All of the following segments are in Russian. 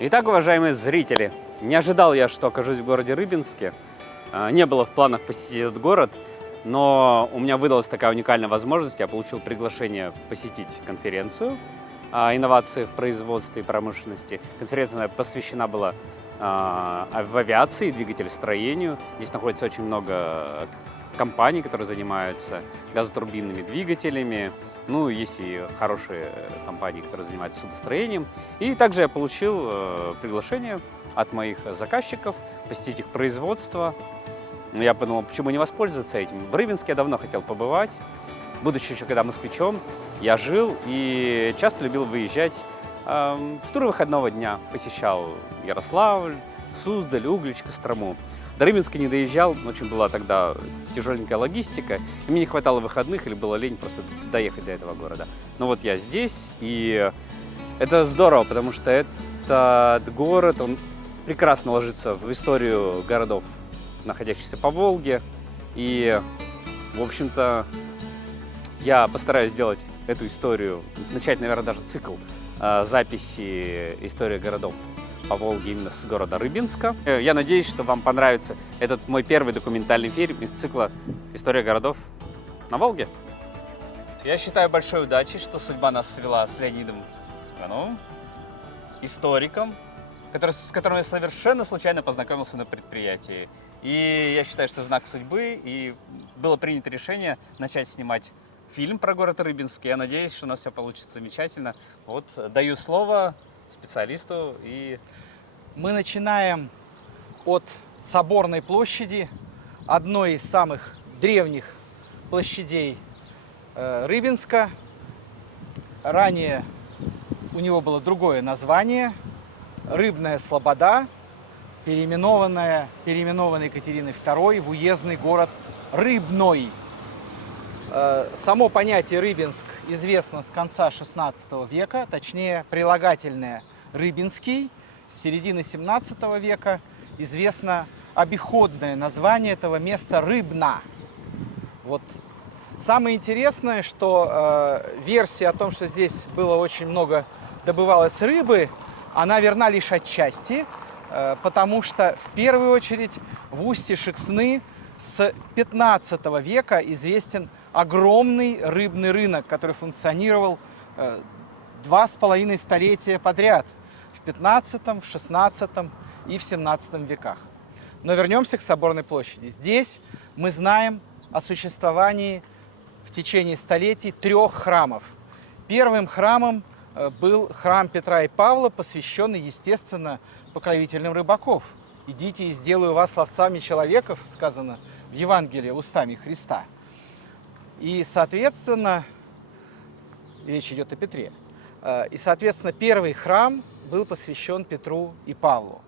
Итак, уважаемые зрители, не ожидал я, что окажусь в городе Рыбинске. Не было в планах посетить этот город, но у меня выдалась такая уникальная возможность. Я получил приглашение посетить конференцию инновации в производстве и промышленности. Конференция посвящена была в авиации, двигателестроению. Здесь находится очень много компаний, которые занимаются газотурбинными двигателями. Ну, есть и хорошие компании, которые занимаются судостроением. И также я получил приглашение от моих заказчиков посетить их производство. Я подумал, почему не воспользоваться этим. В Рыбинске я давно хотел побывать. Будучи еще когда москвичом, я жил и часто любил выезжать в туры выходного дня. Посещал Ярославль, Суздаль, Углич, Кострому. До Рыбинска не доезжал, очень была тогда тяжеленькая логистика, и мне не хватало выходных или было лень просто доехать до этого города. Но вот я здесь, и это здорово, потому что этот город, он прекрасно ложится в историю городов, находящихся по Волге. И, в общем-то, я постараюсь сделать эту историю, начать, наверное, даже цикл записи истории городов по Волге именно с города Рыбинска. Я надеюсь, что вам понравится этот мой первый документальный фильм из цикла «История городов на Волге». Я считаю большой удачей, что судьба нас свела с Леонидом Ивановым, историком, с которым я совершенно случайно познакомился на предприятии. И я считаю, что знак судьбы, и было принято решение начать снимать фильм про город Рыбинск. Я надеюсь, что у нас все получится замечательно. Вот, даю слово специалисту. И мы начинаем от Соборной площади, одной из самых древних площадей Рыбинска. Ранее у него было другое название – Рыбная Слобода, переименованная Екатериной II в уездный город Рыбной. Само понятие Рыбинск известно с конца XVI века, точнее прилагательное «рыбинский». С середины XVII века известно обиходное название этого места Рыбна. Вот. Самое интересное, что версия о том, что здесь было очень много добывалось рыбы, она верна лишь отчасти, потому что в первую очередь в устье Шексны с XV века известен огромный рыбный рынок, который функционировал 2,5 столетия подряд в XV, в XVI и в XVII веках. Но вернемся к Соборной площади. Здесь мы знаем о существовании в течение столетий 3 храмов. Первым храмом был храм Петра и Павла, посвященный, естественно, покровителям рыбаков. «Идите и сделаю вас ловцами человеков», сказано в Евангелии устами Христа. И, соответственно, речь идет о Петре. И, соответственно, первый храм был посвящен Петру и Павлу.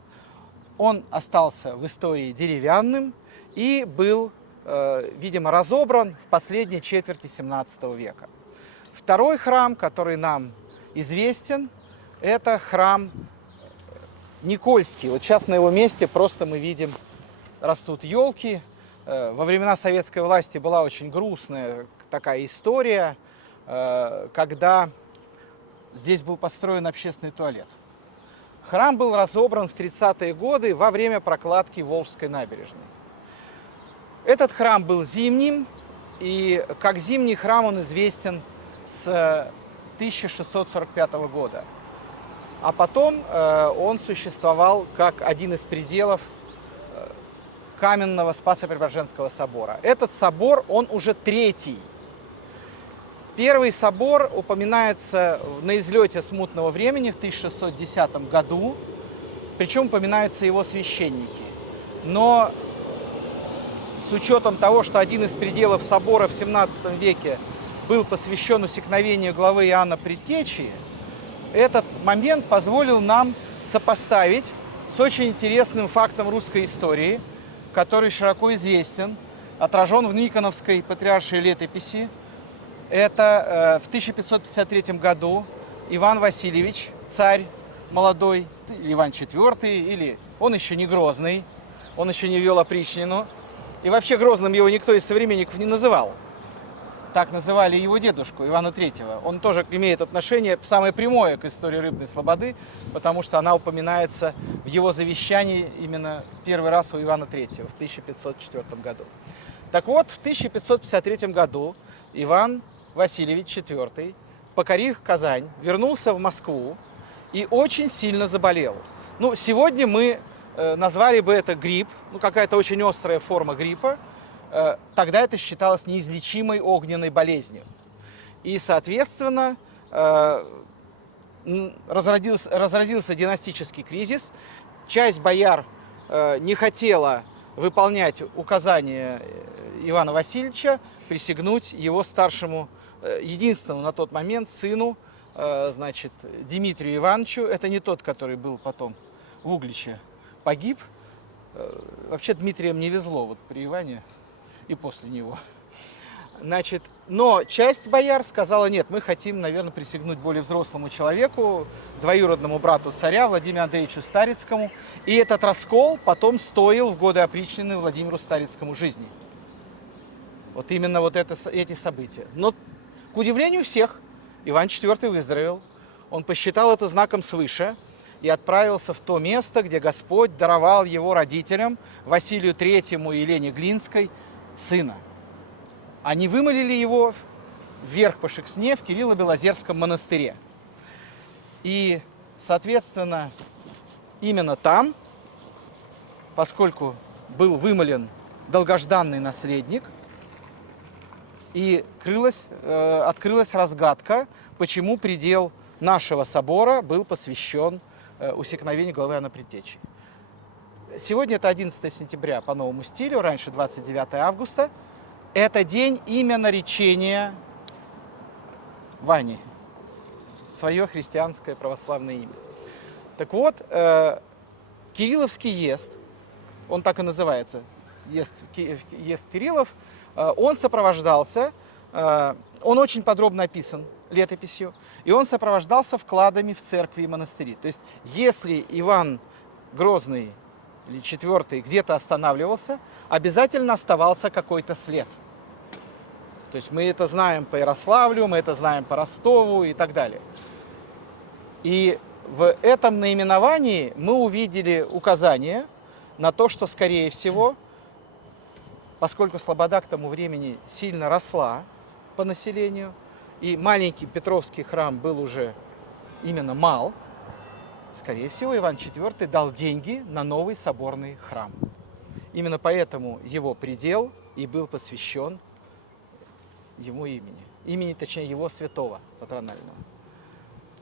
Он остался в истории деревянным и был, видимо, разобран в последней четверти XVII века. Второй храм, который нам известен, это храм Никольский. Вот сейчас на его месте просто мы видим, растут елки. Во времена советской власти была очень грустная такая история, когда здесь был построен общественный туалет. Храм был разобран в 30-е годы во время прокладки Волжской набережной. Этот храм был зимним, и как зимний храм он известен с 1645 года. А потом он существовал как один из пределов каменного Спасо-Преображенского собора. Этот собор, он уже 3-й. Первый собор упоминается на излете смутного времени в 1610 году, причем упоминаются его священники. Но с учетом того, что один из пределов собора в 17 веке был посвящен усекновению главы Иоанна Предтечи, этот момент позволил нам сопоставить с очень интересным фактом русской истории, который широко известен, отражен в Никоновской патриаршей летописи. Это в 1553 году Иван Васильевич, царь молодой, Иван IV, или он еще не Грозный, он еще не ввел опричнину, и вообще Грозным его никто из современников не называл. Так называли его дедушку, Ивана III. Он тоже имеет отношение самое прямое к истории рыбной слободы, потому что она упоминается в его завещании именно первый раз у Ивана III в 1504 году. Так вот, в 1553 году Иван Васильевич IV, покорив Казань, вернулся в Москву и очень сильно заболел. Ну, сегодня мы назвали бы это грипп, ну, какая-то очень острая форма гриппа. Тогда это считалось неизлечимой огненной болезнью. И, соответственно, разразился династический кризис. Часть бояр не хотела выполнять указания Ивана Васильевича, присягнуть его старшему, единственному на тот момент сыну, значит, Дмитрию Ивановичу. Это не тот, который был потом в Угличе, погиб. Вообще Дмитрием не везло вот при Иване и после него. Значит, но часть бояр сказала: нет, мы хотим, наверное, присягнуть более взрослому человеку, двоюродному брату царя Владимиру Андреевичу Старицкому. И этот раскол потом стоил в годы опричнины Владимиру Старицкому жизни. Вот именно вот эти события. Но, к удивлению всех, Иван IV выздоровел. Он посчитал это знаком свыше и отправился в то место, где Господь даровал его родителям, Василию III и Елене Глинской, сына. Они вымолили его вверх по Шексне в Кирилло-Белозерском монастыре. И, соответственно, именно там, поскольку был вымолен долгожданный наследник, и открылась разгадка, почему предел нашего собора был посвящен усекновению главы Иоанна Предтечи. Сегодня это 11 сентября по новому стилю, раньше 29 августа. Это день именно речения Вани, свое христианское православное имя. Так вот, Кирилловский ест, он так и называется, ест Кириллов, он сопровождался, он очень подробно описан летописью, и он сопровождался вкладами в церкви и монастыри. То есть, если Иван Грозный или IV где-то останавливался, обязательно оставался какой-то след. То есть мы это знаем по Ярославлю, мы это знаем по Ростову и так далее. И в этом наименовании мы увидели указание на то, что, скорее всего, поскольку Слобода к тому времени сильно росла по населению, и маленький Петровский храм был уже именно мал, скорее всего, Иван IV дал деньги на новый соборный храм. Именно поэтому его предел и был посвящен его имени, точнее, его святого патронального.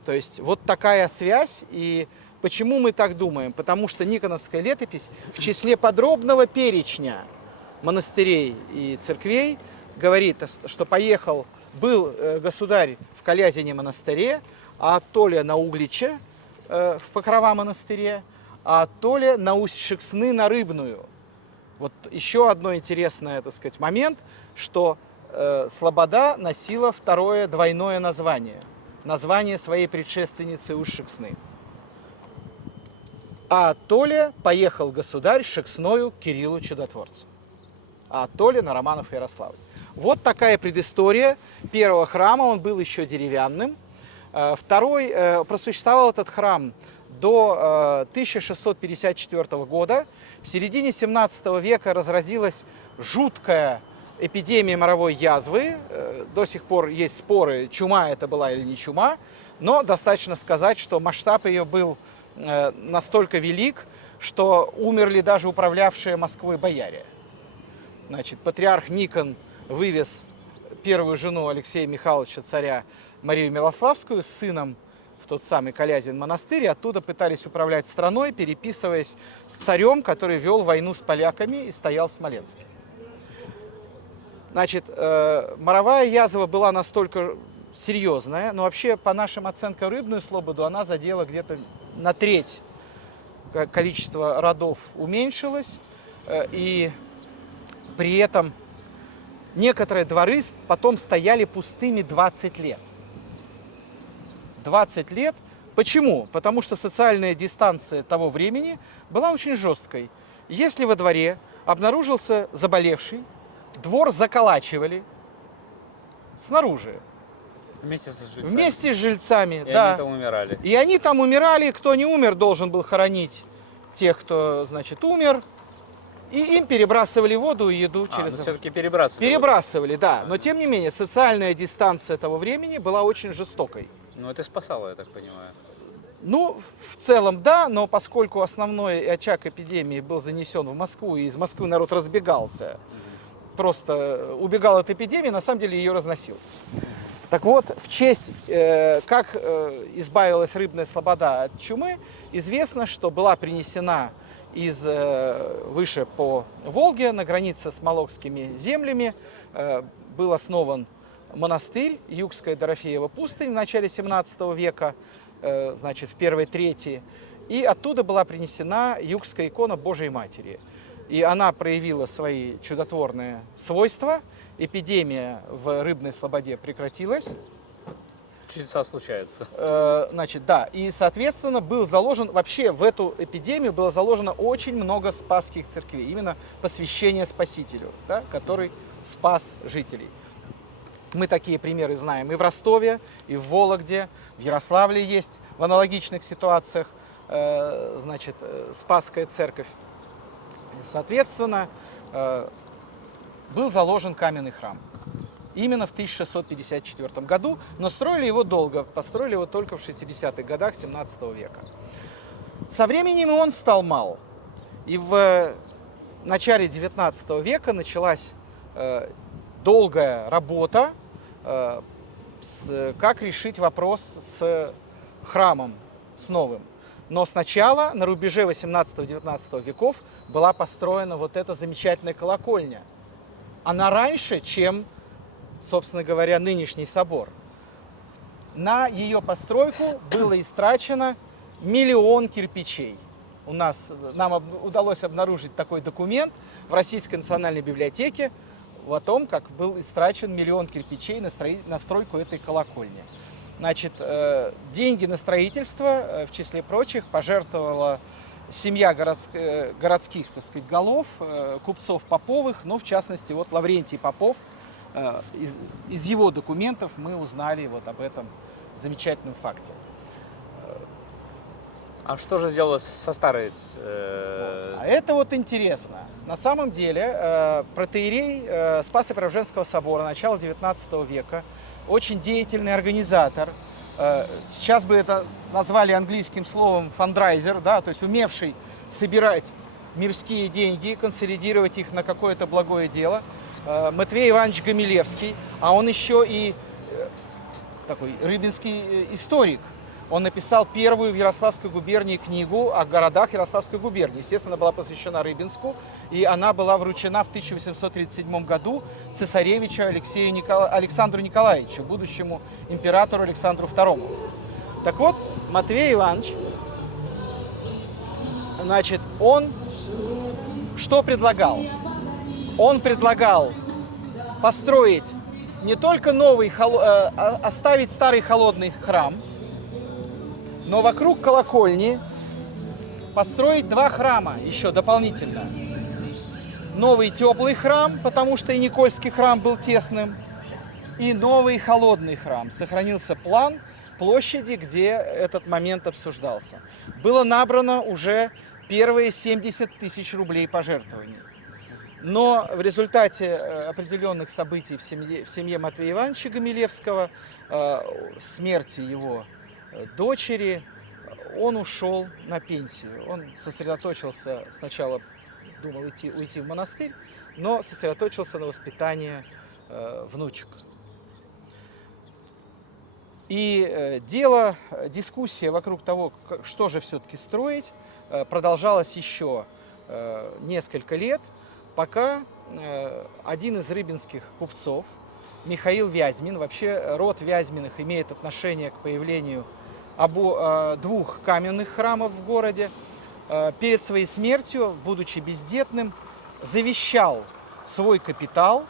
То есть вот такая связь. И почему мы так думаем? Потому что Никоновская летопись в числе подробного перечня монастырей и церквей говорит, что был государь в Колязине монастыре, а оттоле на Угличе, в Покрова монастыре, а оттоле на Усть-Шексны на Рыбную. Вот еще одно интересное, так сказать, момент, что Слобода носила второе двойное название. Название своей предшественницы Усть-Шексны. А оттоле поехал государь Шексною к Кириллу Чудотворцу. А оттоле на Романов и Ярославль. Вот такая предыстория первого храма. Он был еще деревянным. Просуществовал этот храм до 1654 года. В середине 17 века разразилась жуткая эпидемия моровой язвы. До сих пор есть споры, чума это была или не чума. Но достаточно сказать, что масштаб ее был настолько велик, что умерли даже управлявшие Москвой бояре. Значит, патриарх Никон вывез первую жену Алексея Михайловича, царя, Марию Милославскую, с сыном в тот самый Колязин монастырь, и оттуда пытались управлять страной, переписываясь с царем, который вел войну с поляками и стоял в Смоленске. Значит, моровая язва была настолько серьезная, но вообще, по нашим оценкам, рыбную слободу она задела где-то на треть. Количество родов уменьшилось, и при этом некоторые дворы потом стояли пустыми 20 лет. 20 лет. Почему? Потому что социальная дистанция того времени была очень жесткой. Если во дворе обнаружился заболевший, двор заколачивали, снаружи, Вместе с жильцами. вместе с жильцами, И да. они там умирали. И они там умирали, кто не умер, должен был хоронить тех, кто, значит, умер. И им перебрасывали воду и еду через... все-таки перебрасывали. Перебрасывали, да. Но тем не менее, социальная дистанция того времени была очень жестокой. Ну, это спасало, я так понимаю. Ну, в целом, да, но поскольку основной очаг эпидемии был занесен в Москву, и из Москвы народ разбегался, просто убегал от эпидемии, на самом деле ее разносил. Так вот, в честь, как избавилась рыбная слобода от чумы, известно, что была принесена из выше по Волге, на границе с Молокскими землями, был основан монастырь, Югская Дорофеева пустынь в начале 17 века, значит, в первой трети, и оттуда была принесена Югская икона Божией Матери. И она проявила свои чудотворные свойства, эпидемия в рыбной слободе прекратилась. Чудеса случаются. Значит, да, и, соответственно, был заложен, вообще в эту эпидемию было заложено очень много спасских церквей, именно посвящение Спасителю, да, который спас жителей. Мы такие примеры знаем и в Ростове, и в Вологде, в Ярославле есть в аналогичных ситуациях, значит, Спасская церковь. И, соответственно, был заложен каменный храм. Именно в 1654 году, но строили его долго, построили его только в 60-х годах 17 века. Со временем он стал мал. И в начале 19 века началась долгая работа, как решить вопрос с храмом, с новым. Но сначала, на рубеже 18-19 веков, была построена вот эта замечательная колокольня. Она раньше, чем, собственно говоря, нынешний собор. На ее постройку было истрачено 1 миллион кирпичей. Нам удалось обнаружить такой документ в Российской национальной библиотеке о том, как был истрачен 1 миллион кирпичей на стройку этой колокольни. Значит, деньги на строительство, в числе прочих, пожертвовала семья городских, так сказать, голов, купцов Поповых, но в частности вот Лаврентий Попов. Из его документов мы узнали вот об этом замечательном факте. А что же сделалось со старой? А это вот интересно. На самом деле протоиерей Спасо-Преображенского собора начала 19 века, очень деятельный организатор, сейчас бы это назвали английским словом фандрайзер, да, то есть умевший собирать мирские деньги, консолидировать их на какое-то благое дело, Матвей Иванович Гомилевский, а он еще и такой рыбинский историк. Он написал первую в Ярославской губернии книгу о городах Ярославской губернии. Естественно, она была посвящена Рыбинску, и она была вручена в 1837 году цесаревичу Александру Николаевичу, будущему императору Александру II. Так вот, Матвей Иванович, значит, он что предлагал? Он предлагал построить не только новый, оставить старый холодный храм, но вокруг колокольни построить 2 храма еще дополнительно. Новый теплый храм, потому что и Никольский храм был тесным, и новый холодный храм. Сохранился план площади, где этот момент обсуждался. Было набрано уже первые 70 тысяч рублей пожертвований. Но в результате определенных событий в семье Матвея Ивановича Гомилевского, смерти его дочери, он ушел на пенсию. Он сосредоточился, сначала думал уйти в монастырь, но сосредоточился на воспитании внучек. И дискуссия вокруг того, что же все-таки строить, продолжалась еще несколько лет, пока один из рыбинских купцов, Михаил Вязьмин, вообще род Вязьминых имеет отношение к появлению 2 каменных храмов в городе, перед своей смертью, будучи бездетным, завещал свой капитал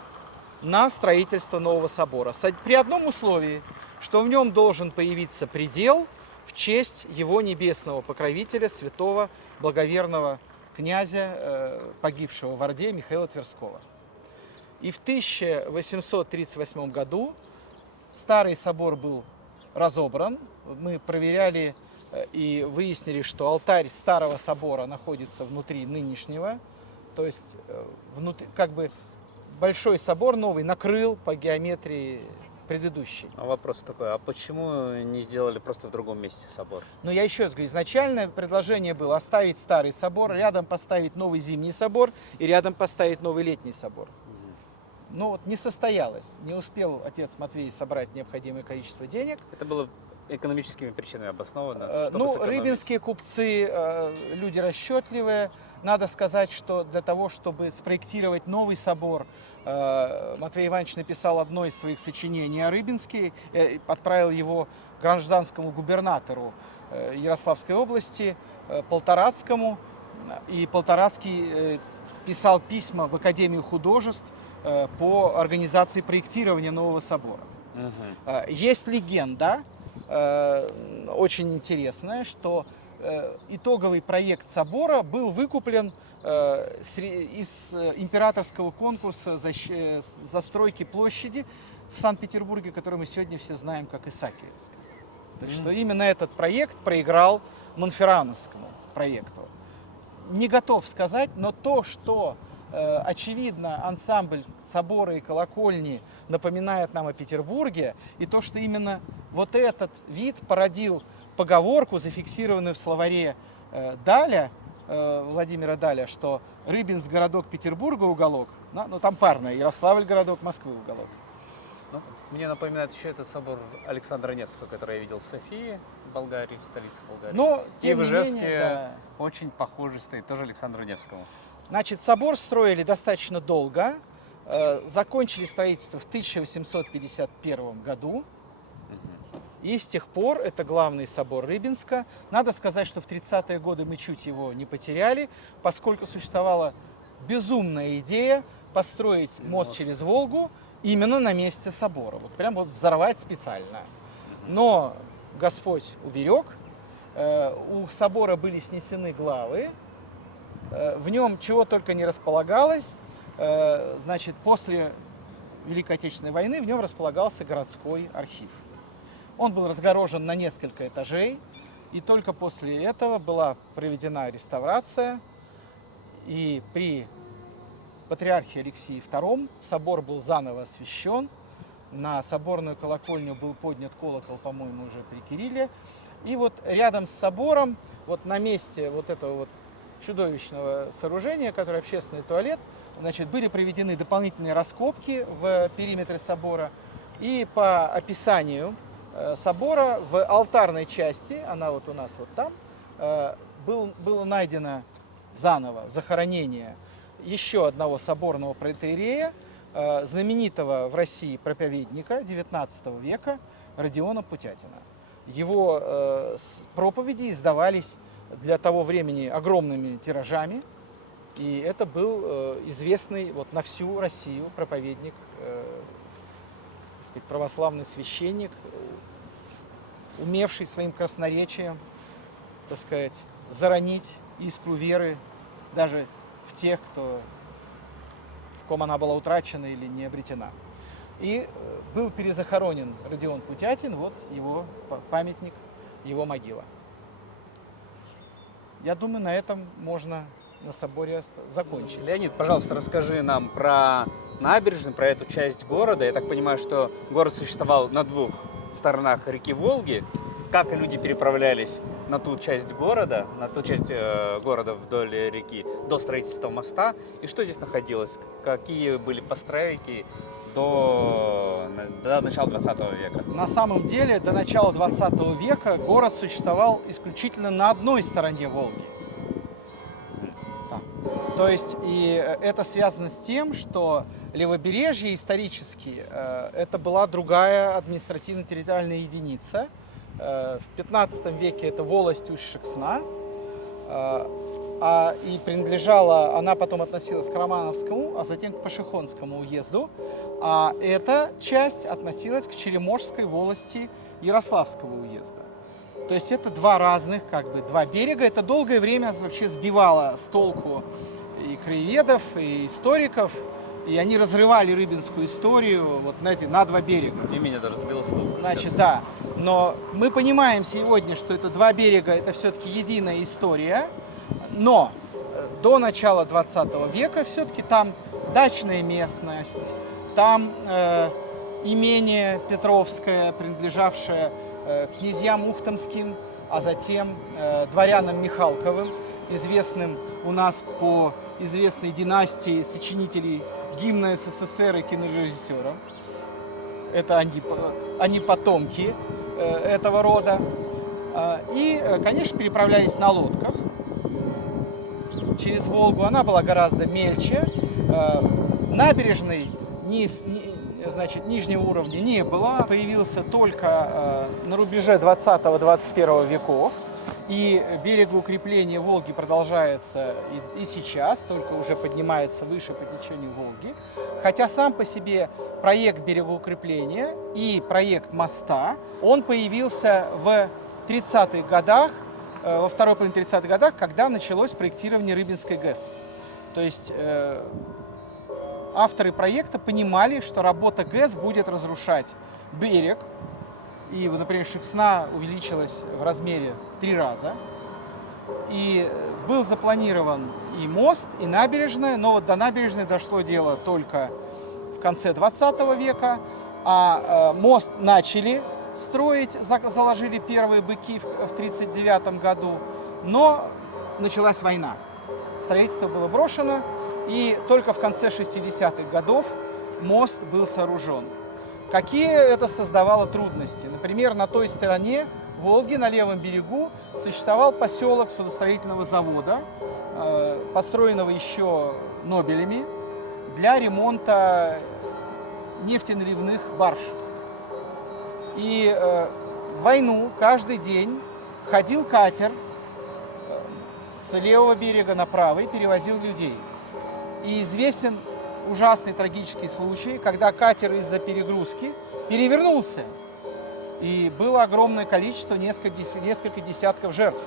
на строительство нового собора. При одном условии, что в нем должен появиться предел в честь его небесного покровителя, святого благоверного князя, погибшего в Орде, Михаила Тверского. И в 1838 году Старый собор был разобран. Мы проверяли и выяснили, что алтарь старого собора находится внутри нынешнего. То есть внутри, как бы большой собор новый накрыл по геометрии предыдущий. А вопрос такой, а почему не сделали просто в другом месте собор? Но я еще раз говорю, изначальное предложение было оставить старый собор, рядом поставить новый зимний собор и рядом поставить новый летний собор. Но вот не состоялось, не успел отец Матвей собрать необходимое количество денег. Это было экономическими причинами обосновано? Чтобы Ну, сэкономить? рыбинские купцы, люди расчетливые. Надо сказать, что для того, чтобы спроектировать новый собор, Матвей Иванович написал одно из своих сочинений о Рыбинске, отправил его гражданскому губернатору Ярославской области, Полторацкому. И Полторацкий писал письма в Академию художеств по организации проектирования нового собора. Есть легенда, очень интересная, что итоговый проект собора был выкуплен из императорского конкурса застройки площади в Санкт-Петербурге, который мы сегодня все знаем как Исаакиевский. Так что именно этот проект проиграл Монферрановскому проекту. Не готов сказать, но то, что очевидно, ансамбль собора и колокольни напоминает нам о Петербурге, и то, что именно вот этот вид породил поговорку, зафиксированную в словаре Даля, Владимира Даля, что Рыбинск городок, Петербурга уголок, но там парное, Ярославль городок, Москвы уголок. Ну, мне напоминает еще этот собор Александра Невского, который я видел в Софии, в Болгарии, в столице Болгарии. Но, И тем в не Ижевске менее, да. очень похожий стоит, тоже Александру Невскому. Значит, собор строили достаточно долго, закончили строительство в 1851 году. И с тех пор это главный собор Рыбинска. Надо сказать, что в 30-е годы мы чуть его не потеряли, поскольку существовала безумная идея построить мост через Волгу именно на месте собора. Вот прям вот взорвать специально. Но Господь уберег. У собора были снесены главы. В нем чего только не располагалось. Значит, после Великой Отечественной войны в нем располагался городской архив. Он был разгорожен на несколько этажей, и только после этого была проведена реставрация. И при патриархе Алексее II собор был заново освящен. На соборную колокольню был поднят колокол, по-моему, уже при Кирилле. И вот рядом с собором, вот на месте вот этого вот чудовищного сооружения, которое общественный туалет, значит, были проведены дополнительные раскопки в периметре собора. И по описанию собора в алтарной части, она вот у нас вот там, было найдено заново захоронение еще одного соборного протоиерея, знаменитого в России проповедника XIX века Родиона Путятина. Его проповеди издавались для того времени огромными тиражами, и это был известный вот на всю Россию проповедник, так сказать, православный священник, умевший своим красноречием, так сказать, заронить искру веры даже в тех, в ком она была утрачена или не обретена. И был перезахоронен Родион Путятин, вот его памятник, его могила. Я думаю, на этом можно на соборе закончить. Леонид, пожалуйста, расскажи нам про набережную, про эту часть города. Я так понимаю, что город существовал на двух сторонах реки Волги. Как люди переправлялись на ту часть города, города вдоль реки до строительства моста, и что здесь находилось, какие были постройки до начала 20 века? На самом деле, до начала 20 века город существовал исключительно на одной стороне Волги. То есть, и это связано с тем, что левобережье исторически это была другая административно-территориальная единица. В 15 веке это волость Усть-Шексна, и принадлежала, она потом относилась к Романовскому, а затем к Пашихонскому уезду, а эта часть относилась к Черемошской волости Ярославского уезда. То есть это два берега. Это долгое время вообще сбивало с толку и краеведов, и историков. И они разрывали рыбинскую историю вот, знаете, на два берега. И меня даже сбил стул. Значит, да. Но мы понимаем сегодня, что это два берега, это все-таки единая история. Но до начала 20 века все-таки там дачная местность, там имение Петровское, принадлежавшее князьям Ухтомским, а затем дворянам Михалковым, известным у нас по известной династии сочинителей гимна СССР и кинорежиссеров. Это они потомки этого рода. И, конечно, переправлялись на лодках через Волгу. Она была гораздо мельче. Набережной нижнего уровня не было. Появился только на рубеже 20-21 веков. И берегоукрепление Волги продолжается и сейчас, только уже поднимается выше по течению Волги. Хотя сам по себе проект берегоукрепления и проект моста, он появился в 30-х годах, во второй половине 30-х годах, когда началось проектирование Рыбинской ГЭС. То есть авторы проекта понимали, что работа ГЭС будет разрушать берег. И, например, Шексна увеличилась в размере в 3 раза. И был запланирован и мост, и набережная, но вот до набережной дошло дело только в конце 20 века. А мост начали строить, заложили первые быки в 1939 году, но началась война. Строительство было брошено, и только в конце 60-х годов мост был сооружен. Какие это создавало трудности? Например, на той стороне Волги, на левом берегу, существовал поселок судостроительного завода, построенного еще Нобелями для ремонта нефтеналивных барж. И в войну каждый день ходил катер с левого берега на правый, перевозил людей. И известен ужасный трагический случай, когда катер из-за перегрузки перевернулся. И было огромное количество, несколько десятков жертв.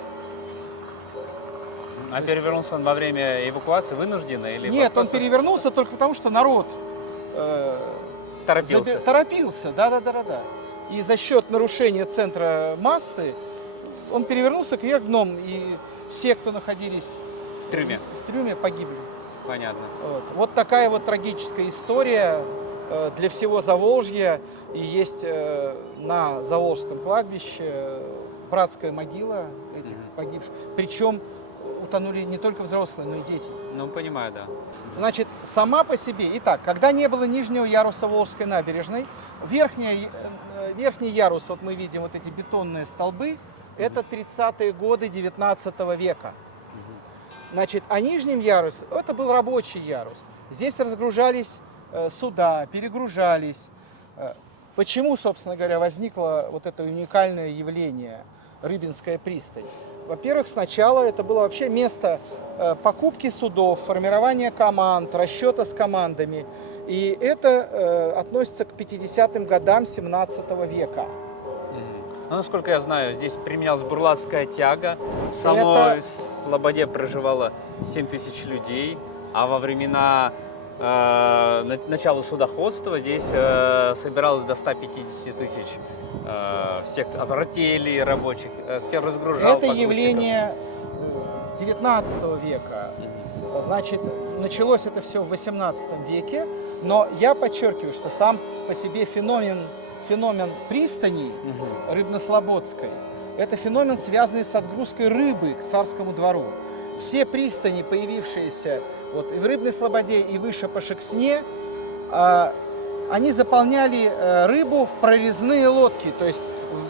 А перевернулся он во время эвакуации вынужденно? Или Нет, он перевернулся только потому, что народ торопился. Да. И за счет нарушения центра массы он перевернулся кверх дном, и все, кто находились в трюме, погибли. Понятно. Вот такая вот трагическая история для всего Заволжья. И есть на Заволжском кладбище братская могила этих погибших. Причем утонули не только взрослые, но и дети. Ну, понимаю, да. Значит, сама по себе. Итак, когда не было нижнего яруса Волжской набережной, верхний ярус, вот мы видим вот эти бетонные столбы, это 30-е годы 19 века. Значит, а нижним ярусе, это был рабочий ярус. Здесь разгружались суда, перегружались. Почему, собственно говоря, возникло вот это уникальное явление Рыбинская пристань? Во-первых, сначала это было вообще место покупки судов, формирования команд, расчета с командами. И это относится к 50-м годам 17 века. Ну, насколько я знаю, здесь применялась бурлацкая тяга. В самой Слободе проживало 7 тысяч людей, а во времена начала судоходства здесь собиралось до 150 тысяч всех артелей рабочих, тех разгружал. Это явление 19 века. Значит, началось это все в 18 веке, но я подчеркиваю, что сам по себе феномен пристани Рыбнослободской, это феномен, связанный с отгрузкой рыбы к царскому двору. Все пристани, появившиеся вот и в Рыбной Слободе, и выше по Шексне, они заполняли рыбу в прорезные лодки. То есть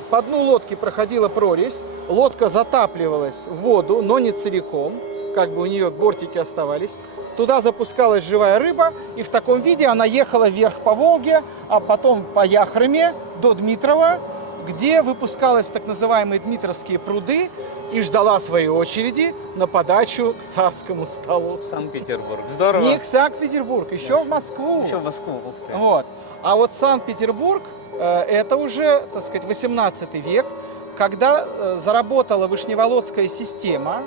по дну лодки проходила прорезь, лодка затапливалась в воду, но не целиком, как бы у нее бортики оставались. Туда запускалась живая рыба, и в таком виде она ехала вверх по Волге, а потом по Яхроме до Дмитрова, где выпускалась в так называемые Дмитровские пруды и ждала своей очереди на подачу к царскому столу. Санкт-Петербург. Здорово. Не к Санкт-Петербург, еще в Москву. Еще в Москву, ух ты. Вот. А вот Санкт-Петербург, это уже, так сказать, 18 век, когда заработала Вышневолодская система.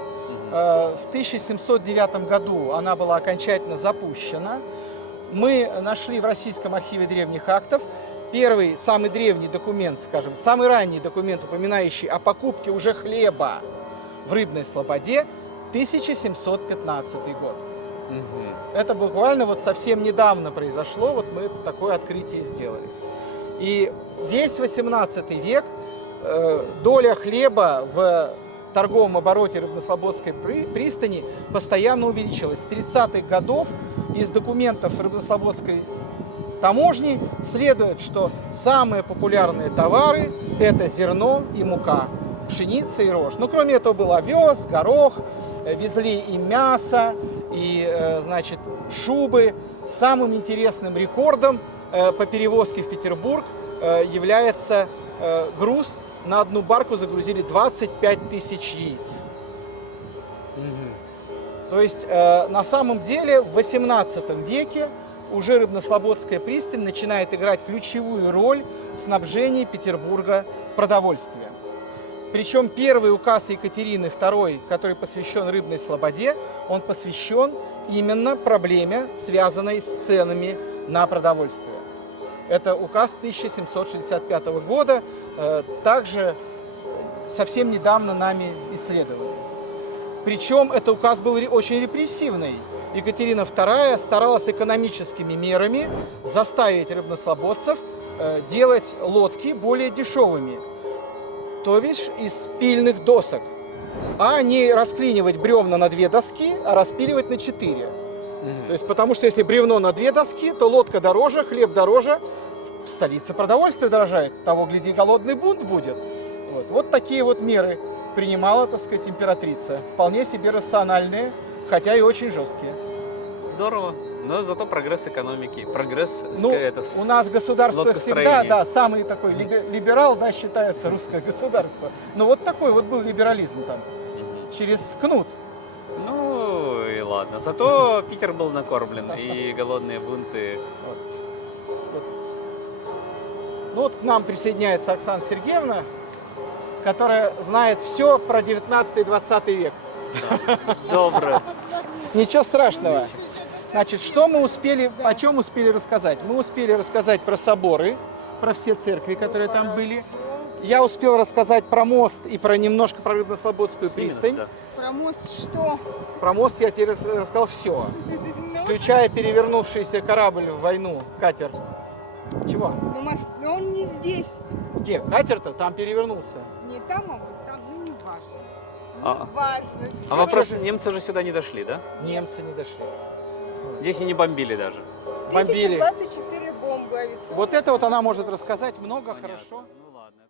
В 1709 году она была окончательно запущена. мы нашли в Российском архиве древних актов первый, самый древний документ, скажем, самый ранний документ, упоминающий о покупке уже хлеба в Рыбной Слободе, 1715 год. Это буквально вот совсем недавно произошло, вот мы такое открытие сделали. И весь 18 век доля хлеба в торговом обороте Рыбнослободской пристани постоянно увеличилась. С 30-х годов из документов Рыбнослободской таможни следует, что самые популярные товары – это зерно и мука, пшеница и рожь. Но кроме этого был овес, горох, везли и мясо, и, значит, шубы. Самым интересным рекордом по перевозке в Петербург является груз. На одну барку загрузили 25 тысяч яиц. То есть на самом деле в 18 веке уже Рыбнослободская пристань начинает играть ключевую роль в снабжении Петербурга продовольствием. Причем первый указ Екатерины II, который посвящен Рыбной Слободе, он посвящен именно проблеме, связанной с ценами на продовольствие. Это указ 1765 года, также совсем недавно нами исследованный. Причем этот указ был очень репрессивный. Екатерина II старалась экономическими мерами заставить рыбнослободцев делать лодки более дешевыми, то бишь из пильных досок, а не расклинивать бревна на 2 доски, а распиливать на 4. То есть, потому что если бревно на 2 доски, то лодка дороже, хлеб дороже, в столице продовольствие дорожает, того, гляди, голодный бунт будет. Вот такие вот меры принимала, так сказать, императрица. Вполне себе рациональные, хотя и очень жесткие. Здорово. Но зато прогресс экономики, прогресс... Ну, у нас государство всегда, да, самый такой либерал, да, считается русское государство. Но вот такой вот был либерализм там, через кнут. Ну и ладно. Зато Питер был накормлен, и голодные бунты... Ну вот к нам присоединяется Оксана Сергеевна, которая знает все про 19 и 20 век. Доброе. Ничего страшного. Значит, что мы успели, о чем успели рассказать? Мы успели рассказать про соборы, про все церкви, которые там были. Я успел рассказать про мост и немножко про Рыбнослободскую пристань. Про мост что? Про мост я тебе рассказал все, включая перевернувшийся корабль в войну, катер. Чего? Но мост, но он не здесь. Где? Катер-то там перевернулся. Не там, а вот там, ну не важно. А. Не важно. А вопрос, немцы же сюда не дошли, да? Немцы не дошли. Здесь и не бомбили даже. Бомбили. 1024 бомбы авиационные. Вот это вот она может рассказать много, хорошо. Ну ладно.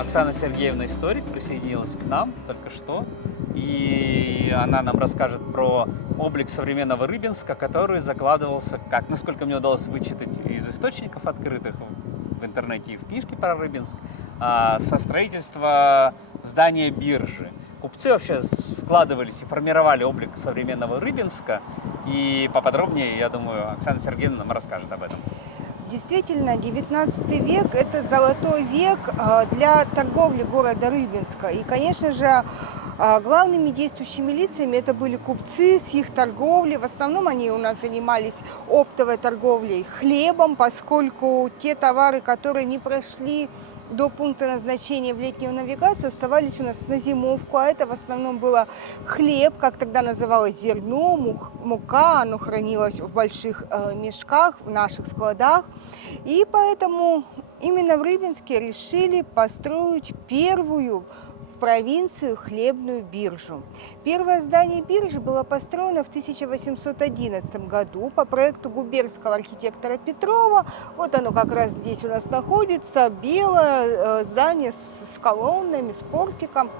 Оксана Сергеевна, историк, присоединилась к нам только что, и она нам расскажет про облик современного Рыбинска, который закладывался, как, насколько мне удалось вычитать из источников открытых в интернете и в книжке про Рыбинск, со строительства здания биржи. Купцы вообще вкладывались и формировали облик современного Рыбинска, и поподробнее, я думаю, Оксана Сергеевна нам расскажет об этом. Действительно, 19 век – это золотой век для торговли города Рыбинска. И, конечно же, главными действующими лицами это были купцы с их торговлей. В основном они у нас занимались оптовой торговлей хлебом, поскольку те товары, которые не прошли до пункта назначения в летнюю навигацию оставались у нас на зимовку, а это в основном было хлеб, как тогда называлось зерно, мука, оно хранилось в больших мешках, в наших складах. И поэтому именно в Рыбинске решили построить первую в провинции хлебную биржу. Первое здание биржи было построено в 1811 году по проекту губернского архитектора Петрова. Вот оно как раз здесь у нас находится, белое здание с колоннами, с портиком.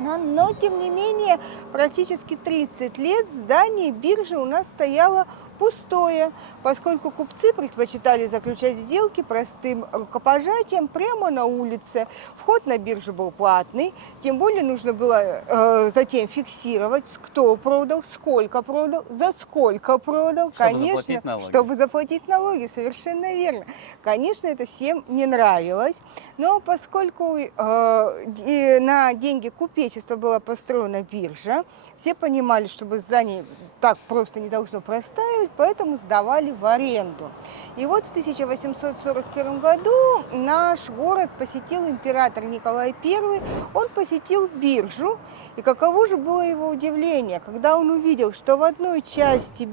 Но, тем не менее, практически 30 лет здание биржи у нас стояло пустое, поскольку купцы предпочитали заключать сделки простым рукопожатием прямо на улице. Вход на биржу был платный, тем более нужно было затем фиксировать, кто продал, сколько продал, за сколько продал. Чтобы конечно, заплатить налоги. чтобы заплатить налоги, совершенно верно. Конечно, это всем не нравилось, но поскольку на деньги купечества была построена биржа, все понимали, что здание так просто не должно простаивать, поэтому сдавали в аренду. И вот в 1841 году наш город посетил император Николай I, он посетил биржу, и каково же было его удивление, когда он увидел, что в одной части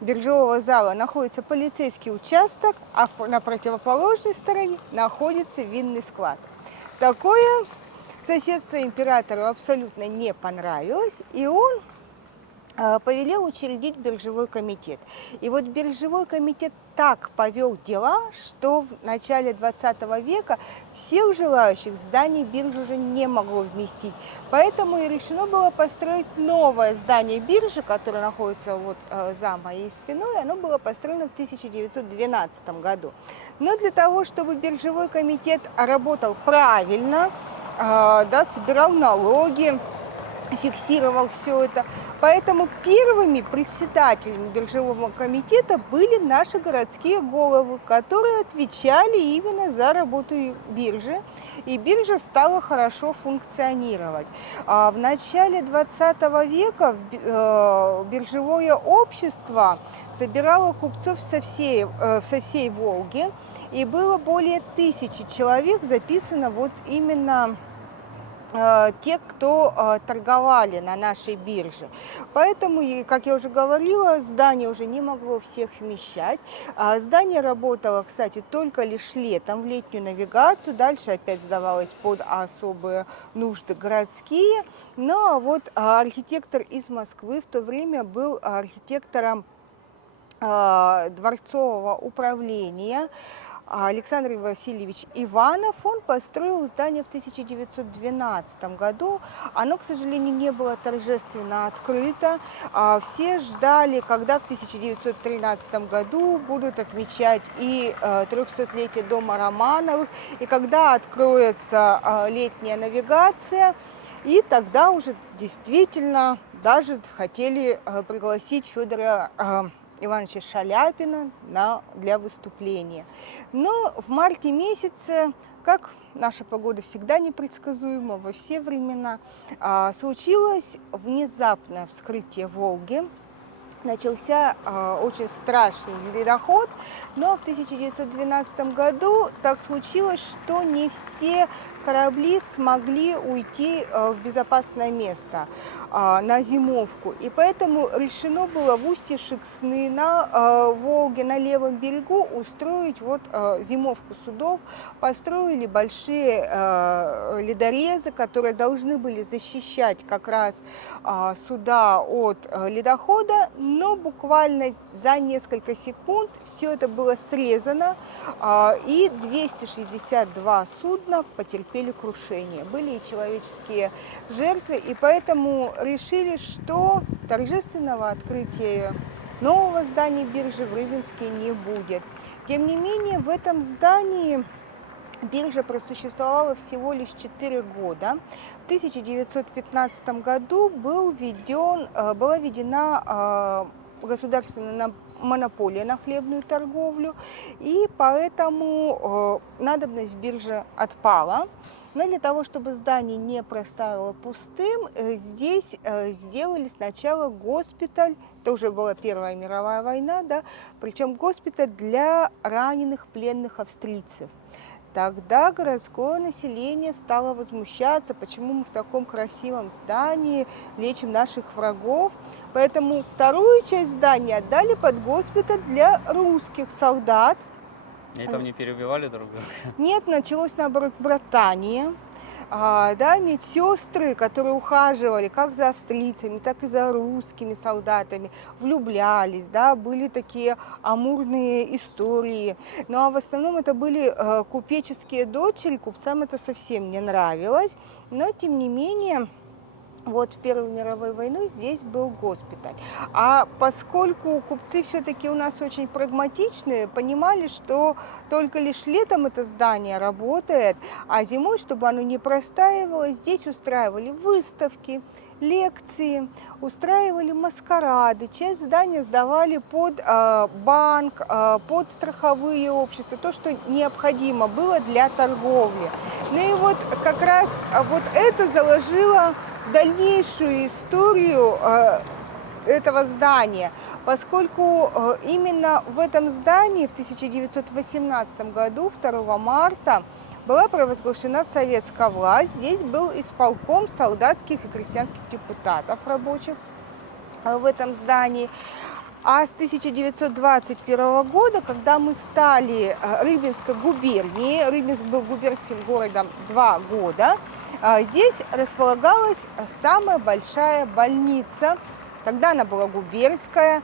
биржевого зала находится полицейский участок, а на противоположной стороне находится винный склад. Такое соседство императору абсолютно не понравилось, и он повелел учредить биржевой комитет. И вот биржевой комитет так повел дела, что в начале 20 века всех желающих зданий биржи уже не могло вместить. Поэтому и решено было построить новое здание биржи, которое находится вот за моей спиной. Оно было построено в 1912 году. Но для того, чтобы биржевой комитет работал правильно, собирал налоги, фиксировал все это. Поэтому первыми председателями биржевого комитета были наши городские головы, которые отвечали именно за работу биржи. И биржа стала хорошо функционировать. В начале 20 века биржевое общество собирало купцов со всей Волги. И было более 1000 человек записано вот именно те, кто торговали на нашей бирже. Поэтому, как я уже говорила, здание уже не могло всех вмещать. Здание работало, кстати, только лишь летом, в летнюю навигацию. Дальше опять сдавалось под особые нужды городские. Но вот архитектор из Москвы в то время был архитектором дворцового управления Александр Васильевич Иванов. Он построил здание в 1912 году. Оно, к сожалению, не было торжественно открыто. Все ждали, когда в 1913 году будут отмечать и 300-летие дома Романовых, и когда откроется летняя навигация. И тогда уже действительно даже хотели пригласить Федора Ивановича Шаляпина для выступления. Но в марте месяце, как наша погода всегда непредсказуема во все времена, случилось внезапное вскрытие Волги. Начался очень страшный ледоход, но в 1912 году так случилось, что не все корабли смогли уйти в безопасное место на зимовку. И поэтому решено было в устье Шексны на Волге, на левом берегу устроить вот зимовку судов. Построили большие ледорезы, которые должны были защищать как раз суда от ледохода, но буквально за несколько секунд все это было срезано, и 262 судна потерпели крушение. Были и человеческие жертвы, и поэтому решили, что торжественного открытия нового здания биржи в Рыбинске не будет. Тем не менее, в этом здании биржа просуществовала всего лишь 4 года. В 1915 году была введена государственная монополия на хлебную торговлю, и поэтому надобность биржи отпала. Но для того, чтобы здание не простаивало пустым, здесь сделали сначала госпиталь, это уже была Первая мировая война, да, причем госпиталь для раненых пленных австрийцев. тогда городское население стало возмущаться, почему мы в таком красивом здании лечим наших врагов. Поэтому вторую часть здания отдали под госпиталь для русских солдат. И там не переубивали друг друга? Нет, началось наоборот братание. Да, медсестры, которые ухаживали как за австрийцами, так и за русскими солдатами, влюблялись, да, были такие амурные истории. Ну а в основном это были купеческие дочери, купцам это совсем не нравилось, но тем не менее... Вот в Первую мировую войну здесь был госпиталь. А поскольку купцы все-таки у нас очень прагматичные, понимали, что только лишь летом это здание работает, а зимой, чтобы оно не простаивало, здесь устраивали выставки, лекции, устраивали маскарады. Часть здания сдавали под банк, под страховые общества, то, что необходимо было для торговли. Ну и вот как раз вот это заложило дальнейшую историю этого здания, поскольку именно в этом здании в 1918 году, 2 марта, была провозглашена советская власть. Здесь был исполком солдатских и крестьянских депутатов рабочих в этом здании. А с 1921 года, когда мы стали Рыбинской губернией, Рыбинск был губернским городом 2 года, здесь располагалась самая большая больница. Тогда она была губернская,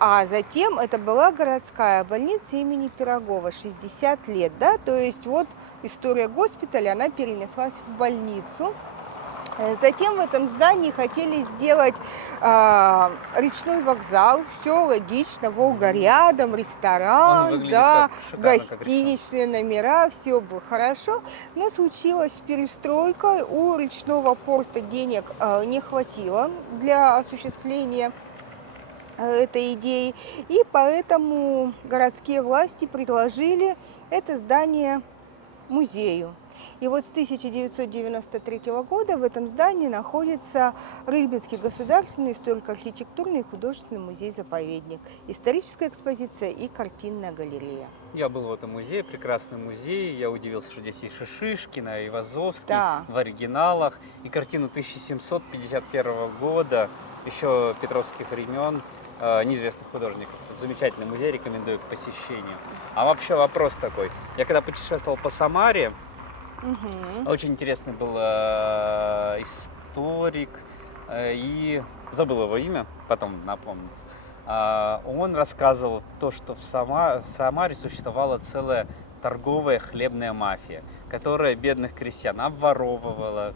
а затем это была городская больница имени Пирогова, 60 лет, да, то есть вот история госпиталя, она перенеслась в больницу. Затем в этом здании хотели сделать речной вокзал, все логично, Волга рядом, ресторан, да, гостиничные номера, все было хорошо, но случилась перестройка, у речного порта денег не хватило для осуществления этой идеи, и поэтому городские власти предложили это здание музею. И вот с 1993 года в этом здании находится Рыбинский государственный историко-архитектурный и художественный музей-заповедник, историческая экспозиция и картинная галерея. Я был в этом музее, прекрасный музей. Я удивился, что здесь и Шишишкина, и Вазовский, Да. в оригиналах, и картину 1751 года, еще петровских времен, неизвестных художников. Замечательный музей, рекомендую к посещению. А вообще вопрос такой. Я когда путешествовал по Самаре, очень интересный был историк, и забыл его имя, потом напомню. Он рассказывал то, что в Самаре существовала целая торговая хлебная мафия, которая бедных крестьян обворовывала.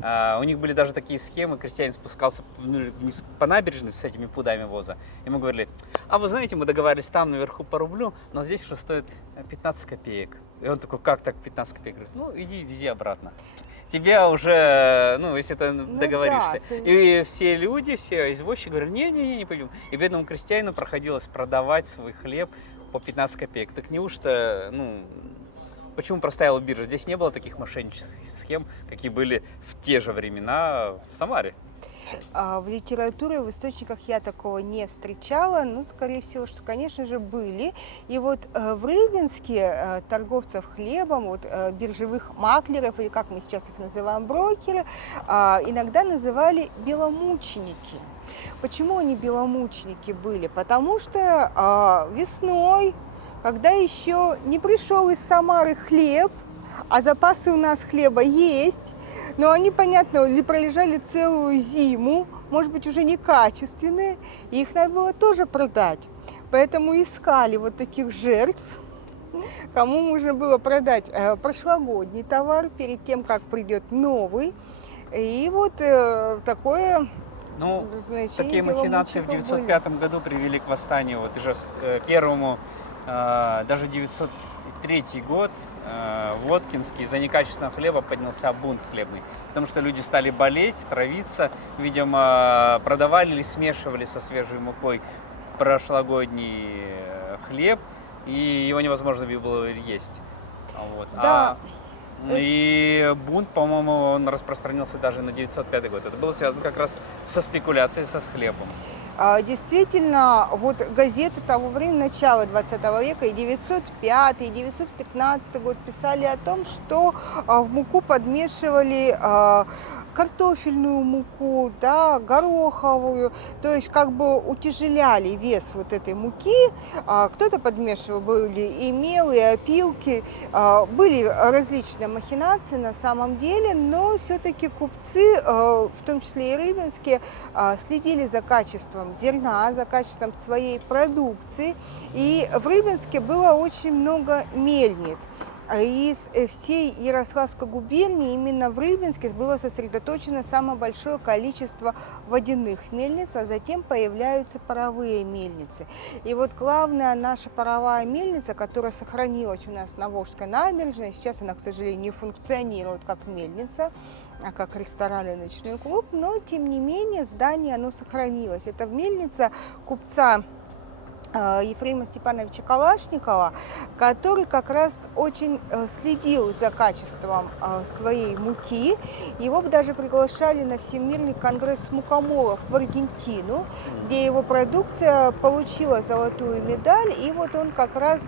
У них были даже такие схемы, крестьянин спускался вниз по набережной с этими пудами воза. Ему говорили: а вы знаете, мы договаривались там наверху по рублю, но здесь уже стоит 15 копеек. И он такой: как так 15 копеек? Говорит: ну иди, вези обратно. Тебя уже, если ты договоришься. Да, и все люди, все извозчики говорили: не пойдем. И бедному крестьянину проходилось продавать свой хлеб по 15 копеек. Так неужто, почему проставила биржа? Здесь не было таких мошеннических схем, какие были в те же времена в Самаре. В литературе, в источниках я такого не встречала, скорее всего, что, конечно же, были. И вот в Рыбинске торговцев хлебом, биржевых маклеров, или как мы сейчас их называем, брокеры, иногда называли беломученики. Почему они беломученики были? Потому что весной, когда еще не пришел из Самары хлеб, а запасы у нас хлеба есть, но они, понятно, ли пролежали целую зиму, может быть, уже некачественные, и их надо было тоже продать. Поэтому искали вот таких жертв, кому можно было продать прошлогодний товар перед тем, как придет новый. И вот такое значение. Такие махинации в 905 году привели к восстанию первому, даже 903 год, Воткинский, за некачественного хлеба поднялся бунт хлебный, потому что люди стали болеть, травиться, видимо, продавали или смешивали со свежей мукой прошлогодний хлеб, и его невозможно было есть. Да. И бунт, по-моему, он распространился даже на 905 год. Это было связано как раз со спекуляцией со хлебом. Действительно, вот газеты того времени, начала 20 века, и 905, и 915 год писали о том, что в муку подмешивали картофельную муку, да, гороховую, то есть как бы утяжеляли вес вот этой муки. Кто-то подмешивал, были и мел, и опилки, были различные махинации на самом деле, но все-таки купцы, в том числе и рыбинские, следили за качеством зерна, за качеством своей продукции. И в Рыбинске было очень много мельниц. Из всей Ярославской губернии именно в Рыбинске было сосредоточено самое большое количество водяных мельниц, а затем появляются паровые мельницы. И вот главная наша паровая мельница, которая сохранилась у нас на Волжской набережной, сейчас она, к сожалению, не функционирует как мельница, а как ресторан и ночной клуб, но тем не менее здание оно сохранилось. Это мельница купца Ефрема Степановича Калашникова, который как раз очень следил за качеством своей муки. Его даже приглашали на Всемирный конгресс мукомолов в Аргентину, где его продукция получила золотую медаль. И вот он как раз,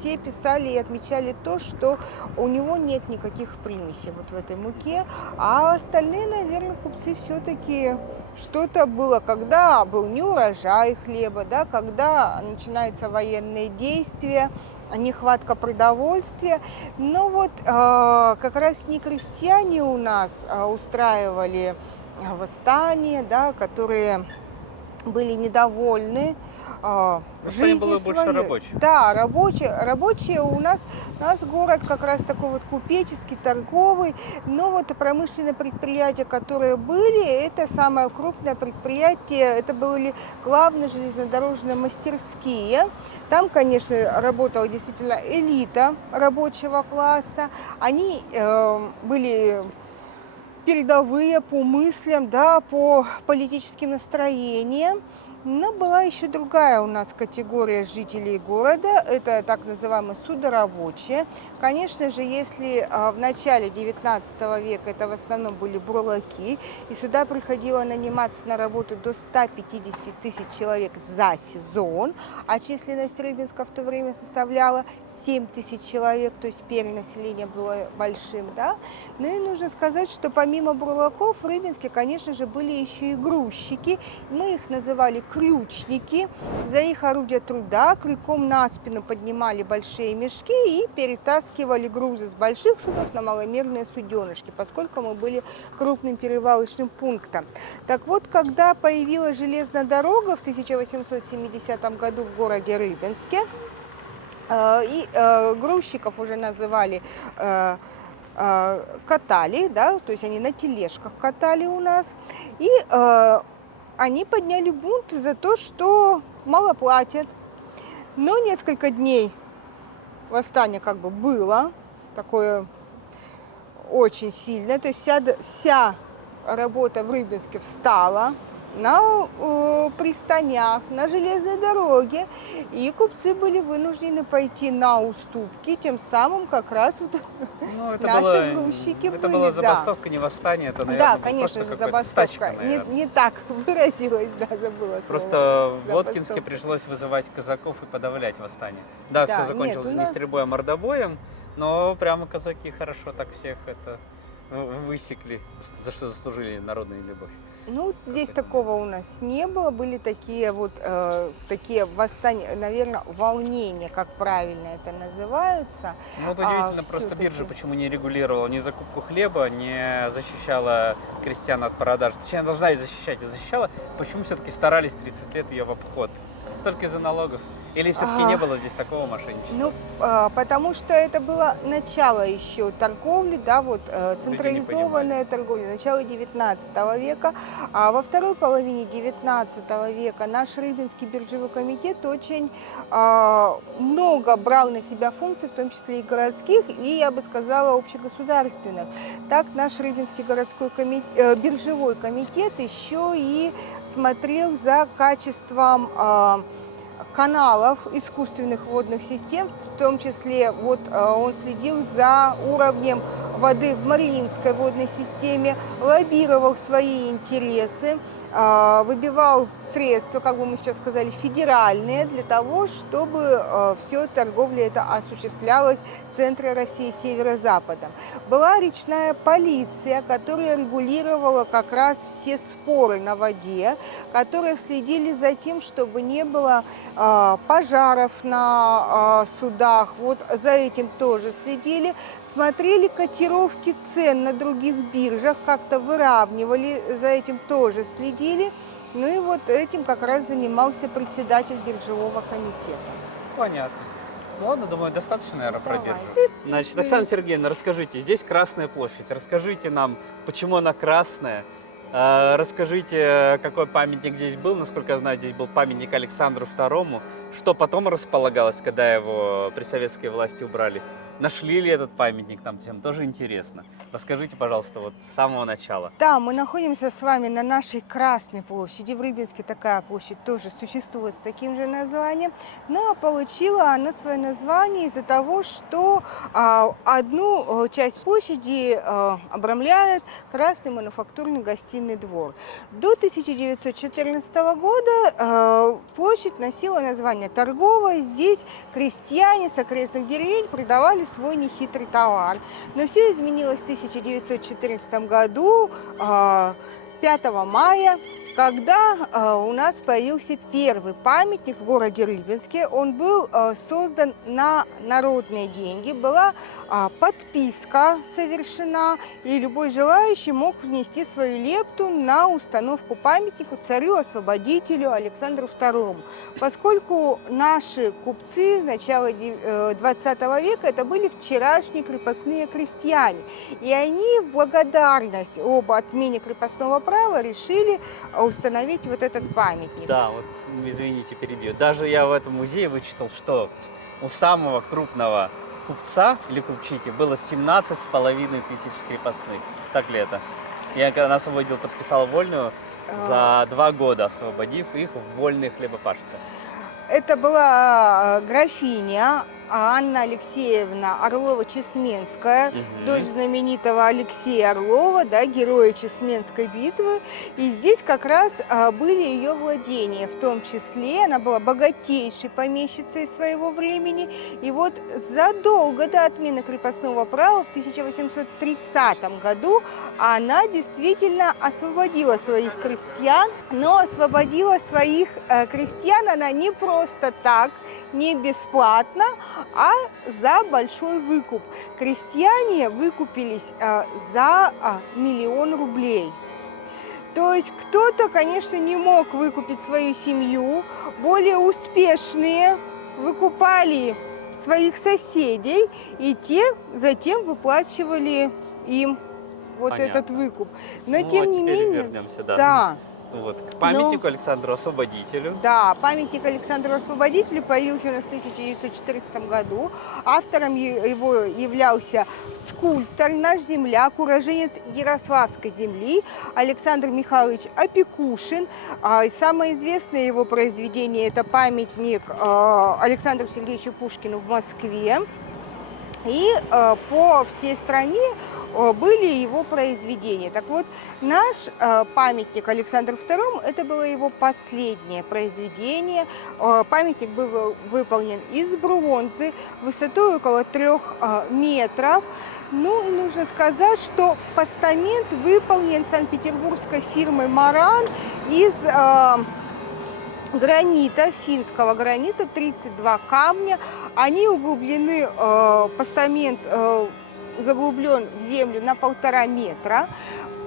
все писали и отмечали то, что у него нет никаких примесей вот в этой муке. А остальные, наверное, купцы все-таки что-то было, когда был неурожай хлеба, да, когда начинаются военные действия, нехватка продовольствия. Но вот как раз не крестьяне у нас устраивали восстания, да, которые были недовольны Восстание было больше рабочих. Да, рабочие у нас город как раз такой вот купеческий, торговый, но вот промышленные предприятия, которые были, это самое крупное предприятие, это были главные железнодорожные мастерские. Там, конечно, работала действительно элита рабочего класса, они были передовые по мыслям, да, по политическим настроениям. Но была еще другая у нас категория жителей города, это так называемые судорабочие. Конечно же, если в начале 19 века это в основном были бурлаки, и сюда приходило наниматься на работу до 150 тысяч человек за сезон, а численность Рыбинска в то время составляла 7 тысяч человек, то есть перенаселение было большим, да. Ну и нужно сказать, что помимо бурлаков в Рыбинске, конечно же, были еще и грузчики, мы их называли крючники. За их орудия труда крюком на спину поднимали большие мешки и перетаскивали грузы с больших судов на маломерные суденышки, поскольку мы были крупным перевалочным пунктом. Так вот, когда появилась железная дорога в 1870 году в городе Рыбинске, и грузчиков уже называли катали, да, то есть они на тележках катали у нас, и они подняли бунт за то, что мало платят. Но несколько дней восстание как бы было, такое очень сильное, то есть вся работа в Рыбинске встала на пристанях, на железной дороге, и купцы были вынуждены пойти на уступки, тем самым как раз вот наши грузчики были. Это была забастовка, не восстание, это, наверное, да, конечно же, просто забастовка. стачка, не так выразилась, да, забыла слово. Просто в Воткинске пришлось вызывать казаков и подавлять восстание. Да, все закончилось не стрельбой, а мордобоем, но прямо казаки хорошо так всех это высекли, за что заслужили народную любовь. Ну, здесь такого у нас не было, были такие вот такие восстания, наверное, волнения, как правильно это называются. Ну, вот удивительно, просто биржа почему не регулировала ни закупку хлеба, не защищала крестьян от продаж. Точнее, она должна и защищать, и защищала. Почему все-таки старались 30 лет ее в обход? Только из-за налогов? Или все-таки не было здесь такого мошенничества? Ну, потому что это было начало еще торговли, да, вот централизованная торговля, начало 19 века. А во второй половине 19 века наш Рыбинский биржевой комитет очень много брал на себя функций, в том числе и городских, и, я бы сказала, общегосударственных. Так наш Рыбинский городской биржевой комитет еще и смотрел за качеством каналов, искусственных водных систем, в том числе вот он следил за уровнем воды в Мариинской водной системе, лоббировал свои интересы, выбивал средства, как бы мы сейчас сказали, федеральные, для того, чтобы все торговля это осуществлялась в центре России, северо-западом. Была речная полиция, которая регулировала как раз все споры на воде, которые следили за тем, чтобы не было пожаров на судах, вот за этим тоже следили, смотрели котировки цен на других биржах, как-то выравнивали, за этим тоже следили. Ну и вот этим как раз занимался председатель биржевого комитета. Понятно. Ну ладно, думаю, достаточно, наверное, про Давай. биржу. Значит, Оксана Сергеевна, расскажите, здесь Красная площадь. Расскажите нам, почему она красная. Расскажите, какой памятник здесь был. Насколько я знаю, здесь был памятник Александру II. Что потом располагалось, когда его при советской власти убрали? Нашли ли этот памятник там? Всем тоже интересно. Расскажите, пожалуйста, вот с самого начала. Да, мы находимся с вами на нашей Красной площади. В Рыбинске такая площадь тоже существует с таким же названием. Но получила она свое название из-за того, что одну часть площади обрамляет Красный мануфактурный гостиный двор. До 1914 года площадь носила название Торговая. Здесь крестьяне с окрестных деревень продавали свой нехитрый товар. Но все изменилось в 1914 году, 5 мая, когда у нас появился первый памятник в городе Рыбинске. Он был создан на народные деньги, была подписка совершена, и любой желающий мог внести свою лепту на установку памятника царю-освободителю Александру II. Поскольку наши купцы начала 20 века это были вчерашние крепостные крестьяне, и они в благодарность об отмене крепостного права решили установить вот этот памятник. Да, вот, извините, перебью. Даже я в этом музее вычитал, что у самого крупного купца или купчихи было 17,5 тысяч крепостных. Так ли это? Я когда на свой дел подписал вольную, за 2 года освободив их в вольные хлебопашцы. Это была графиня Анна Алексеевна Орлова-Чесменская, дочь знаменитого Алексея Орлова, да, героя Чесменской битвы. И здесь как раз были ее владения, в том числе она была богатейшей помещицей своего времени. И вот задолго до отмены крепостного права в 1830 году она действительно освободила своих крестьян, но освободила своих крестьян она не просто так, не бесплатно, а за большой выкуп. Крестьяне выкупились за 1 000 000 рублей. То есть кто-то, конечно, не мог выкупить свою семью, более успешные выкупали своих соседей, и те затем выплачивали им вот Понятно. этот выкуп. Но Ну, тем а не теперь менее, вернемся, да. да. Вот, к памятнику Александру Освободителю. Да, памятник Александру Освободителю появился у нас в 1914 году. Автором его являлся скульптор, наш земляк, уроженец Ярославской земли Александр Михайлович Опекушин. И самое известное его произведение – это памятник Александру Сергеевичу Пушкину в Москве. И по всей стране были его произведения. Так вот, наш памятник Александру II, это было его последнее произведение. Памятник был выполнен из бронзы, высотой около 3 метров. Ну и нужно сказать, что постамент выполнен санкт-петербургской фирмой «Маран» из гранита, финского гранита, 32 камня. Они углублены, постамент заглублен в землю на 1,5 метра.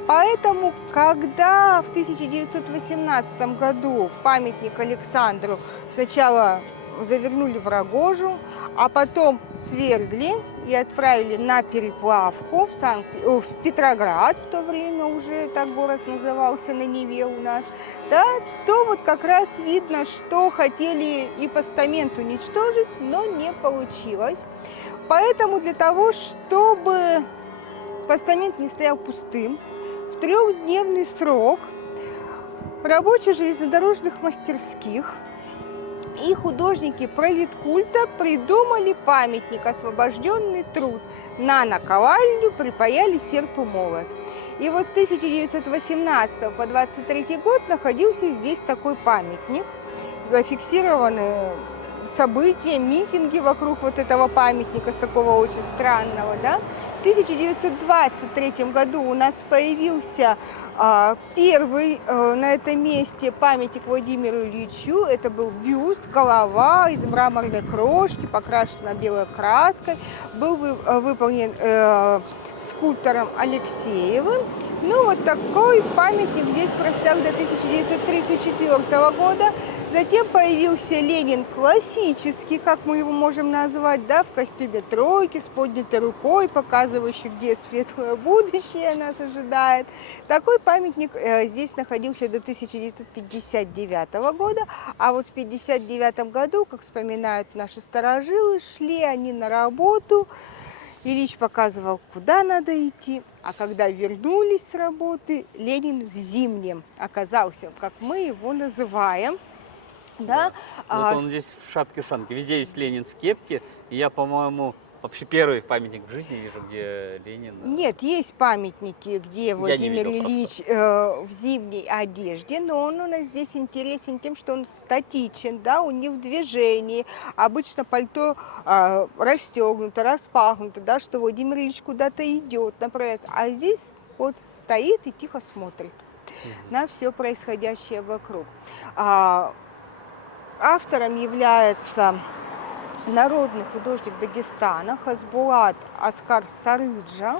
Поэтому, когда в 1918 году памятник Александру сначала завернули в рогожу, а потом свергли и отправили на переплавку в Петроград, в то время уже так город назывался, на Неве у нас, да, то вот как раз видно, что хотели и постамент уничтожить, но не получилось. Поэтому для того, чтобы постамент не стоял пустым, в 3-дневный срок рабочие железнодорожных мастерских И художники пролеткульта придумали памятник «Освобожденный труд». На наковальню припаяли серп и молот. И вот с 1918 по 23 год находился здесь такой памятник. Зафиксированы события, митинги вокруг вот этого памятника, с такого очень странного, да. В 1923 году у нас появился первый на этом месте памятник Владимиру Ильичу. Это был бюст, голова из мраморной крошки, покрашена белой краской. Был выполнен скульптором Алексеевым. Ну, вот такой памятник здесь простоял до 1934 года. Затем появился Ленин классический, как мы его можем назвать, да, в костюме тройки, с поднятой рукой, показывающий, где светлое будущее нас ожидает. Такой памятник здесь находился до 1959 года. А вот в 1959 году, как вспоминают наши старожилы, шли они на работу. Ильич показывал, куда надо идти, а когда вернулись с работы, Ленин в Зимнем оказался, как мы его называем. Да. Вот он здесь в шапке-ушанке. Везде есть Ленин в кепке. И я, по-моему, вообще первый памятник в жизни вижу, где Ленин. Нет, есть памятники, где Владимир видел Ильич в зимней одежде, но он у нас здесь интересен тем, что он статичен, да, он не в движении. Обычно пальто расстегнуто, распахнуто, да, что Владимир Ильич куда-то идет, направляется. А здесь вот стоит и тихо смотрит на все происходящее вокруг. Автором является народный художник Дагестана Хасбулат Аскар Сарыджа.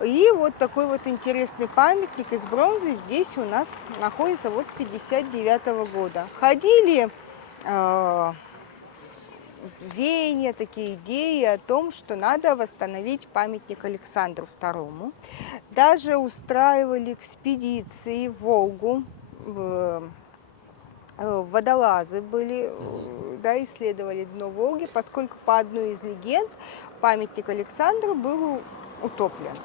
И вот такой вот интересный памятник из бронзы здесь у нас находится вот с 1959 года. Ходили веяния, такие идеи о том, что надо восстановить памятник Александру II. Даже устраивали экспедиции в Волгу, водолазы были, да, исследовали дно Волги, поскольку по одной из легенд памятник Александру был утоплен.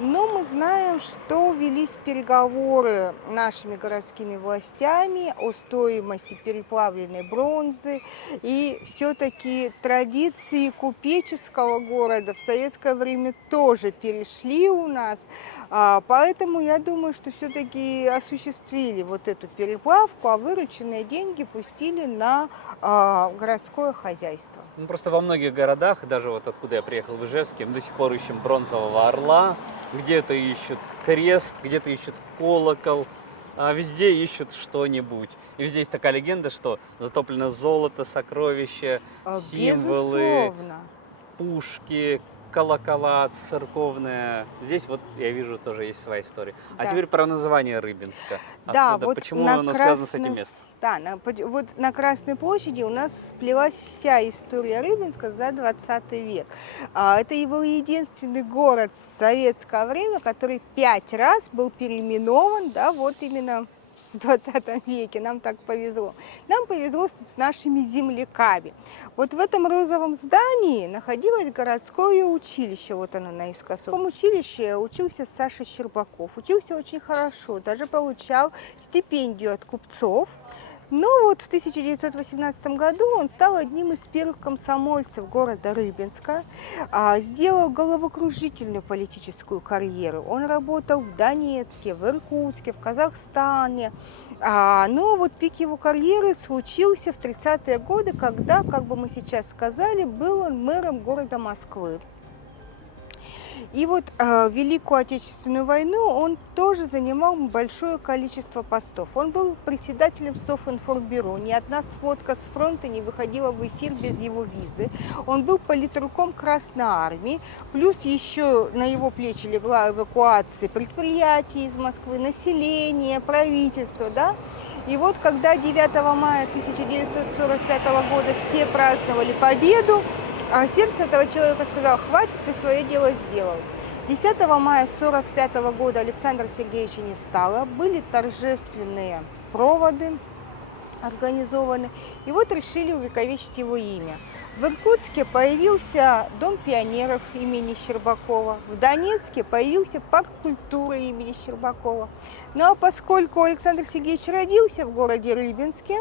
Но мы знаем, что велись переговоры нашими городскими властями о стоимости переплавленной бронзы, и все-таки традиции купеческого города в советское время тоже перешли у нас, поэтому я думаю, что все-таки осуществили вот эту переплавку, а вырученные деньги пустили на городское хозяйство. Ну, просто во многих городах, даже вот откуда я приехал, в Ижевске, мы до сих пор ищем бронзового орла, где-то ищут крест, где-то ищут колокол, а везде ищут что-нибудь. И здесь такая легенда, что затоплено золото, сокровища, символы, Безусловно. пушки, колокола церковные. Здесь вот я вижу тоже есть своя история. А Да. теперь про название Рыбинска. Да, Откуда, вот почему на оно связано с Красном- этим местом? Да, вот на Красной площади у нас сплелась вся история Рыбинска за 20 век. Это и был единственный город в советское время, который 5 раз был переименован, да, вот именно в 20 веке. Нам так повезло. Нам повезло с нашими земляками. Вот в этом розовом здании находилось городское училище, вот оно наискосок. В этом училище учился Саша Щербаков. Учился очень хорошо, даже получал стипендию от купцов. Но вот в 1918 году он стал одним из первых комсомольцев города Рыбинска, сделал головокружительную политическую карьеру. Он работал в Донецке, в Иркутске, в Казахстане. Но вот пик его карьеры случился в 30-е годы, когда, как бы мы сейчас сказали, был он мэром города Москвы. И вот в Великую Отечественную войну он тоже занимал большое количество постов. Он был председателем Софинформбюро. Ни одна сводка с фронта не выходила в эфир без его визы. Он был политруком Красной Армии. Плюс еще на его плечи легла эвакуация предприятий из Москвы, населения, правительства. Да? И вот когда 9 мая 1945 года все праздновали победу, а сердце этого человека сказало: хватит, ты свое дело сделал. 10 мая 1945 года Александра Сергеевича не стало, были торжественные проводы организованы, и вот решили увековечить его имя. В Иркутске появился Дом пионеров имени Щербакова, в Донецке появился парк культуры имени Щербакова. Ну а поскольку Александр Сергеевич родился в городе Рыбинске,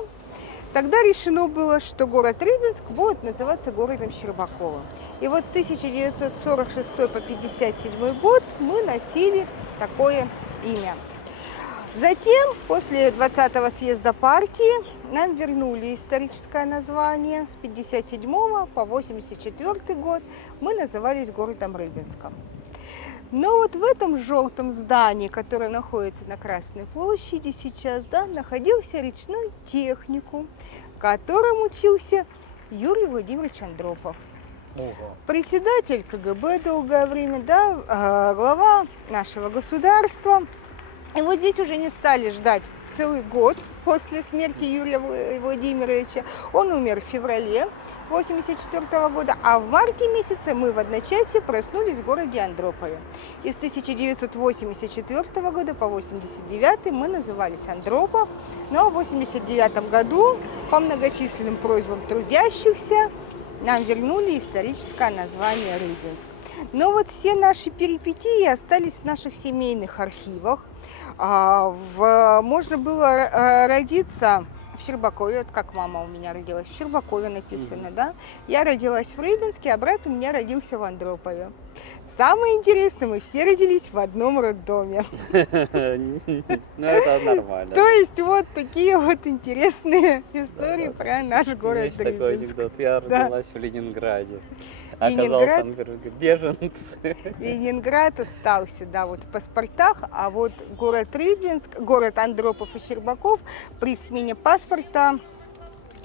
Тогда решено было, что город Рыбинск будет называться городом Щербаковым. И вот с 1946 по 1957 год мы носили такое имя. Затем, после 20-го съезда партии, нам вернули историческое название. С 1957 по 1984 год мы назывались городом Рыбинском. Но вот в этом желтом здании, которое находится на Красной площади сейчас, да, находился речной техникум, в котором учился Юрий Владимирович Андропов. Председатель КГБ долгое время, да, глава нашего государства. И вот здесь уже не стали ждать целый год после смерти Юрия Владимировича. Он умер в феврале 1984 года, а в марте месяце мы в одночасье проснулись в городе Андропове. И с 1984 года по 1989 мы назывались Андропов, но в 1989 году по многочисленным просьбам трудящихся нам вернули историческое название Рыбинск. Но вот все наши перипетии остались в наших семейных архивах. Можно было родиться в Щербакове, вот как мама у меня родилась, в Щербакове написано, да. Я родилась в Рыбинске, а брат у меня родился в Андропове. Самое интересное, мы все родились в одном роддоме. Ну, это нормально. То есть вот такие вот интересные истории про наш город Есть такой Рыбинск. анекдот. Я Да. родилась в Ленинграде. Ленинград? Оказался, например, беженцы. Ленинград остался, да, вот в паспортах, а вот город Рыбинск, город Андропов и Щербаков при смене паспорта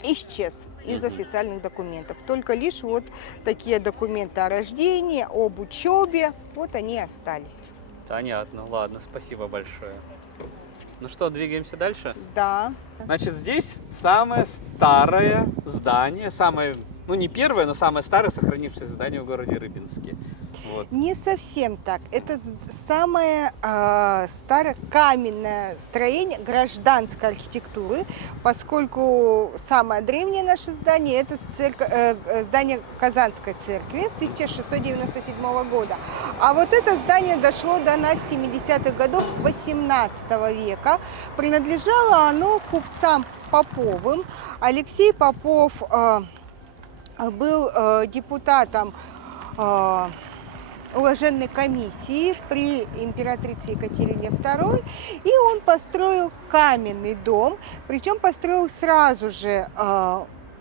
исчез из официальных документов. Только лишь вот такие документы о рождении, об учебе, вот они остались. Понятно, ладно, спасибо большое. Ну что, двигаемся дальше? Да. Значит, здесь самое старое здание, самое, ну не первое, но самое старое сохранившееся здание в городе Рыбинске. Вот. Не совсем так. Это самое старое каменное строение гражданской архитектуры, поскольку самое древнее наше здание – это здание Казанской церкви 1697 года. А вот это здание дошло до нас в 70-х годов 18 века. Принадлежало оно купцам Поповым. Алексей Попов был депутатом уложенной комиссии при императрице Екатерине II, и он построил каменный дом, причем построил сразу же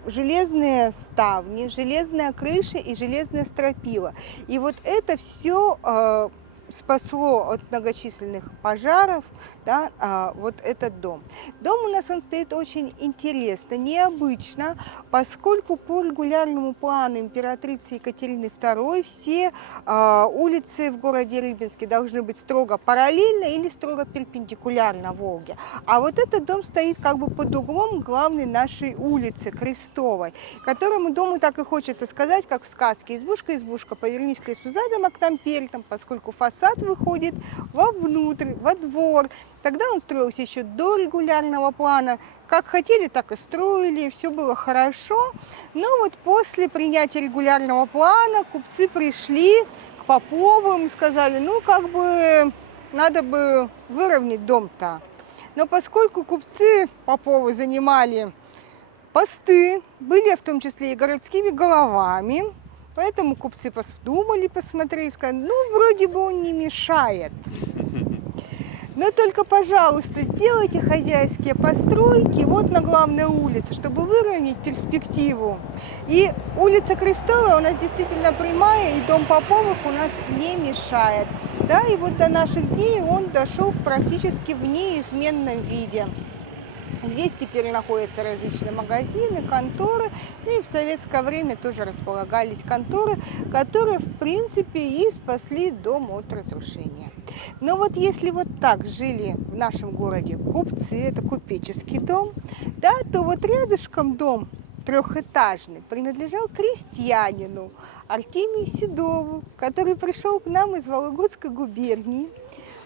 железные ставни, железная крыша и железное стропила. И вот это все спасло от многочисленных пожаров, да, вот этот дом. Дом у нас он стоит очень интересно, необычно, поскольку по регулярному плану императрицы Екатерины II все улицы в городе Рыбинске должны быть строго параллельно или строго перпендикулярно Волге. А вот этот дом стоит как бы под углом главной нашей улицы, Крестовой, которому дому так и хочется сказать, как в сказке: избушка, избушка, повернись к лесу задом, а к нам передом, поскольку фасад выходит вовнутрь, во двор. Тогда он строился еще до регулярного плана. Как хотели, так и строили, все было хорошо. Но вот после принятия регулярного плана купцы пришли к Поповым и сказали: ну, как бы, надо бы выровнять дом-то. Но поскольку купцы Поповы занимали посты, были в том числе и городскими головами, поэтому купцы подумали, посмотрели, сказали: ну, вроде бы он не мешает. Но только, пожалуйста, сделайте хозяйские постройки вот на главной улице, чтобы выровнять перспективу. И улица Крестовая у нас действительно прямая, и дом Поповых у нас не мешает. Да, и вот до наших дней он дошел практически в неизменном виде. Здесь теперь находятся различные магазины, конторы, ну и в советское время тоже располагались конторы, которые, в принципе, и спасли дом от разрушения. Но вот если вот так жили в нашем городе купцы, это купеческий дом, да, то вот рядышком дом трехэтажный принадлежал крестьянину Артемию Седову, который пришел к нам из Вологодской губернии.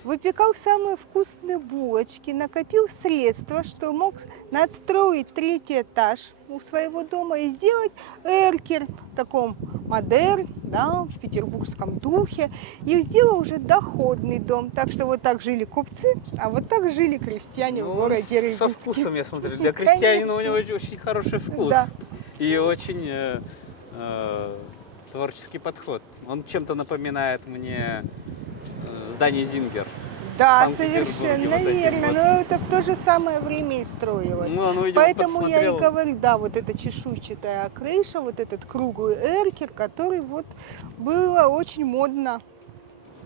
выпекал самые вкусные булочки, накопил средства, что мог надстроить третий этаж у своего дома и сделать эркер в таком модерн, да, в петербургском духе. И сделал уже доходный дом. Так что вот так жили купцы, а вот так жили крестьяне в городе Рыбинске. Со вкусом, я смотрю. Для крестьянина у него очень хороший вкус. Да. И очень творческий подход. Он чем-то напоминает мне здание Зингер. Да, Санкт-Петербурге совершенно вот эти верно. вот. Но это в то же самое время и строилось. Ну, ну, видимо, Поэтому я и подсмотрел. говорю, да, вот эта чешуйчатая крыша, вот этот круглый эркер, который вот было очень модно.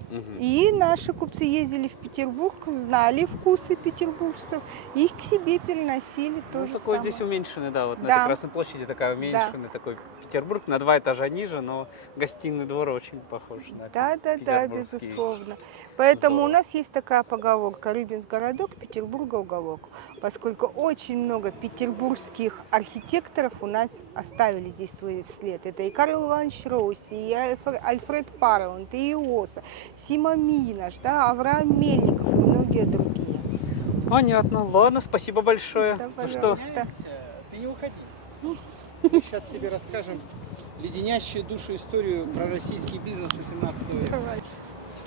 Мгм. И наши купцы ездили в Петербург, знали вкусы петербуржцев, и их к себе переносили Ну, тоже. такой здесь уменьшенный, да, вот на Да. этой Красной площади такая уменьшенный такой Петербург, на 2 этажа ниже, но гостиный двор очень похож на Да, петербургский. безусловно. Поэтому Здорово. у нас есть такая поговорка: Рыбинск городок, Петербурга уголок. Поскольку очень много петербургских архитекторов у нас оставили здесь свой след. Это и Карл Иванович Росси, и Альфред Пароланд, и Иоса, Сима Минаш, да, Авраам Мельников и многие другие. Понятно. Ладно, спасибо большое. Да, Ну что, пожалуйста. Ты не уходи. Мы сейчас тебе расскажем леденящую душу историю про российский бизнес 18 века. Давай.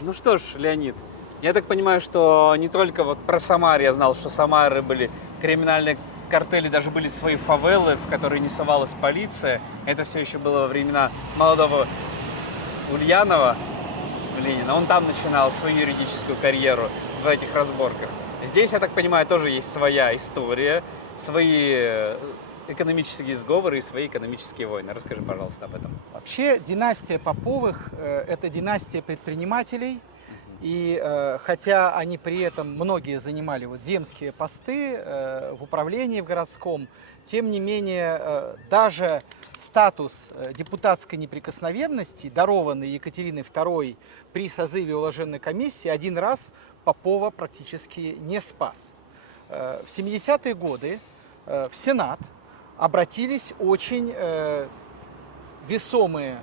ну что ж, Леонид, я так понимаю, что не только вот про Самар я знал, что Самары были криминальные картели, даже были свои фавелы, в которые не совалась полиция. Это все еще было во времена молодого Ульянова, Ленина. Он там начинал свою юридическую карьеру в этих разборках. Здесь, я так понимаю, тоже есть своя история, свои экономические сговоры и свои экономические войны. Расскажи, пожалуйста, об этом. Вообще династия Поповых это династия предпринимателей. И хотя они при этом многие занимали вот земские посты в управлении в городском, тем не менее даже статус депутатской неприкосновенности, дарованный Екатериной II при созыве уложенной комиссии, один раз Попова практически не спас. В 70-е годы в Сенат обратились очень весомые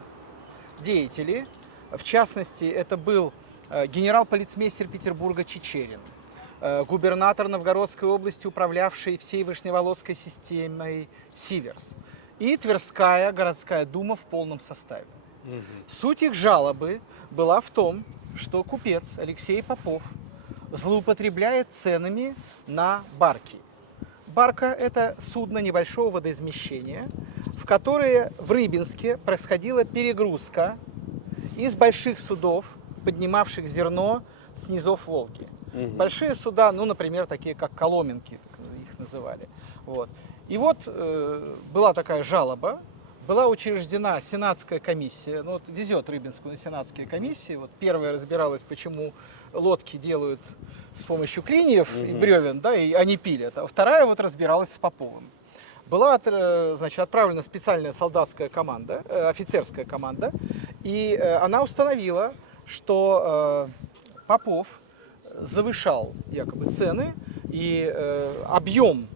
деятели. В частности, это был генерал-полицмейстер Петербурга Чичерин, губернатор Новгородской области, управлявший всей Вышневолодской системой Сиверс, и Тверская городская дума в полном составе. Суть их жалобы была в том, что купец Алексей Попов злоупотребляет ценами на барки. Барка – это судно небольшого водоизмещения, в которое в Рыбинске происходила перегрузка из больших судов, поднимавших зерно с низов Волги. Большие суда, ну, например, такие как Коломенки, их называли. Вот. И вот была такая жалоба, была учреждена сенатская комиссия, ну, вот везет Рыбинску на сенатские комиссии. Вот первая разбиралась, почему лодки делают с помощью клиньев и бревен, да, и они пилят. А вторая вот разбиралась с Поповым. Была, значит, отправлена специальная солдатская команда, офицерская команда, и она установила, что Попов завышал якобы цены, и объем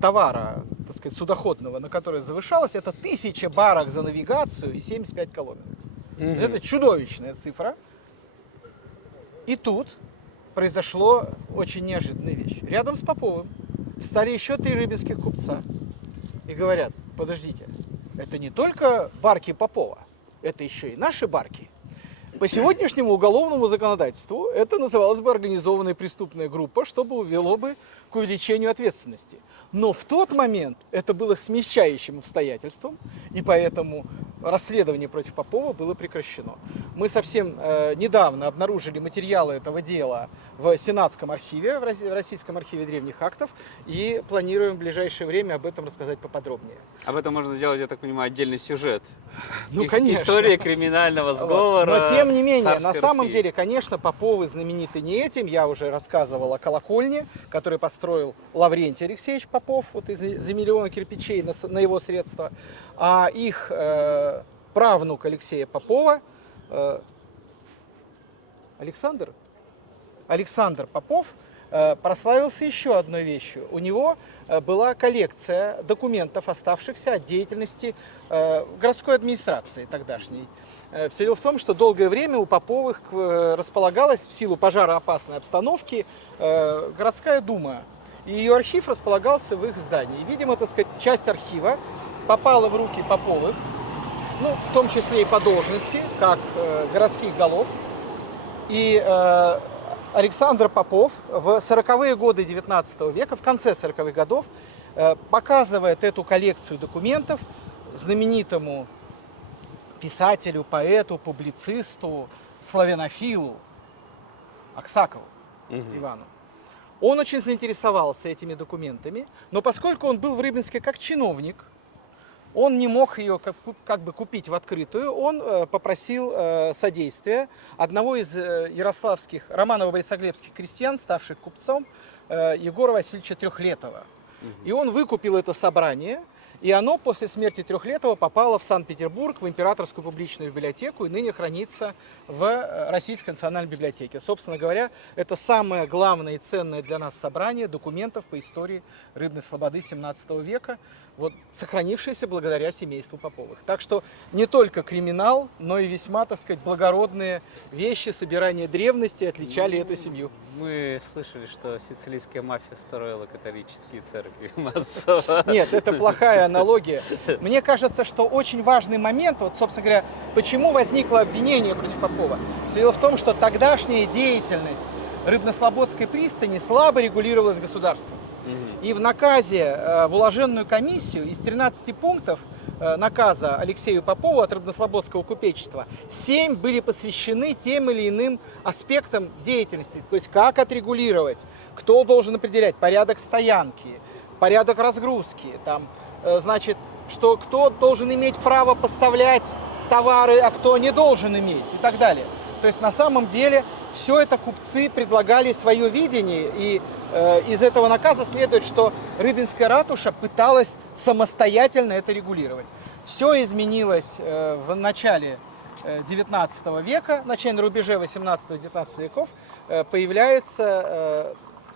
товара, так сказать, судоходного, на который завышалось, это 1000 барок за навигацию и 75 коломен. Это чудовищная цифра. И тут произошло очень неожиданная вещь. Рядом с Поповым встали еще 3 рыбинских купца и говорят: подождите, это не только барки Попова, это еще и наши барки. По сегодняшнему уголовному законодательству это называлось бы организованная преступная группа, чтобы вело бы к увеличению ответственности. Но в тот момент это было смягчающим обстоятельством, и поэтому расследование против Попова было прекращено. Мы совсем недавно обнаружили материалы этого дела в Сенатском архиве, в Российском архиве древних актов, и планируем в ближайшее время об этом рассказать поподробнее. Об этом можно сделать, я так понимаю, отдельный сюжет. Ну, конечно. История криминального сговора. Но тем не менее, на царской самом Руси. деле, конечно, Поповы знамениты не этим. Я уже рассказывал о колокольне, который построил Лаврентий Алексеевич Попов вот за миллион кирпичей на его средства. А их правнук Алексея Попова, Александр Попов, прославился еще одной вещью. У него была коллекция документов, оставшихся от деятельности городской администрации тогдашней. Все дело в том, что долгое время у Поповых располагалась в силу пожароопасной обстановки городская дума. И ее архив располагался в их здании. И, видимо, так сказать, часть архива попала в руки Поповых, ну, в том числе и по должности, как городских голов. И Александр Попов в 40-е годы 19 века, в конце 40-х годов, показывает эту коллекцию документов знаменитому писателю, поэту, публицисту, славянофилу Аксакову Ивану. Он очень заинтересовался этими документами, но поскольку он был в Рыбинске как чиновник, он не мог ее как бы купить в открытую, он попросил содействия одного из ярославских, романово-борисоглебских крестьян, ставших купцом, Егора Васильевича Трехлетова. И он выкупил это собрание, и оно после смерти Трехлетова попало в Санкт-Петербург, в Императорскую публичную библиотеку, и ныне хранится в Российской национальной библиотеке. Собственно говоря, это самое главное и ценное для нас собрание документов по истории Рыбной Слободы 17 века, вот, сохранившееся благодаря семейству Поповых. Так что не только криминал, но и весьма, так сказать, благородные вещи, собирания древности отличали эту семью. Мы слышали, что сицилийская мафия строила католические церкви массово. Нет, это плохая аналогия. Мне кажется, что очень важный момент, вот, собственно говоря, почему возникло обвинение против Попова. Все дело в том, что тогдашняя деятельность Рыбнослободской пристани слабо регулировалась государством. И в наказе в уложенную комиссию из 13 пунктов наказа Алексею Попову от Рыбнослободского купечества 7 были посвящены тем или иным аспектам деятельности. То есть как отрегулировать, кто должен определять порядок стоянки, порядок разгрузки, там, значит, что кто должен иметь право поставлять товары, а кто не должен иметь и так далее. То есть на самом деле все это купцы предлагали свое видение, и из этого наказа следует, что Рыбинская ратуша пыталась самостоятельно это регулировать. Все изменилось в начале 19 века, на рубеже 18-19 веков появляются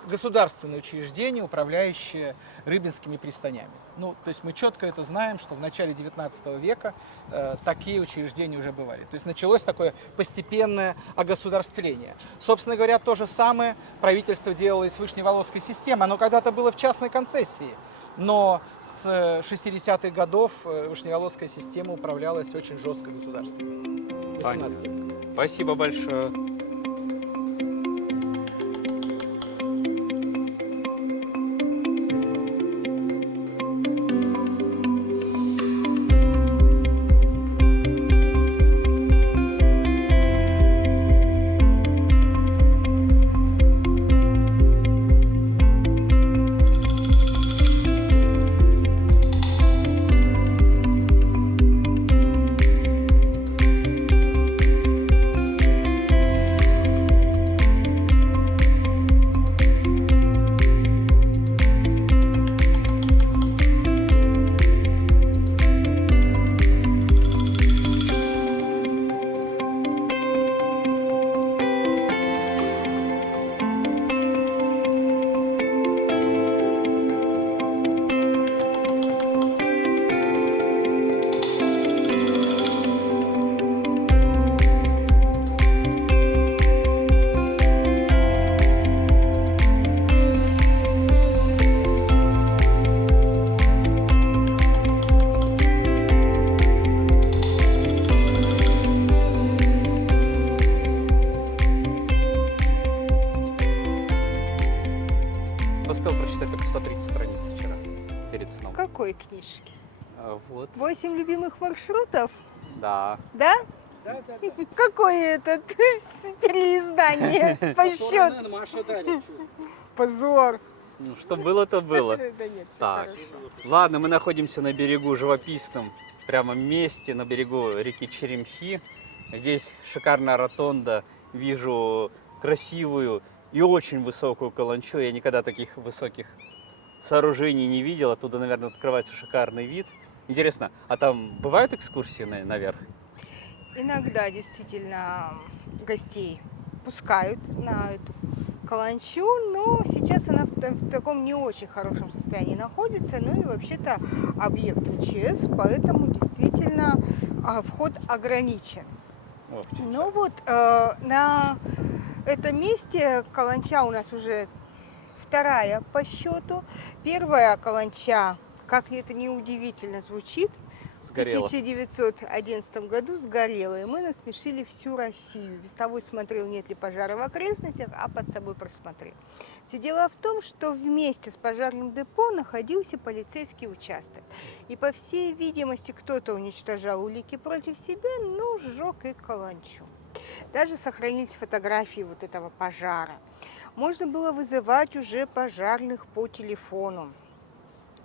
государственные учреждения, управляющие рыбинскими пристанями. Ну, то есть мы четко это знаем, что в начале 19 века такие учреждения уже бывали. То есть началось такое постепенное огосударствление. Собственно говоря, то же самое правительство делало и с Вышневолодской системой. Оно когда-то было в частной концессии, но с 60-х годов Вышневолодская система управлялась очень жестко государством. 18 век. Спасибо большое. Успел прочитать только 130 страниц вчера, перед сном. Какой книжки? Вот, 8 любимых маршрутов? да. Да? Да. Какое это переиздание по счету? Маша дали. Позор. Ну, что было, то было. Да нет, всё Так, хорошо. ладно, мы находимся на берегу живописном, прямо месте, на берегу реки Черемхи. Здесь шикарная ротонда, вижу красивую и очень высокую каланчу. Я никогда таких высоких сооружений не видел. Оттуда, наверное, открывается шикарный вид. Интересно, а там бывают экскурсии наверх? Иногда действительно гостей пускают на эту каланчу, но сейчас она в таком не очень хорошем состоянии находится, ну и вообще-то объект МЧС, поэтому действительно вход ограничен. Ну вот на этом месте каланча у нас уже вторая по счету. Первая каланча, как это ни удивительно звучит, Сгорела. в 1911 году сгорела, и мы насмешили всю Россию. Вестовой смотрел, нет ли пожара в окрестностях, а под собой просмотрел. Все дело в том, что вместе с пожарным депо находился полицейский участок. И, по всей видимости, кто-то уничтожал улики против себя, но сжег и каланчу. Даже сохранились фотографии вот этого пожара. Можно было вызывать уже пожарных по телефону.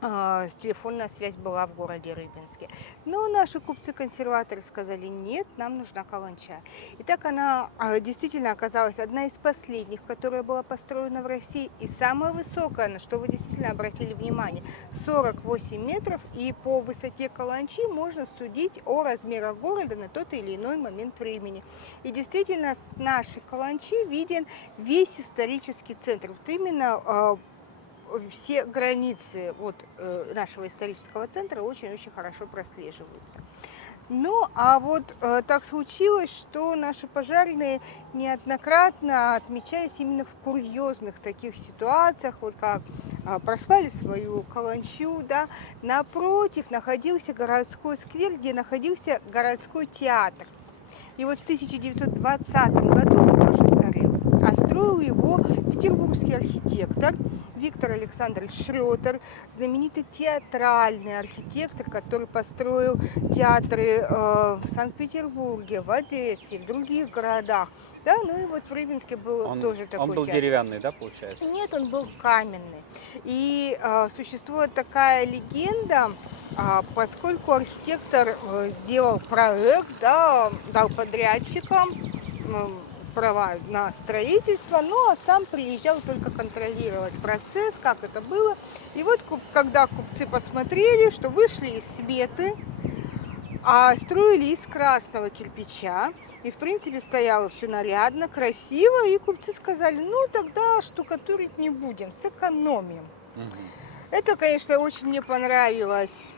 Телефонная связь была в городе Рыбинске. Но наши купцы-консерваторы сказали, нет, нам нужна каланча. И так она действительно оказалась одна из последних, которая была построена в России. И самая высокая, на что вы действительно обратили внимание, 48 метров. И по высоте каланчи можно судить о размерах города на тот или иной момент времени. И действительно с нашей каланчи виден весь исторический центр. Вот именно все границы вот, нашего исторического центра очень-очень хорошо прослеживаются. Ну, а вот так случилось, что наши пожарные неоднократно отмечались именно в курьезных таких ситуациях, вот как проспали свою каланчу, да, напротив находился городской сквер, где находился городской театр. И вот в 1920 году он тоже сгорел, а строил его петербургский архитектор Виктор Александрович Шрёдер, знаменитый театральный архитектор, который построил театры в Санкт-Петербурге, в Одессе, в других городах. Да, ну и вот в Рыбинске был тоже такой Он был театр. деревянный, да, получается? Нет, он был каменный. И существует такая легенда, поскольку архитектор сделал проект, да, дал подрядчикам права на строительство, ну а сам приезжал только контролировать процесс, как это было. И вот когда купцы посмотрели, что вышли из сметы, а строили из красного кирпича, и в принципе стояло все нарядно, красиво, и купцы сказали, ну тогда штукатурить не будем, сэкономим. Это, конечно, очень мне понравилось.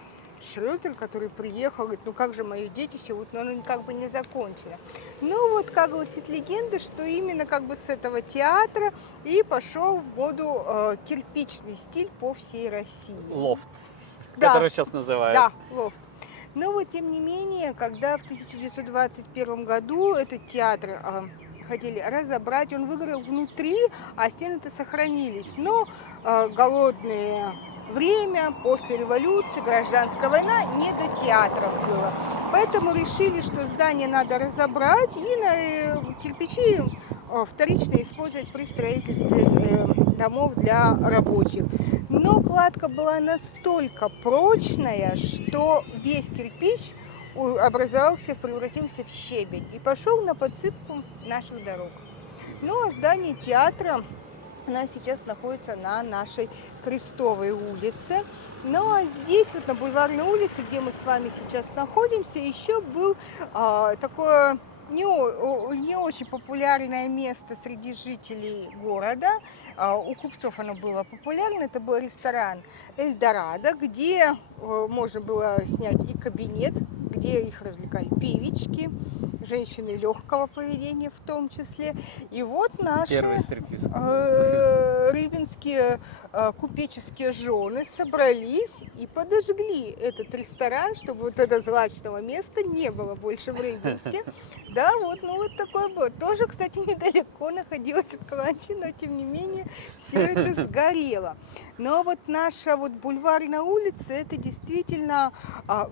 Шрёдер, который приехал, говорит, ну как же мои детище, вот, но оно как бы не закончено. Ну вот, как гласит легенда, что именно как бы с этого театра и пошел в моду кирпичный стиль по всей России. Лофт, Да. который сейчас называют. Да, лофт. Но вот тем не менее, когда в 1921 году этот театр хотели разобрать, он выгорел внутри, а стены-то сохранились. Но голодные время, после революции, гражданская война, не до театров было. Поэтому решили, что здание надо разобрать и на кирпичи вторично использовать при строительстве домов для рабочих. Но кладка была настолько прочная, что весь кирпич образовался, превратился в щебень и пошел на подсыпку наших дорог. Ну а здание театра у нас сейчас находится на нашей Крестовой улице. Ну а здесь, вот на Бульварной улице, где мы с вами сейчас находимся, еще был такое не очень популярное место среди жителей города. У купцов оно было популярно. Это был ресторан Эльдорадо, где можно было снять и кабинет, где их развлекали певички, женщины легкого поведения в том числе. И вот наши Первый стриптиз. рыбинские купеческие жены собрались и подожгли этот ресторан, чтобы вот этого злачного места не было больше в Рыбинске. Да, вот, ну вот такое было. Тоже, кстати, недалеко находилось от каланчи, но тем не менее все это сгорело. Но вот наша вот Бульварная улица, это действительно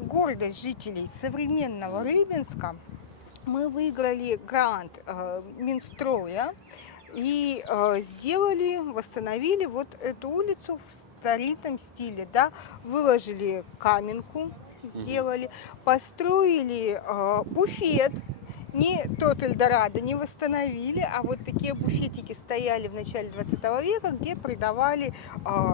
гордость жителей современного Рыбинска. Мы выиграли грант Минстроя и восстановили вот эту улицу в старинном стиле, да, выложили каменку, сделали, построили буфет не тот Эльдорадо не восстановили, а вот такие буфетики стояли в начале 20 века, где продавали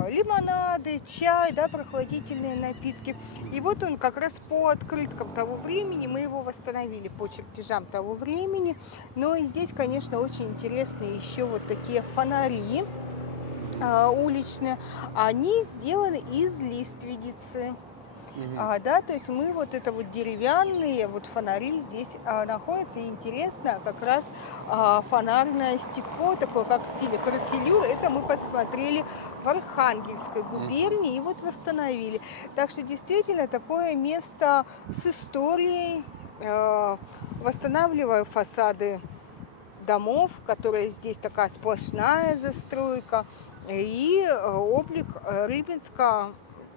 лимонады, чай, да, прохладительные напитки. И вот он как раз по открыткам того времени, мы его восстановили по чертежам того времени. Но и здесь, конечно, очень интересные еще вот такие фонари уличные. Они сделаны из лиственницы. Да, то есть мы вот это вот деревянные вот фонари здесь находятся. И интересно, как раз фонарное стекло, такое как в стиле кракелюр, это мы посмотрели в Архангельской губернии и вот восстановили. Так что действительно такое место с историей, восстанавливая фасады домов, которые здесь такая сплошная застройка, и облик Рыбинска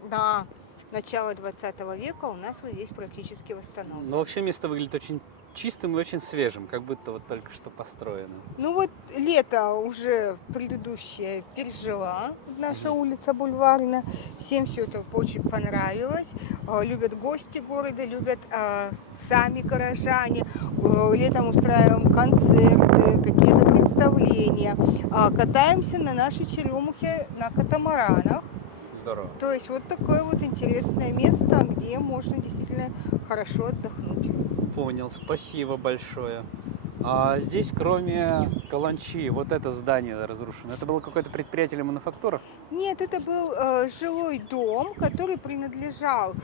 на начало 20 века у нас вот здесь практически восстановлен. Ну, вообще место выглядит очень чистым и очень свежим, как будто вот только что построено. Ну вот лето уже предыдущее пережила наша улица Бульварная. Всем все это очень понравилось. Любят гости города, любят сами горожане. Летом устраиваем концерты, какие-то представления. Катаемся на нашей черемухе на катамаранах. Здорово. То есть вот такое вот интересное место, где можно действительно хорошо отдохнуть. Понял, спасибо большое. А здесь, кроме каланчи, вот это здание разрушено, это было какое-то предприятие или мануфактура? Нет, это был жилой дом, который принадлежал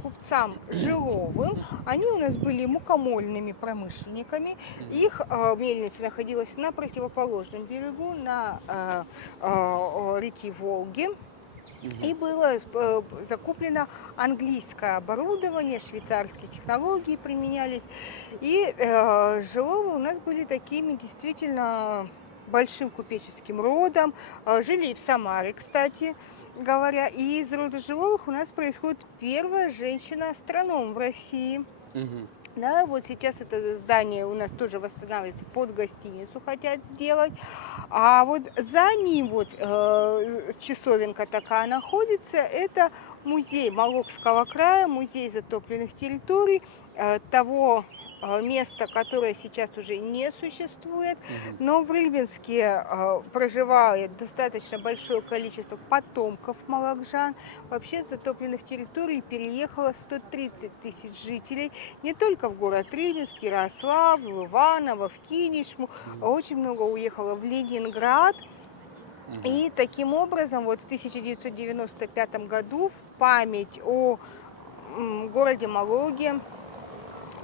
купцам Жиловым. Они у нас были мукомольными промышленниками. Их мельница находилась на противоположном берегу, на реки Волги. И было закуплено английское оборудование, швейцарские технологии применялись. И Жиловы у нас были такими действительно большим купеческим родом. Жили и в Самаре, кстати говоря. И из рода Жиловых у нас происходит первая женщина-астроном в России. Да, вот сейчас это здание у нас тоже восстанавливается, под гостиницу хотят сделать. А вот за ним вот часовенка такая находится, это музей Молокского края, музей затопленных территорий, того место, которое сейчас уже не существует, но в Рыбинске проживает достаточно большое количество потомков молокжан. Вообще с затопленных территорий переехало 130 тысяч жителей, не только в город Рыбинск, Ярослав, в Иваново, в Кинешму, очень много уехало в Ленинград. И таким образом вот в 1995 году в память о городе Мологе,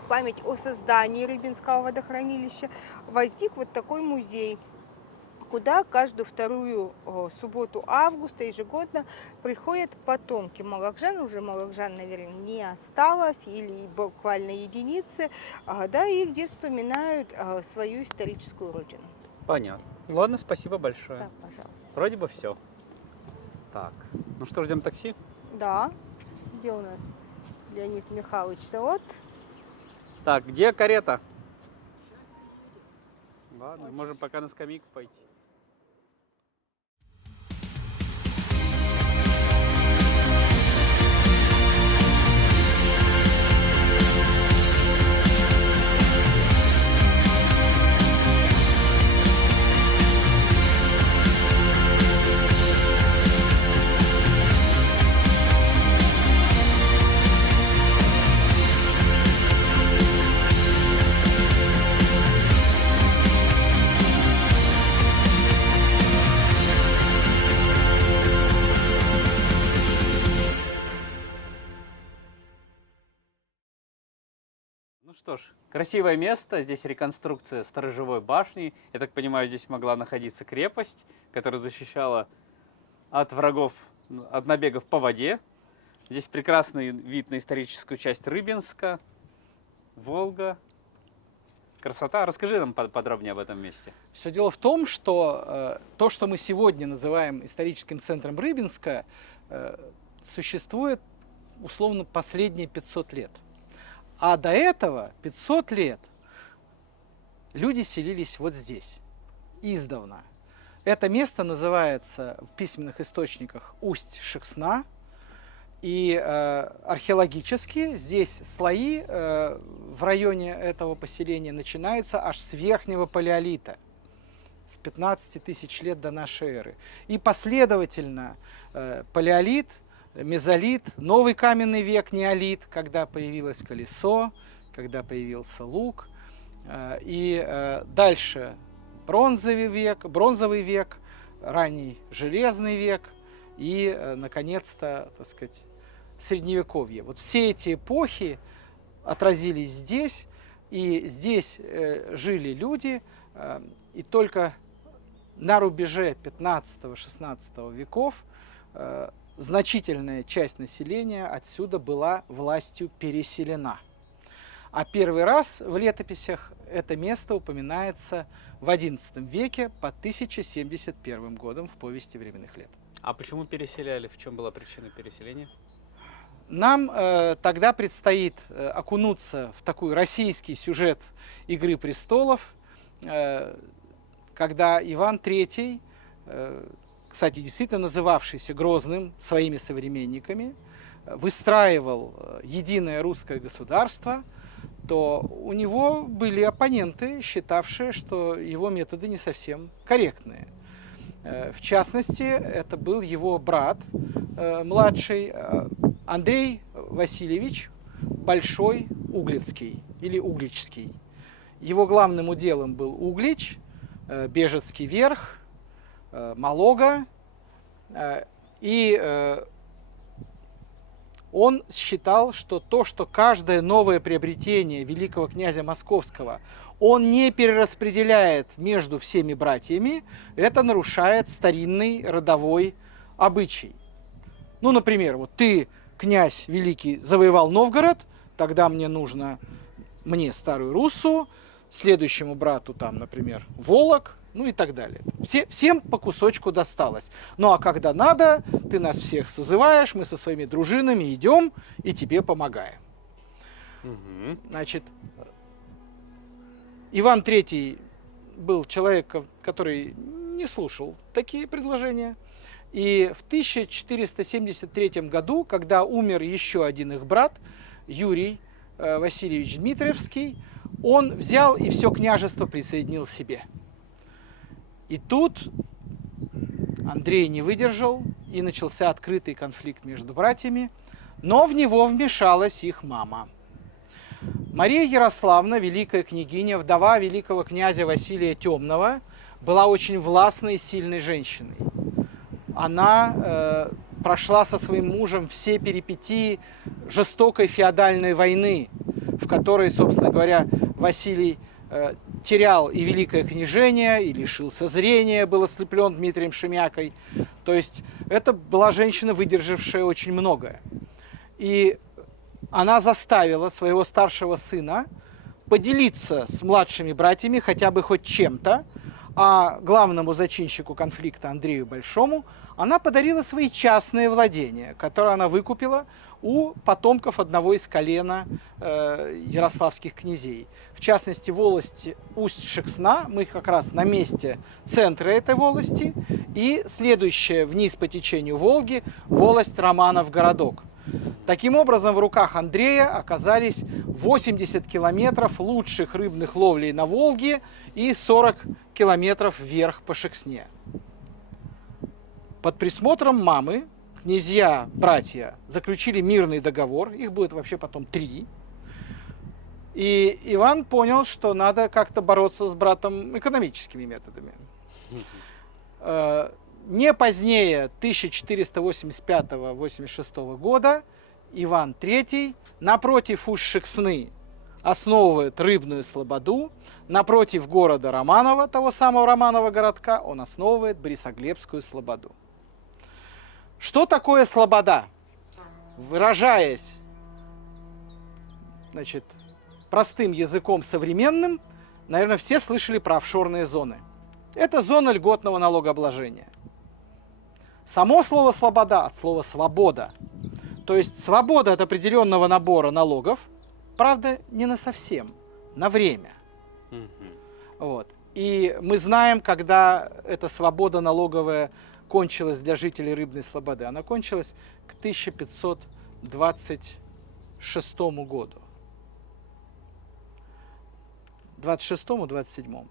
в память о создании Рыбинского водохранилища возник вот такой музей, куда каждую вторую субботу августа ежегодно приходят потомки молокжан. Уже молокжан, наверное, не осталось, или буквально единицы, да, и где вспоминают свою историческую родину. Понятно. Ладно, спасибо большое. Да, пожалуйста. Вроде бы все. Так, ну что, ждем такси? Да, где у нас Леонид Михайлович? Вот. Так, где карета? Ладно, можем пока на скамейку пойти. Ну что ж, красивое место. Здесь реконструкция сторожевой башни. Я так понимаю, здесь могла находиться крепость, которая защищала от врагов, от набегов по воде. Здесь прекрасный вид на историческую часть Рыбинска, Волга. Красота. Расскажи нам подробнее об этом месте. Все дело в том, что то, что мы сегодня называем историческим центром Рыбинска, существует условно последние 500 лет. А до этого 500 лет люди селились вот здесь, издавна. Это место называется в письменных источниках Усть-Шексна. И археологически здесь слои в районе этого поселения начинаются аж с верхнего палеолита, с 15 тысяч лет до нашей эры. И последовательно палеолит, мезолит, новый каменный век, неолит, когда появилось колесо, когда появился лук, и дальше бронзовый век, ранний железный век и, наконец-то, так сказать, средневековье. Вот все эти эпохи отразились здесь, и здесь жили люди, и только на рубеже 15-16 веков значительная часть населения отсюда была властью переселена. А первый раз в летописях это место упоминается в XI веке по 1071 годом в повести временных лет. А почему переселяли? В чем была причина переселения? Нам тогда предстоит окунуться в такой российский сюжет «Игры престолов», когда Иван III, кстати, действительно называвшийся Грозным своими современниками, выстраивал единое русское государство, то у него были оппоненты, считавшие, что его методы не совсем корректные. В частности, это был его брат младший Андрей Васильевич Большой Углицкий или Угличский. Его главным уделом был Углич, Бежецкий верх, Малога, и он считал, что то, что каждое новое приобретение великого князя Московского он не перераспределяет между всеми братьями, это нарушает старинный родовой обычай. Ну, например, вот ты, князь великий, завоевал Новгород, тогда мне Старую Руссу, следующему брату там, например, Волок, ну и так далее. Всем по кусочку досталось. Ну а когда надо, ты нас всех созываешь, мы со своими дружинами идем и тебе помогаем. Угу. Значит, Иван III был человек, который не слушал такие предложения. И в 1473 году, когда умер еще один их брат, Юрий Васильевич Дмитриевский, он взял и все княжество присоединил себе. И тут Андрей не выдержал, и начался открытый конфликт между братьями, но в него вмешалась их мама. Мария Ярославна, великая княгиня, вдова великого князя Василия Темного, была очень властной и сильной женщиной. Она прошла со своим мужем все перипетии жестокой феодальной войны, в которой, собственно говоря, Василий терял и великое княжение, и лишился зрения, был ослеплен Дмитрием Шемякой. То есть это была женщина, выдержавшая очень многое. И она заставила своего старшего сына поделиться с младшими братьями хотя бы хоть чем-то, а главному зачинщику конфликта Андрею Большому она подарила свои частные владения, которые она выкупила у потомков одного из колена ярославских князей. В частности, волость Усть-Шексна, мы как раз на месте центра этой волости, и следующая вниз по течению Волги волость Романов-Городок. Таким образом, в руках Андрея оказались 80 километров лучших рыбных ловлей на Волге и 40 километров вверх по Шексне. Под присмотром мамы князья, братья заключили мирный договор, их будет вообще потом 3. И Иван понял, что надо как-то бороться с братом экономическими методами. Не позднее 1485-86 года Иван III напротив Усть-Шексны основывает рыбную слободу, напротив города Романова, того самого Романова городка, он основывает Борисоглебскую слободу. Что такое слобода? Выражаясь, значит, простым языком современным, наверное, все слышали про офшорные зоны. Это зона льготного налогообложения. Само слово «слобода» от слова «свобода». То есть свобода от определенного набора налогов, правда, не на совсем, на время. Вот. И мы знаем, когда эта свобода налоговая кончилась для жителей Рыбной Слободы? Она кончилась к 1526 году. 26-27.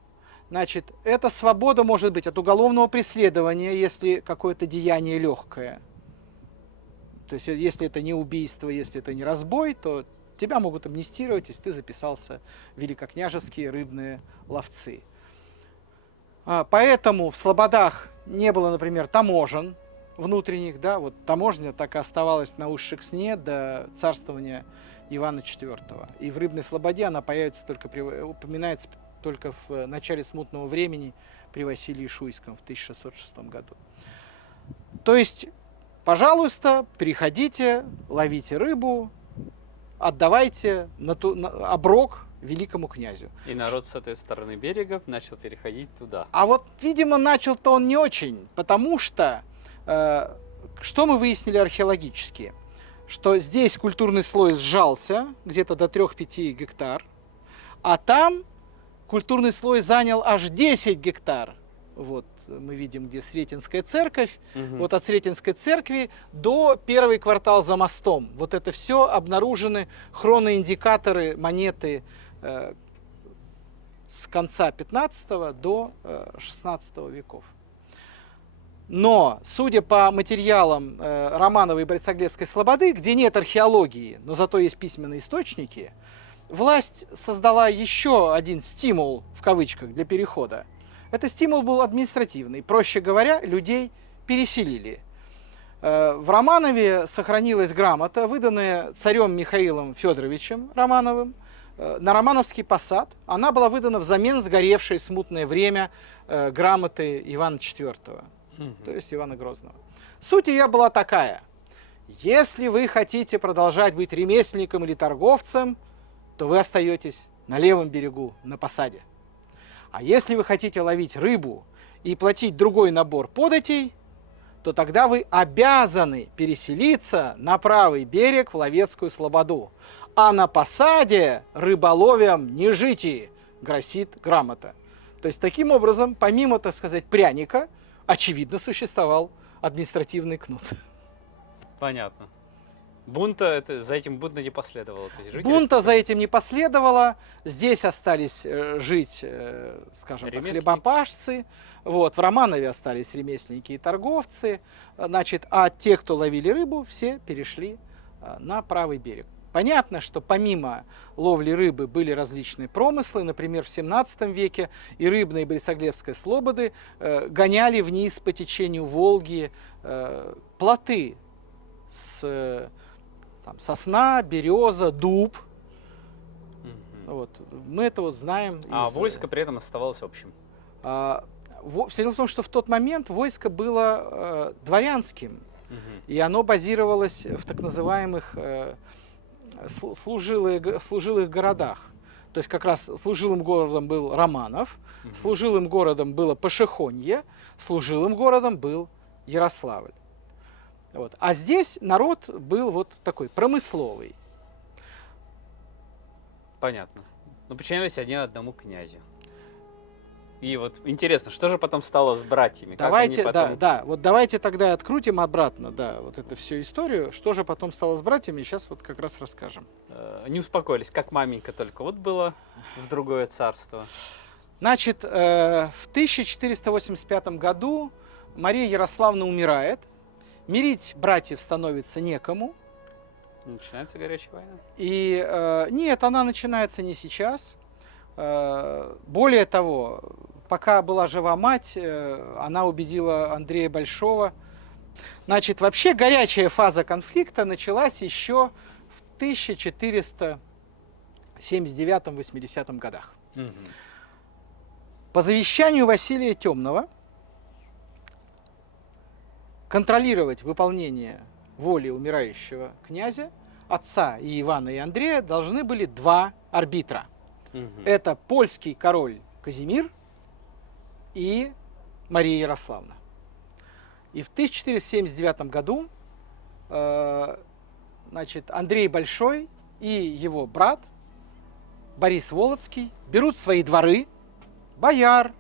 Значит, эта свобода может быть от уголовного преследования, если какое-то деяние легкое. То есть, если это не убийство, если это не разбой, то тебя могут амнистировать, если ты записался в великокняжеские рыбные ловцы. Поэтому в слободах не было, например, таможен внутренних, да, вот таможня так и оставалась на Уж-Шексне до царствования Ивана IV. И в Рыбной Слободе она появится упоминается только в начале смутного времени при Василии Шуйском в 1606 году. То есть, пожалуйста, приходите, ловите рыбу, отдавайте оброк великому князю. И народ с этой стороны берега начал переходить туда. А вот, видимо, начал-то он не очень, потому что, что мы выяснили археологически? Что здесь культурный слой сжался где-то до 3-5 гектар, а там культурный слой занял аж 10 гектар. Вот мы видим, где Сретенская церковь. Угу. Вот от Сретенской церкви до первый квартал за мостом. Вот это все обнаружены хроноиндикаторы монеты с конца 15 до 16 веков. Но, судя по материалам Романовой и Борисоглебской слободы, где нет археологии, но зато есть письменные источники, власть создала еще один стимул, в кавычках, для перехода. Этот стимул был административный. Проще говоря, людей переселили. В Романове сохранилась грамота, выданная царем Михаилом Федоровичем Романовым на Романовский посад. Она была выдана взамен сгоревшей в смутное время грамоты Ивана IV, то есть Ивана Грозного. Суть ее была такая. Если вы хотите продолжать быть ремесленником или торговцем, то вы остаетесь на левом берегу, на посаде. А если вы хотите ловить рыбу и платить другой набор податей, то тогда вы обязаны переселиться на правый берег в Ловецкую слободу. А на посаде рыболовием не жите, гласит грамота. То есть, таким образом, помимо, так сказать, пряника, очевидно, существовал административный кнут. Понятно. Бунта за этим бунта не последовало. То есть Бунта за этим не последовало. Здесь остались жить, скажем так, хлебопашцы. Вот, в Романове остались ремесленники и торговцы. Значит, а те, кто ловили рыбу, все перешли на правый берег. Понятно, что помимо ловли рыбы были различные промыслы. Например, в 17 веке и Рыбная, и Борисоглебская слободы гоняли вниз по течению Волги плоты с сосна, береза, дуб. Вот. Мы это вот знаем. А войско при этом оставалось общим. Все дело в том, что в тот момент войско было дворянским. И оно базировалось в так называемых служилых городах. То есть как раз служилым городом был Романов, служилым городом было Пашихонье, служилым городом был Ярославль. Вот. А здесь народ был вот такой промысловый. Понятно. Но подчинялись они одному князю. И вот интересно, что же потом стало с братьями? Давайте, как они потом... вот давайте тогда открутим обратно, вот эту всю историю. Что же потом стало с братьями, сейчас вот как раз расскажем. Не успокоились, как маменька только вот было в другое царство. Значит, в 1485 году Мария Ярославна умирает. Мирить братьев становится некому. Начинается горячая война? И нет, она начинается не сейчас. Более того, пока была жива мать, она убедила Андрея Большого. Значит, вообще горячая фаза конфликта началась еще в 1479-80 годах. По завещанию Василия Темного контролировать выполнение воли умирающего князя, отца и Ивана и Андрея, должны были два арбитра. Это польский король Казимир и Мария Ярославна. И в 1479 году значит, Андрей Большой и его брат Борис Волоцкий берут свои дворы, бояр,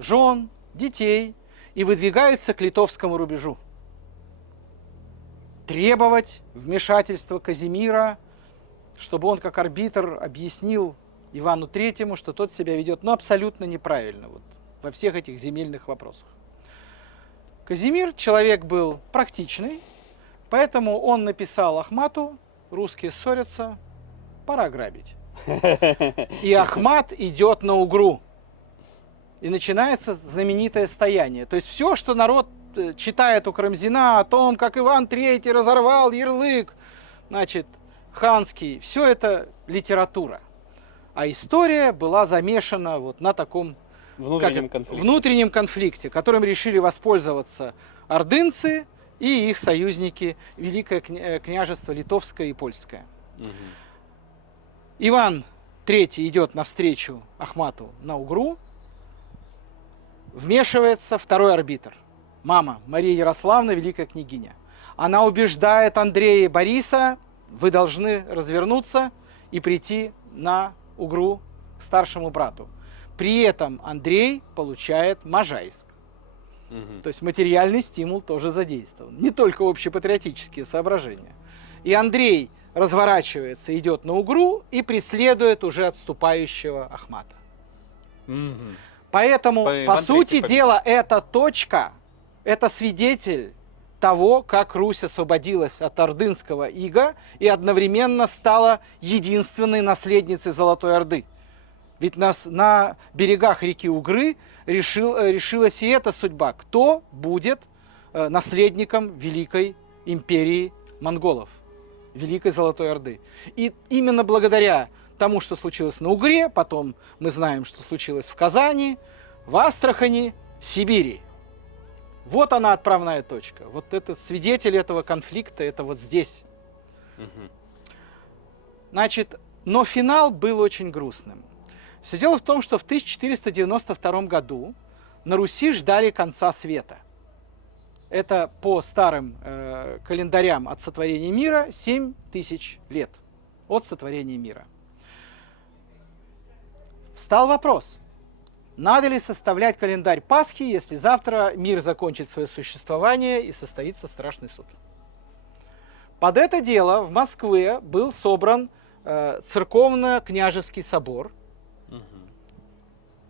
жен, детей и выдвигаются к литовскому рубежу. Требовать вмешательства Казимира, чтобы он как арбитр объяснил Ивану Третьему, что тот себя ведет абсолютно неправильно вот, во всех этих земельных вопросах. Казимир человек был практичный, поэтому он написал Ахмату: русские ссорятся, пора грабить. И Ахмат идет на Угру. И начинается знаменитое стояние. То есть все, что народ читает у Карамзина о том, как Иван III разорвал ярлык, значит, ханский, все это литература. А история была замешана вот на таком внутреннем конфликте, которым решили воспользоваться ордынцы и их союзники, Великое княжество Литовское и Польское. Угу. Иван III идет навстречу Ахмату на Угру, вмешивается второй арбитр, мама Мария Ярославна, великая княгиня. Она убеждает Андрея и Бориса: вы должны развернуться и прийти на Угру к старшему брату. При этом Андрей получает Можайск. Угу. То есть материальный стимул тоже задействован. Не только общепатриотические соображения. И Андрей разворачивается, идет на Угру и преследует уже отступающего Ахмата. Угу. Поэтому, по сути дела, эта точка, это свидетель того, как Русь освободилась от ордынского ига и одновременно стала единственной наследницей Золотой Орды. Ведь на берегах реки Угры решилась и эта судьба. Кто будет наследником Великой империи монголов, Великой Золотой Орды. И именно благодаря тому, что случилось на Угре, потом мы знаем, что случилось в Казани, в Астрахани, в Сибири. Вот она, отправная точка. Вот это свидетель этого конфликта, это вот здесь. Угу. Значит, но финал был очень грустным. Все дело в том, что в 1492 году на Руси ждали конца света. Это по старым календарям от сотворения мира 7000 лет от сотворения мира. Встал вопрос, надо ли составлять календарь Пасхи, если завтра мир закончит свое существование и состоится страшный суд. Под это дело в Москве был собран церковно-княжеский собор.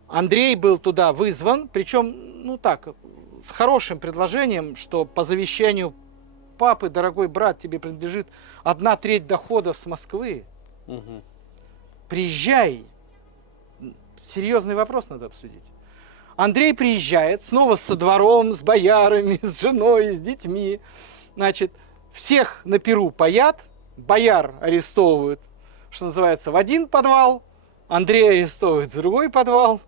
Андрей был туда вызван, причем, ну так, с хорошим предложением, что по завещанию папы, дорогой брат, тебе принадлежит 1/3 доходов с Москвы. Угу. Приезжай. Серьезный вопрос надо обсудить. Андрей приезжает, снова со двором, с боярами, с женой, с детьми. Значит, всех на пиру паят, бояр арестовывают, что называется, в один подвал, Андрея арестовывают в другой подвал.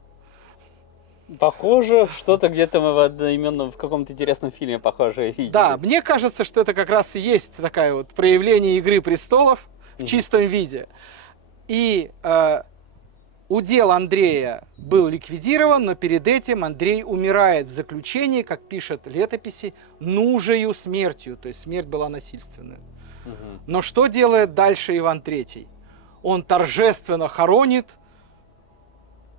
Похоже, что-то где-то мы именно в каком-то интересном фильме похожее видели. Да, мне кажется, что это как раз и есть такое вот проявление «Игры престолов» в чистом виде. И удел Андрея был ликвидирован, но перед этим Андрей умирает в заключении, как пишет летописи, нужею смертью, то есть смерть была насильственная. Угу. Но что делает дальше Иван III? Он торжественно хоронит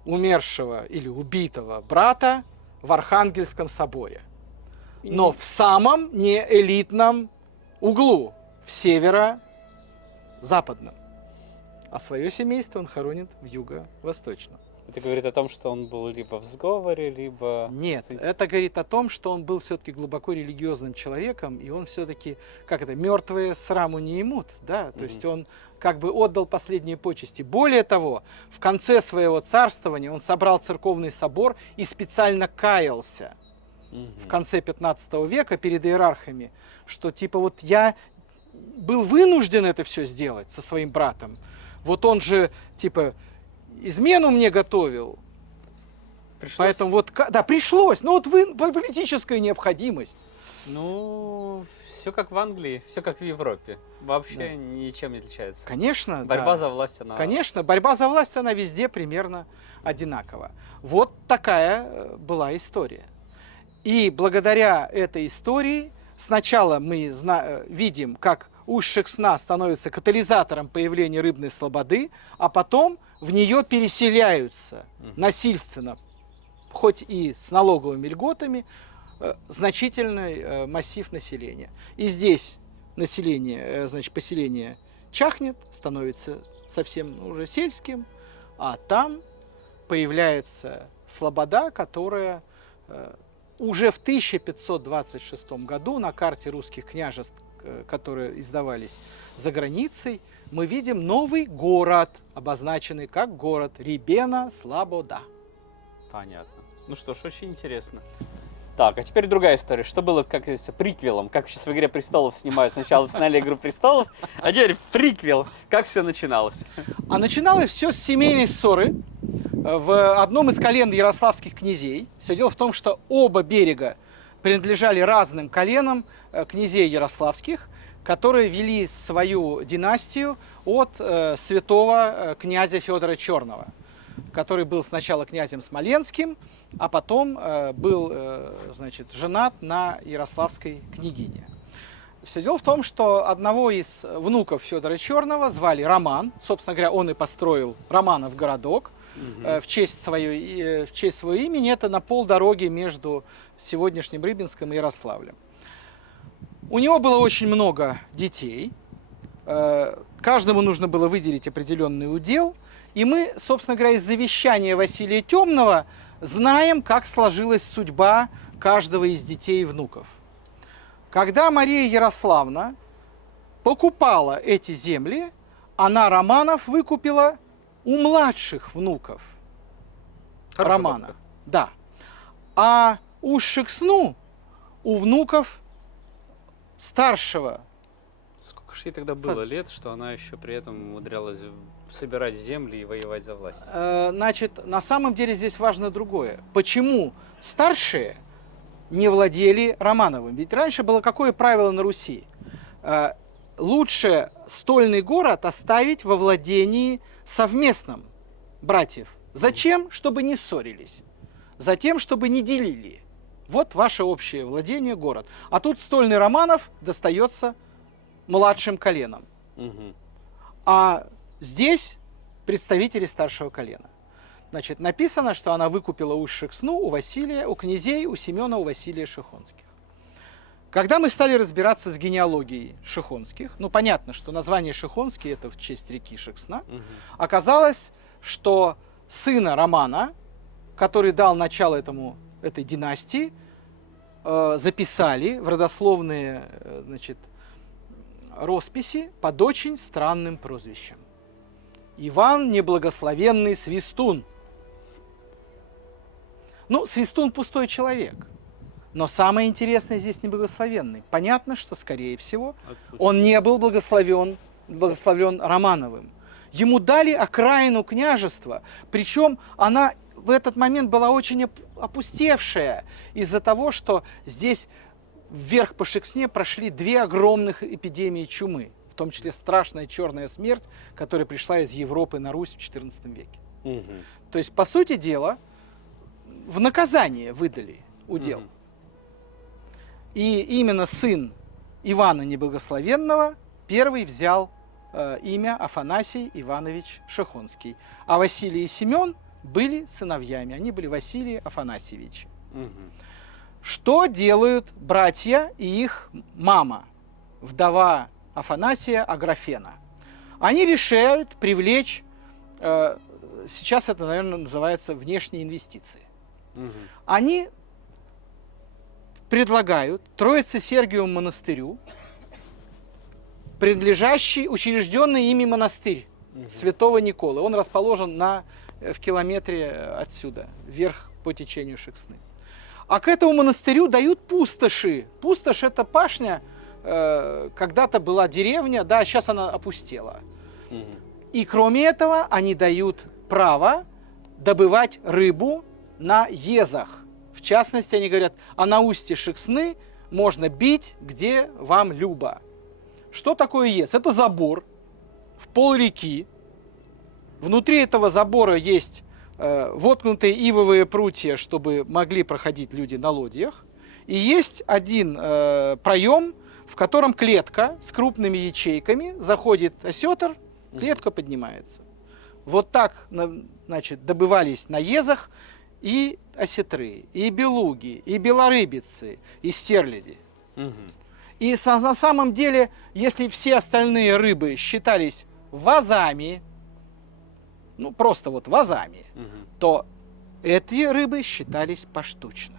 умершего или убитого брата в Архангельском соборе. Но в самом неэлитном углу, в северо-западном. А свое семейство он хоронит в юго-восточном. Это говорит о том, что он был либо в сговоре, либо... Нет, это говорит о том, что он был все-таки глубоко религиозным человеком, и он все-таки, как это, мертвые сраму не имут, да, то есть он как бы отдал последние почести. Более того, в конце своего царствования он собрал церковный собор и специально каялся в конце 15 века перед иерархами, что типа вот я был вынужден это все сделать со своим братом, вот он же типа измену мне готовил. Пришлось. Поэтому вот, да, пришлось. Ну вот политическая необходимость. Ну, все как в Англии, все как в Европе. Вообще ничем не отличается. Конечно, борьба за власть, она... Конечно, борьба за власть, она везде примерно одинакова. Вот такая была история. И благодаря этой истории сначала мы видим, как Усть-Шексна становится катализатором появления рыбной слободы, а потом в нее переселяются насильственно, хоть и с налоговыми льготами, значительный массив населения. И здесь население, значит, поселение чахнет, становится совсем уже сельским, а там появляется слобода, которая уже в 1526 году на карте русских княжеств, которые издавались за границей, мы видим новый город, обозначенный как город Рибена-Слобода. Понятно. Ну что ж, очень интересно. Так, а теперь другая история. Что было, как говорится, приквелом? Как сейчас в «Игре престолов» снимают? Сначала сняли «Игру престолов», а теперь приквел. Как все начиналось? А начиналось все с семейной ссоры в одном из колен ярославских князей. Все дело в том, что оба берега принадлежали разным коленам князей ярославских, которые вели свою династию от святого князя Федора Черного, который был сначала князем Смоленским, а потом был, значит, женат на ярославской княгине. Все дело в том, что одного из внуков Федора Черного звали Роман. Собственно говоря, он и построил Романов городок в честь своего имени. Это на полдороги между сегодняшним Рыбинском и Ярославлем. У него было очень много детей. Каждому нужно было выделить определенный удел. И мы, собственно говоря, из завещания Василия Темного знаем, как сложилась судьба каждого из детей и внуков. Когда Мария Ярославна покупала эти земли, она Романов выкупила у младших внуков Романа. Да. А у Шексну у внуков старшего. Сколько же ей тогда было лет, что она еще при этом умудрялась собирать земли и воевать за власть? Значит, на самом деле здесь важно другое. Почему старшие не владели Романовым? Ведь раньше было какое правило на Руси? Лучше стольный город оставить во владении совместном братьев. Зачем? Чтобы не ссорились. Затем, чтобы не делили. Вот ваше общее владение, город. А тут стольный Романов достается младшим коленам. Угу. А здесь представители старшего колена. Значит, написано, что она выкупила у Шексну, у Василия, у князей, у Семена, у Василия Шихонских. Когда мы стали разбираться с генеалогией Шихонских, ну понятно, что название Шихонский это в честь реки Шексна, оказалось, что сына Романа, который дал начало этой династии, записали в родословные, значит, росписи под очень странным прозвищем. Иван Неблагословенный Свистун. Ну, Свистун пустой человек. Но самое интересное здесь неблагословенный. Понятно, что, скорее всего, он не был благословен Романовым. Ему дали окраину княжества, причем она в этот момент была очень опустевшая из-за того, что здесь вверх по Шексне прошли две огромных эпидемии чумы, в том числе страшная черная смерть, которая пришла из Европы на Русь в XIV веке. Угу. То есть, по сути дела, в наказание выдали удел. Угу. И именно сын Ивана Неблагословенного первый взял имя Афанасий Иванович Шихонский. А Василий и Семен были сыновьями, они были Василий Афанасьевич. Угу. Что делают братья и их мама, вдова Афанасия Аграфена? Они решают привлечь, сейчас это, наверное, называется внешние инвестиции. Угу. Они предлагают Троице-Сергиевому монастырю, принадлежащий, учрежденный ими монастырь Святого Николы. Он расположен в километре отсюда, вверх по течению Шексны. А к этому монастырю дают пустоши. Пустошь – это пашня, когда-то была деревня, да, сейчас она опустела. Угу. И кроме этого они дают право добывать рыбу на езах. В частности, они говорят, а на устье Шексны можно бить, где вам любо. Что такое ез? Это забор в пол реки. Внутри этого забора есть воткнутые ивовые прутья, чтобы могли проходить люди на лодьях. И есть один проем, в котором клетка с крупными ячейками, заходит осетр, клетка поднимается. Вот так, значит, добывались на езах, и осетры, и белуги, и белорыбицы, и стерляди. Мгм. И на самом деле, если все остальные рыбы считались вазами, ну просто вот вазами, Мгм. то эти рыбы считались поштучно.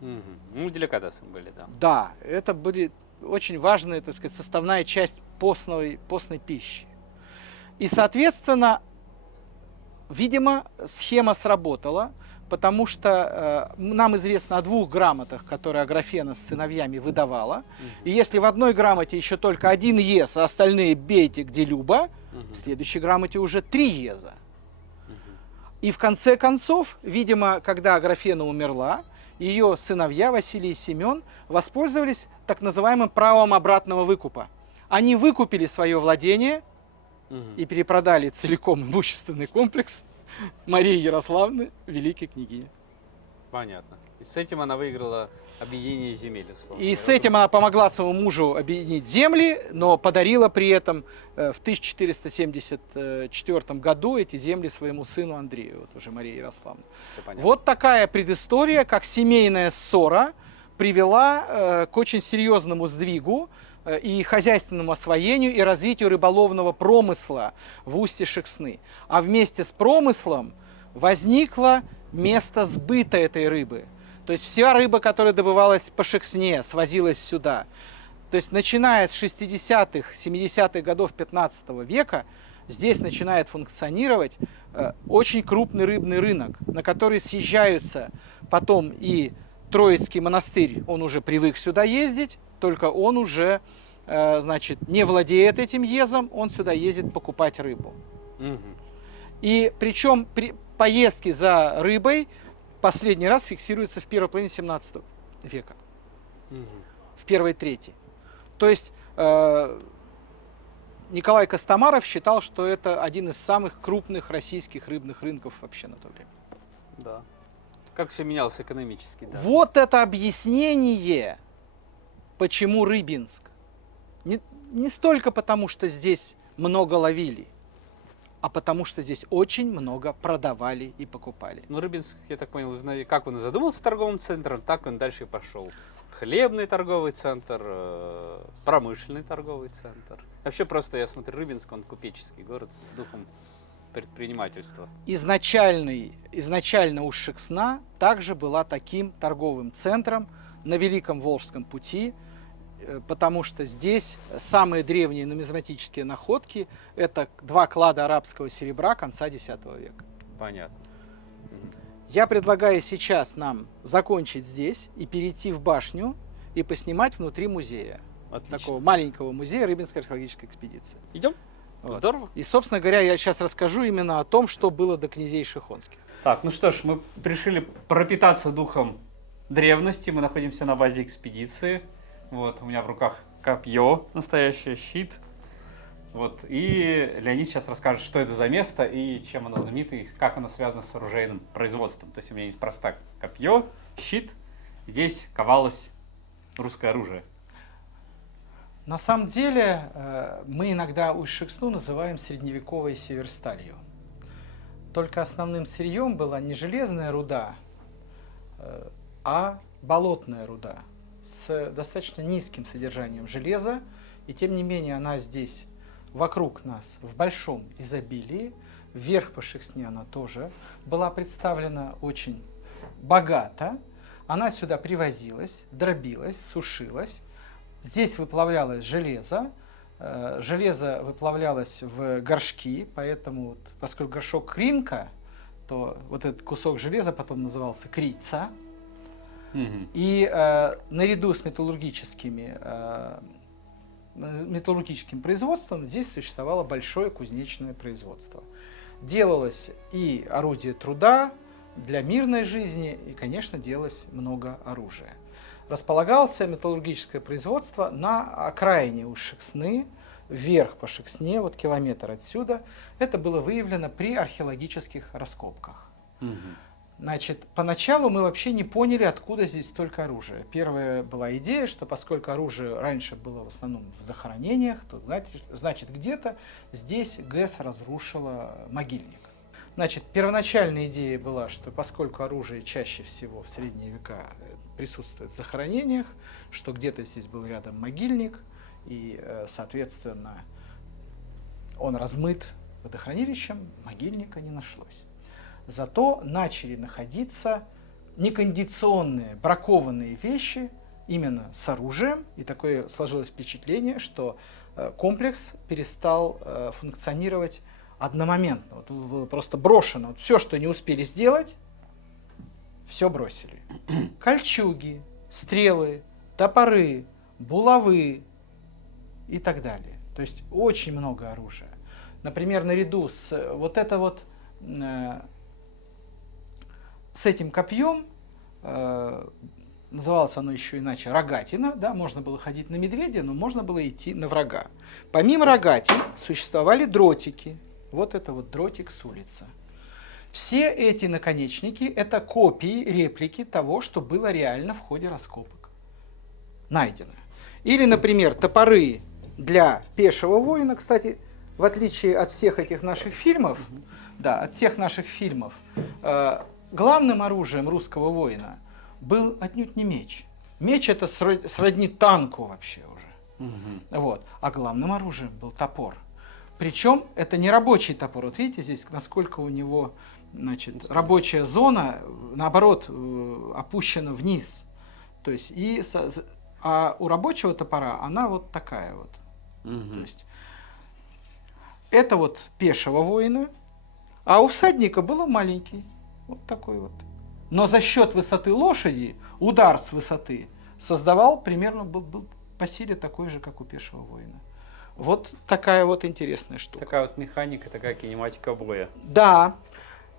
Мгм. Ну, деликатесы были, да. Да, это были очень важная, так сказать, составная часть постной пищи. И, соответственно, видимо, схема сработала, потому что нам известно о 2 грамотах, которые Аграфена с сыновьями выдавала. И если в одной грамоте еще только 1 ез, а остальные бейте где-либо, Мгм. в следующей грамоте уже 3 еза. Мгм. И в конце концов, видимо, когда Аграфена умерла, ее сыновья Василий и Семен воспользовались так называемым правом обратного выкупа. Они выкупили свое владение Мгм. и перепродали целиком имущественный комплекс Марии Ярославны, великой княгини. Понятно. И с этим она выиграла объединение земель, условно И говоря. с этим она помогла своему мужу объединить земли, но подарила при этом в 1474 году эти земли своему сыну Андрею, вот уже Мария Ярославна. Всё понятно. Вот такая предыстория, как семейная ссора привела к очень серьезному сдвигу и хозяйственному освоению и развитию рыболовного промысла в устье Шексны. А вместе с промыслом возникло место сбыта этой рыбы. То есть вся рыба, которая добывалась по Шексне, свозилась сюда. То есть начиная с 60-х, 70-х годов 15 века здесь начинает функционировать очень крупный рыбный рынок, на который съезжаются потом и Троицкий монастырь, он уже привык сюда ездить, только он уже, значит, не владеет этим езом, он сюда ездит покупать рыбу. Мгм. И причем поездки за рыбой последний раз фиксируются в первой половине 17 века, Мгм. в первой трети. То есть Николай Костомаров считал, что это один из самых крупных российских рыбных рынков вообще на то время. Да. Как все менялось экономически, да. Вот это объяснение, почему Рыбинск. Не столько потому, что здесь много ловили, а потому что здесь очень много продавали и покупали. Ну, Рыбинск, я так понял, как он и задумался торговым центром, так он дальше и пошел. Хлебный торговый центр, промышленный торговый центр. Вообще просто, я смотрю, Рыбинск, он купеческий город с духом предпринимательства. Изначально Усть-Шексна также была таким торговым центром на Великом Волжском пути, потому что здесь самые древние нумизматические находки – это 2 клада арабского серебра конца X века. Понятно. Мгм. Я предлагаю сейчас нам закончить здесь и перейти в башню и поснимать внутри музея. Отлично. Такого маленького музея Рыбинской археологической экспедиции. Идем? Вот. Здорово. И, собственно говоря, я сейчас расскажу именно о том, что было до князей Шихонских. Так, ну что ж, мы решили пропитаться духом древности. Мы находимся на базе экспедиции. Вот, у меня в руках копье, настоящий щит. Вот, и Леонид сейчас расскажет, что это за место и чем оно знаменито, и как оно связано с оружейным производством. То есть у меня есть просто копье, щит, здесь ковалось русское оружие. На самом деле мы иногда Усть-Шексну называем средневековой Северсталью. Только основным сырьем была не железная руда, а болотная руда с достаточно низким содержанием железа. И тем не менее она здесь вокруг нас в большом изобилии. Вверх по Шексне она тоже была представлена очень богато. Она сюда привозилась, дробилась, сушилась. Здесь выплавлялось железо. Железо выплавлялось в горшки, поэтому, вот, поскольку горшок кринка, то вот этот кусок железа потом назывался крица. Мгм. И наряду с металлургическим производством здесь существовало большое кузнечное производство. Делалось и орудие труда для мирной жизни, и, конечно, делалось много оружия. Располагался металлургическое производство на окраине Усть-Шексны, вверх по Шексне, вот километр отсюда. Это было выявлено при археологических раскопках. Мгм. Значит, поначалу мы вообще не поняли, откуда здесь столько оружия. Первая была идея, что поскольку оружие раньше было в основном в захоронениях, то значит где-то здесь ГЭС разрушила могильник. Значит, первоначальная идея была, что поскольку оружие чаще всего в средние века присутствует в захоронениях, что где-то здесь был рядом могильник, и, соответственно, он размыт водохранилищем, могильника не нашлось. Зато начали находиться некондиционные, бракованные вещи именно с оружием, и такое сложилось впечатление, что комплекс перестал функционировать одномоментно. Вот было просто брошено. Вот все, что не успели сделать, все бросили. Кольчуги, стрелы, топоры, булавы и так далее. То есть очень много оружия. Например, наряду с вот это вот с этим копьем, называлось оно еще иначе рогатина, да, можно было ходить на медведя, но можно было идти на врага. Помимо рогатин существовали дротики. Вот это вот дротик с улицы. Все эти наконечники – это копии, реплики того, что было реально в ходе раскопок найдено. Или, например, топоры для пешего воина. Кстати, в отличие от всех этих наших фильмов, да, от всех наших фильмов, главным оружием русского воина был отнюдь не меч. Меч – это сродни танку вообще уже. Вот. А главным оружием был топор. Причем это не рабочий топор. Вот видите здесь, насколько у него, значит, рабочая зона, наоборот, опущена вниз. То есть, а у рабочего топора она вот такая вот. То есть, это вот пешего воина, а у всадника было маленький. Вот такой вот. Но за счет высоты лошади, удар с высоты создавал примерно, был по силе такой же, как у пешего воина. Вот такая вот интересная штука. Такая вот механика, такая кинематика боя. Да.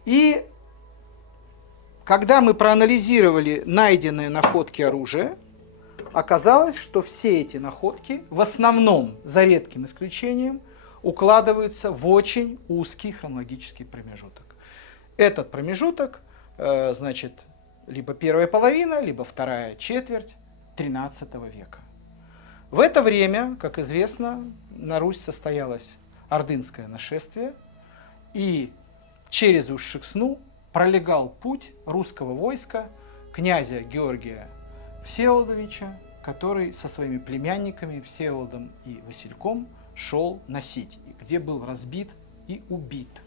И когда мы проанализировали найденные находки оружия, оказалось, что все эти находки, в основном, за редким исключением, укладываются в очень узкий хронологический промежуток. Этот промежуток, значит, либо первая половина, либо вторая четверть XIII века. В это время, как известно, на Русь состоялось ордынское нашествие, и через Уж-Шексну пролегал путь русского войска князя Георгия Всеволодовича, который со своими племянниками Всеволодом и Васильком шел на Сить, где был разбит и убит.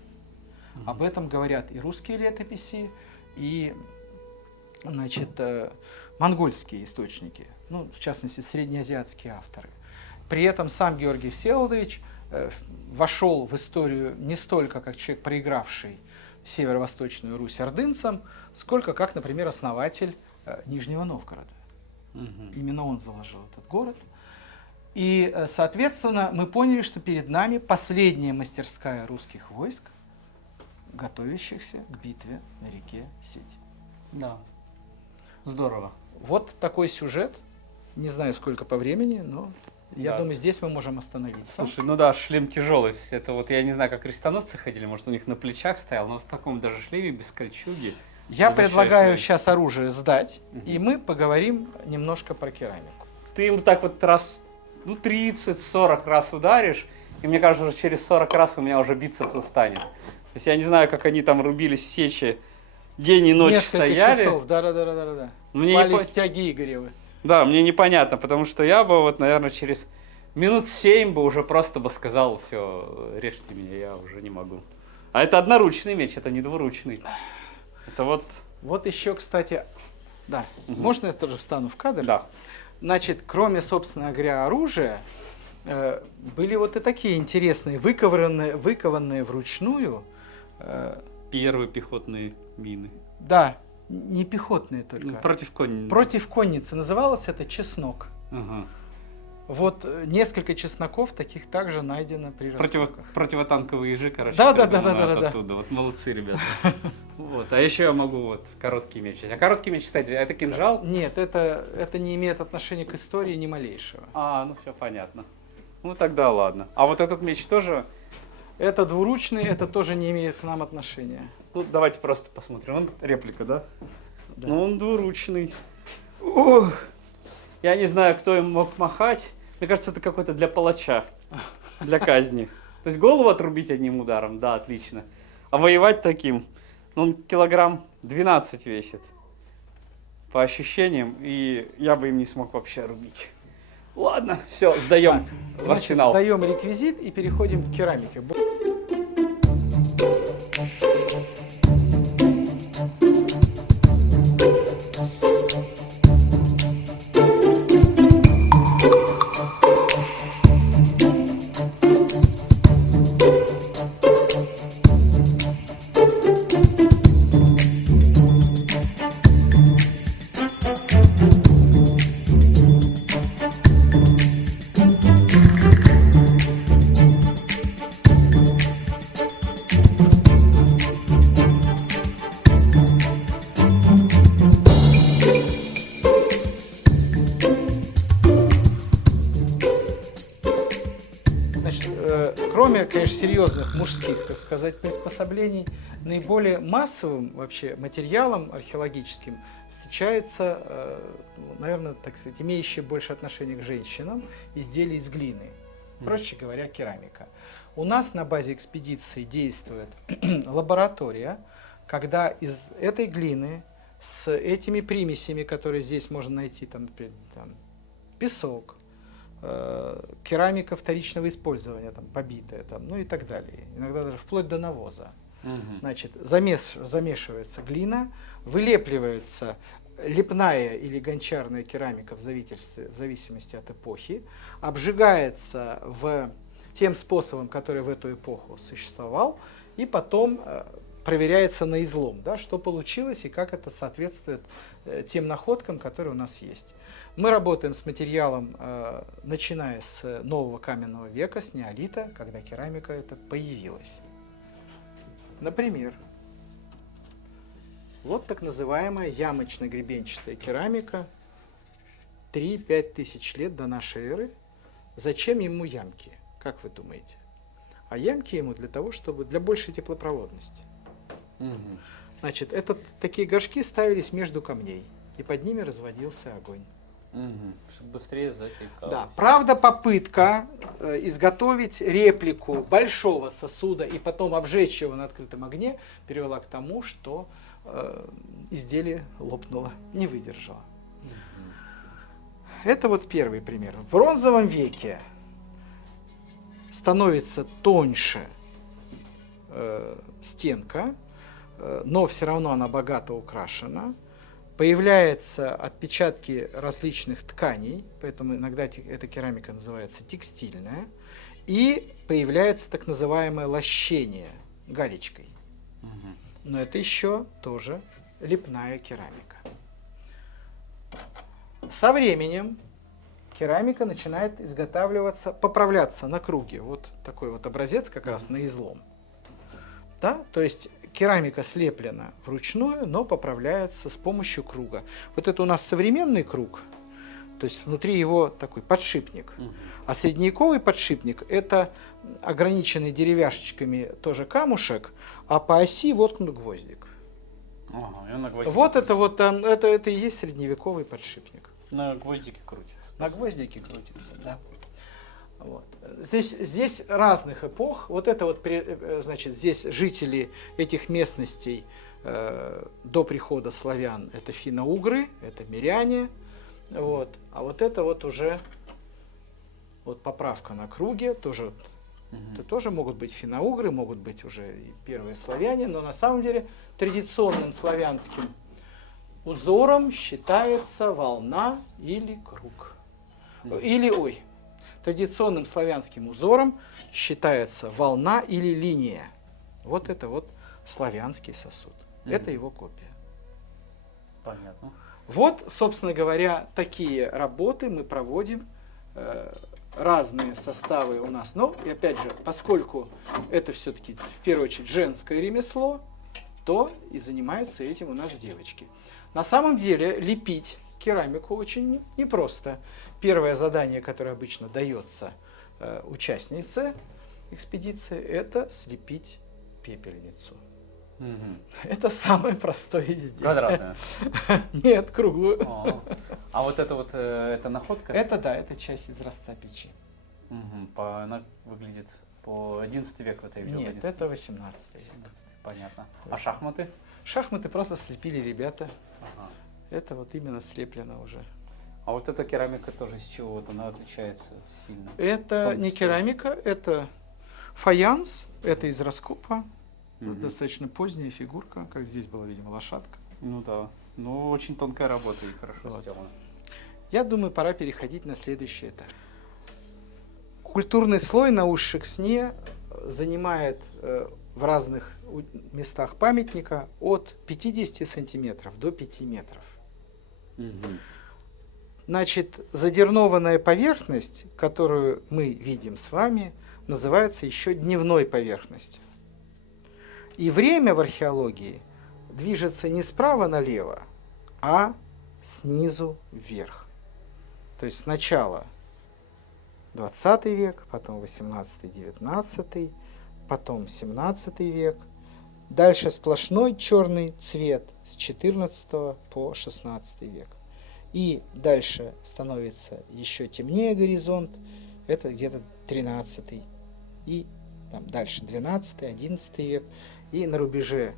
Об этом говорят и русские летописи, и, значит, монгольские источники, ну, в частности, среднеазиатские авторы. При этом сам Георгий Всеволодович вошел в историю не столько как человек, проигравший северо-восточную Русь ордынцам, сколько как, например, основатель Нижнего Новгорода. Именно он заложил этот город. И, соответственно, мы поняли, что перед нами последняя мастерская русских войск, готовящихся к битве на реке Сить. Да. Здорово. Вот такой сюжет. Не знаю, сколько по времени, но я Да. думаю, здесь мы можем остановиться. Слушай, ну да, шлем тяжелый. Это вот я не знаю, как крестоносцы ходили, может, у них на плечах стоял, но в таком даже шлеме без кольчуги. Я Защищаешь предлагаю ноги. сейчас оружие сдать, Мгм. и мы поговорим немножко про керамику. Ты им так вот раз, ну, 30-40 раз ударишь, и мне кажется, что через 40 раз у меня уже бицепс устанет. То есть я не знаю, как они там рубились в сече, день и ночь Несколько стояли. часов, да. Мне Пали не стяги Игоревы. Да, мне непонятно, потому что я бы вот, наверное, через минут 7 бы уже просто бы сказал: все, режьте меня, я уже не могу. А это одноручный меч, это не двуручный. Это вот... Вот еще, кстати, да, Мгм. можно я тоже встану в кадр? Да. Значит, кроме, собственно говоря, оружия, были вот и такие интересные, выкованные вручную, Первые пехотные мины. да, не пехотные только, Ну, против конницы. против конницы. Называлось это чеснок. Ага. Вот несколько чесноков таких также найдено при раскопках. Противотанковые ежи, короче. Да. придуманы оттуда. Вот молодцы, ребята. Вот. А еще я могу вот короткий меч. А короткий меч, кстати, это кинжал? Нет, это не имеет отношения к истории ни малейшего. А, ну все понятно. Ну тогда ладно. А вот этот меч тоже... Это двуручный, это тоже не имеет к нам отношения. Ну, давайте просто посмотрим. Он реплика, да? Да. Ну, он двуручный. Ух! Я не знаю, кто им мог махать. Мне кажется, это какой-то для палача, для казни. То есть голову отрубить одним ударом, да, отлично. А воевать таким, ну, он килограмм 12 весит. По ощущениям, и я бы им не смог вообще рубить. Ладно, все, сдаем в Значит, арсенал. сдаем реквизит и переходим к керамике. Значит, кроме, конечно, серьезных мужских, так сказать, приспособлений, наиболее массовым вообще материалом археологическим встречается, наверное, так сказать, имеющее больше отношения к женщинам, изделия из глины. Проще говоря, керамика. У нас на базе экспедиции действует лаборатория, когда из этой глины с этими примесями, которые здесь можно найти, там, например, песок, керамика вторичного использования, там, побитая, там, ну и так далее. Иногда даже вплоть до навоза. Значит, замешивается глина, вылепливается лепная или гончарная керамика в зависимости от эпохи, обжигается тем способом, который в эту эпоху существовал, и потом проверяется на излом, да, что получилось и как это соответствует тем находкам, которые у нас есть. Мы работаем с материалом, начиная с нового каменного века, с неолита, когда керамика эта появилась. Например, вот так называемая ямочно-гребенчатая керамика 3-5 тысяч лет до нашей эры. Зачем ему ямки, как вы думаете? А ямки ему для того, чтобы для большей теплопроводности. Значит, такие горшки ставились между камней, и под ними разводился огонь. Чтобы быстрее запекалось. Да. Правда, попытка изготовить реплику большого сосуда и потом обжечь его на открытом огне привела к тому, что изделие лопнуло, не выдержало. Это вот первый пример. В бронзовом веке становится тоньше стенка, но все равно она богато украшена. Появляются отпечатки различных тканей, поэтому иногда эта керамика называется текстильная. И появляется так называемое лощение галечкой. Но это еще тоже лепная керамика. Со временем керамика начинает изготавливаться, поправляться на круге. Вот такой вот образец как раз на излом. Да? То есть керамика слеплена вручную, но поправляется с помощью круга. Вот это у нас современный круг, то есть внутри его такой подшипник. А средневековый подшипник – это ограниченный деревяшечками тоже камушек, а по оси воткнут гвоздик. Ага, и он на гвоздике Вот это крутится. вот, это и есть средневековый подшипник. На гвоздике крутится. На гвоздике крутится, да. Вот. Здесь разных эпох. Вот это вот, значит, здесь жители этих местностей до прихода славян, это финно-угры, это миряне. Вот. А вот это вот уже вот поправка на круге, тоже, это тоже могут быть финно-угры, могут быть уже и первые славяне, но на самом деле традиционным славянским узором считается волна или круг. Традиционным славянским узором считается волна или линия. Вот это вот славянский сосуд. Это его копия. Понятно. Вот, собственно говоря, такие работы мы проводим. Разные составы у нас. Но, и опять же, поскольку это все-таки в первую очередь женское ремесло, то и занимаются этим у нас девочки. На самом деле лепить керамику очень непросто. Первое задание, которое обычно дается участнице экспедиции, это слепить пепельницу. Это самое простое изделие. Квадратная. Нет, круглую. А вот это вот, это находка? Это да, это часть изразца печи. Она выглядит по 11 век в этой видео. Нет, это 18 век. 17, понятно. То А есть- шахматы? Шахматы просто слепили ребята. Ага. Это вот именно слеплено уже. А вот эта керамика тоже с чего вот она отличается сильно? Это не Тонкость. керамика, это фаянс, это из раскопа. Мгм. Достаточно поздняя фигурка, как здесь была, видимо, лошадка. Ну да. Ну, очень тонкая работа и хорошо Вот. сделана. Я думаю, пора переходить на следующий этаж. Культурный слой на Уж-Шексне занимает в разных местах памятника от 50 сантиметров до 5 метров. Мгм. Значит, задернованная поверхность, которую мы видим с вами, называется еще дневной поверхностью. И время в археологии движется не справа налево, а снизу вверх. То есть сначала 20 век, потом 18-19, потом 17 век. Дальше сплошной черный цвет с 14 по 16 век. И дальше становится еще темнее горизонт, это где-то 13 и там дальше 12-11 век. И на рубеже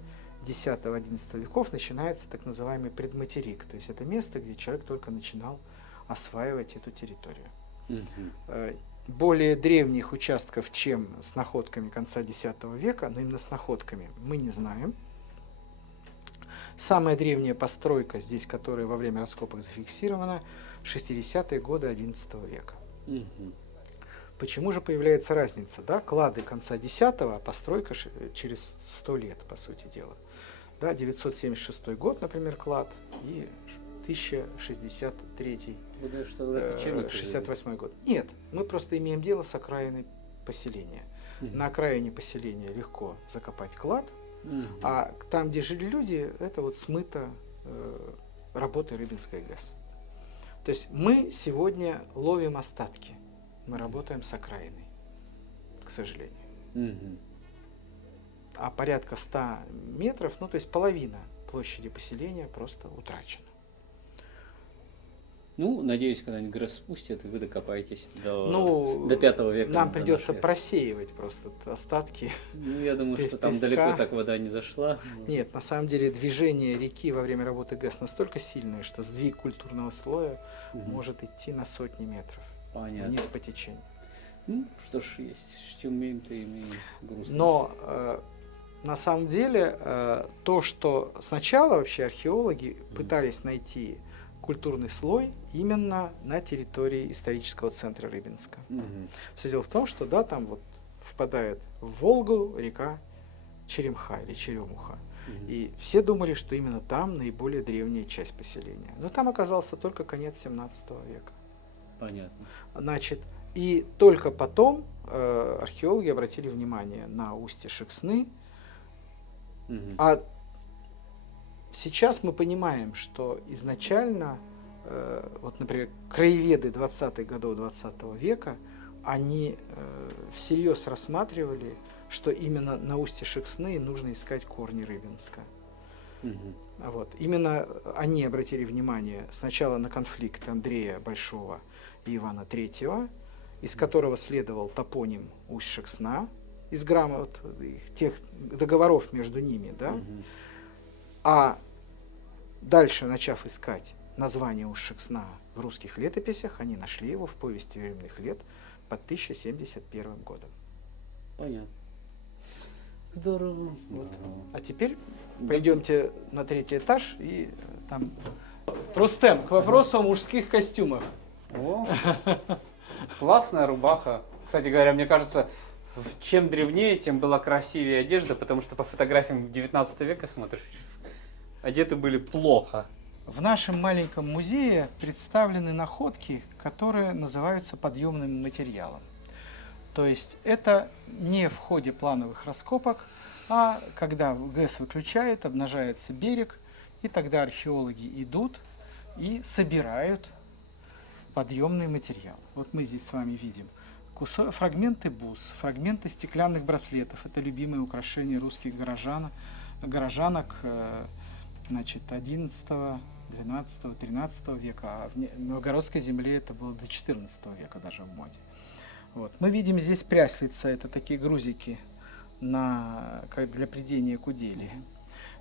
10-11 веков начинается так называемый предматерик, то есть это место, где человек только начинал осваивать эту территорию. Мгм. Более древних участков, чем с находками конца X века, но именно с находками, мы не знаем. Самая древняя постройка здесь, которая во время раскопок зафиксирована, 60-е годы XI века. Мгм. Почему же появляется разница? Да? Клады конца X, а постройка через 100 лет, по сути дела. Да, 976 год, например, клад, и 1063 Думаю, что тогда кочевники жили. 68 год. Нет, мы просто имеем дело с окраиной поселения. Мгм. На окраине поселения легко закопать клад, Мгм. а там, где жили люди, это вот смыто работой Рыбинской ГЭС. То есть мы сегодня ловим остатки. Мы работаем с окраиной, к сожалению. Мгм. А порядка 100 метров, ну то есть половина площади поселения просто утрачена. Ну, надеюсь, когда-нибудь ГРЭС спустят, и вы докопаетесь Ну, до 5 века. нам до придется нашей эры. просеивать просто остатки. Ну, я думаю, без что там песка. далеко так вода не зашла. Нет, на самом деле движение реки во время работы ГЭС настолько сильное, что сдвиг культурного слоя Мгм. может идти на сотни метров Понятно. вниз по течению. Ну, что ж, есть с чем имеем, то имеем. Грустно. Но на самом деле то, что сначала вообще археологи пытались найти культурный слой именно на территории исторического центра Рыбинска. Мгм. Все дело в том, что да, там вот впадает в Волгу река Черемха или Черемуха. Мгм. И все думали, что именно там наиболее древняя часть поселения. Но там оказался только конец 17 века. Понятно. Значит, и только потом археологи обратили внимание на устье Шексны. Мгм. А сейчас мы понимаем, что изначально, вот, например, краеведы 20-х годов 20 века, они всерьез рассматривали, что именно на устье Шексны нужно искать корни Рыбинска. Мгм. Вот. Именно они обратили внимание сначала на конфликт Андрея Большого и Ивана III, из которого следовал топоним Усть-Шексна, из грамот, тех договоров между ними, да? Мгм. А дальше, начав искать название Усть-Шексна в русских летописях, они нашли его в повести временных лет под 1071 годом. Понятно. Здорово. Вот. А теперь пойдемте на 3-й этаж и там... Рустем, к вопросу о мужских костюмах. О, классная рубаха. Кстати говоря, мне кажется, чем древнее, тем была красивее одежда, потому что по фотографиям 19 века смотришь, одеты были плохо. В нашем маленьком музее представлены находки, которые называются подъемным материалом. То есть это не в ходе плановых раскопок, а когда ГЭС выключают, обнажается берег, и тогда археологи идут и собирают подъемный материал. Вот мы здесь с вами видим фрагменты бус, фрагменты стеклянных браслетов. Это любимое украшение русских горожанок, значит, 11, 12, 13 века, а в новгородской земле это было до 14 века даже в моде. Вот. Мы видим здесь пряслица, это такие грузики для придения кудели.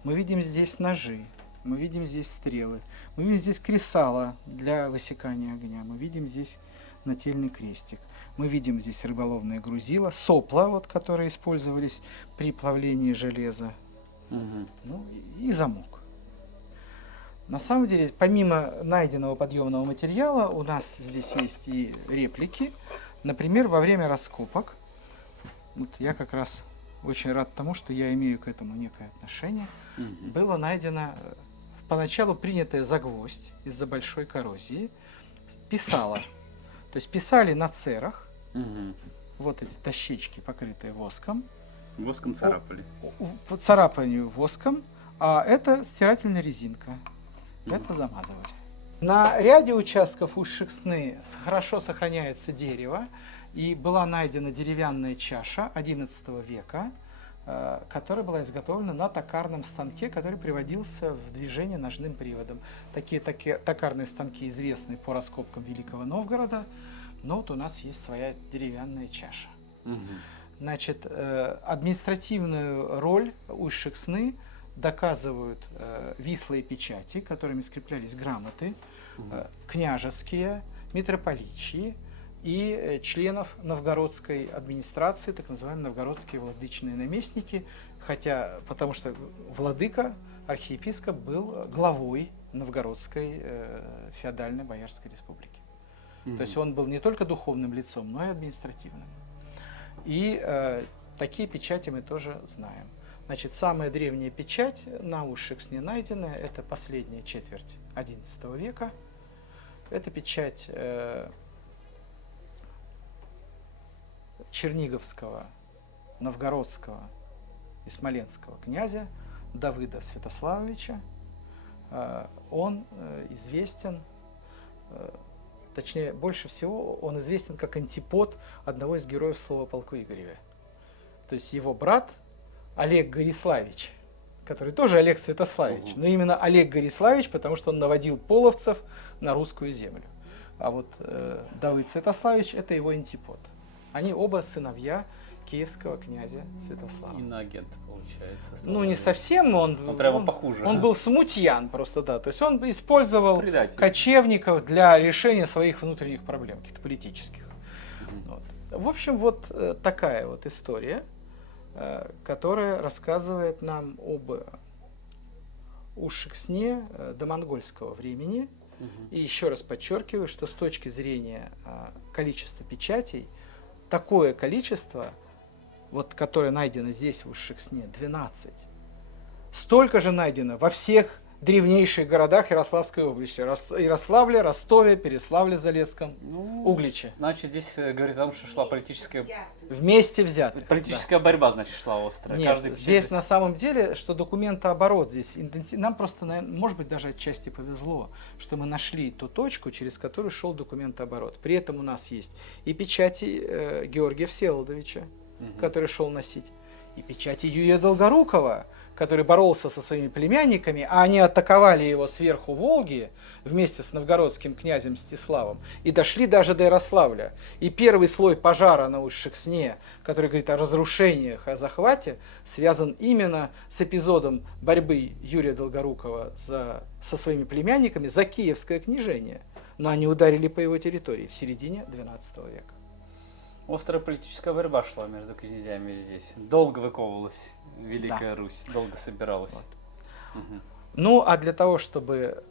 Мы видим здесь ножи, мы видим здесь стрелы, мы видим здесь кресало для высекания огня, мы видим здесь нательный крестик, мы видим здесь рыболовное грузило, сопла, вот, которые использовались при плавлении железа, ну, и замок. На самом деле, помимо найденного подъемного материала, у нас здесь есть и реплики. Например, во время раскопок, вот я как раз очень рад тому, что я имею к этому некое отношение, было найдено поначалу принятое за гвоздь из-за большой коррозии, писало. То есть писали на церах, вот эти дощечки, покрытые воском. Воском царапали. По царапанию воском, а это стирательная резинка. Это замазывали. На ряде участков Уж-Шексны хорошо сохраняется дерево, и была найдена деревянная чаша XI века, которая была изготовлена на токарном станке, который приводился в движение ножным приводом. Такие токарные станки известны по раскопкам Великого Новгорода, но вот у нас есть своя деревянная чаша. Значит, административную роль Уж-Шексны доказывают вислые печати, которыми скреплялись грамоты, княжеские, митрополичьи и членов новгородской администрации, так называемые новгородские владычные наместники, потому что владыка, архиепископ, был главой новгородской феодальной боярской республики. То есть он был не только духовным лицом, но и административным. И такие печати мы тоже знаем. Значит, самая древняя печать на Уж-Шексне найденная, это последняя четверть XI века. Это печать черниговского, новгородского и смоленского князя Давыда Святославовича. Он известен, точнее, больше всего он известен как антипод одного из героев слова полку Игореве. То есть его брат Олег Гориславич, который тоже Олег Святославич, но именно Олег Гориславич, потому что он наводил половцев на русскую землю. А вот Давыд Святославич – это его антипод. Они оба сыновья киевского князя Святослава. Иноагент, получается. Ну, не совсем, но он прямо похуже. Он был смутьян просто, да. То есть он использовал Предатель. кочевников для решения своих внутренних проблем, каких-то политических. Вот. В общем, вот такая вот история, которая рассказывает нам об Уж-Шексне домонгольского времени. И еще раз подчеркиваю, что с точки зрения количества печатей, такое количество, вот, которое найдено здесь в Уж-Шексне, 12, столько же найдено во всех древнейших городах Ярославской области. Ярославле, Ростове, Переславле-Залесском, Угличе. Значит, здесь говорит о том, что шла политическая... Вместе взяты. Политическая борьба, значит, шла острая. Нет, здесь на самом деле, что документооборот здесь интенсивный. Нам просто, может быть, даже отчасти повезло, что мы нашли ту точку, через которую шел документооборот. При этом у нас есть и печати Георгия Всеволодовича, который шел носить, и печати Юрия Долгорукова, который боролся со своими племянниками, а они атаковали его сверху Волги вместе с новгородским князем Мстиславом и дошли даже до Ярославля. И первый слой пожара на Уж-Шексне, который говорит о разрушениях, о захвате, связан именно с эпизодом борьбы Юрия Долгорукова со своими племянниками за киевское княжение. Но они ударили по его территории в середине XII века. Острая политическая борьба шла между князьями здесь. Долго выковывалась Великая Русь, долго собиралась. Вот. Ну, а для того, чтобы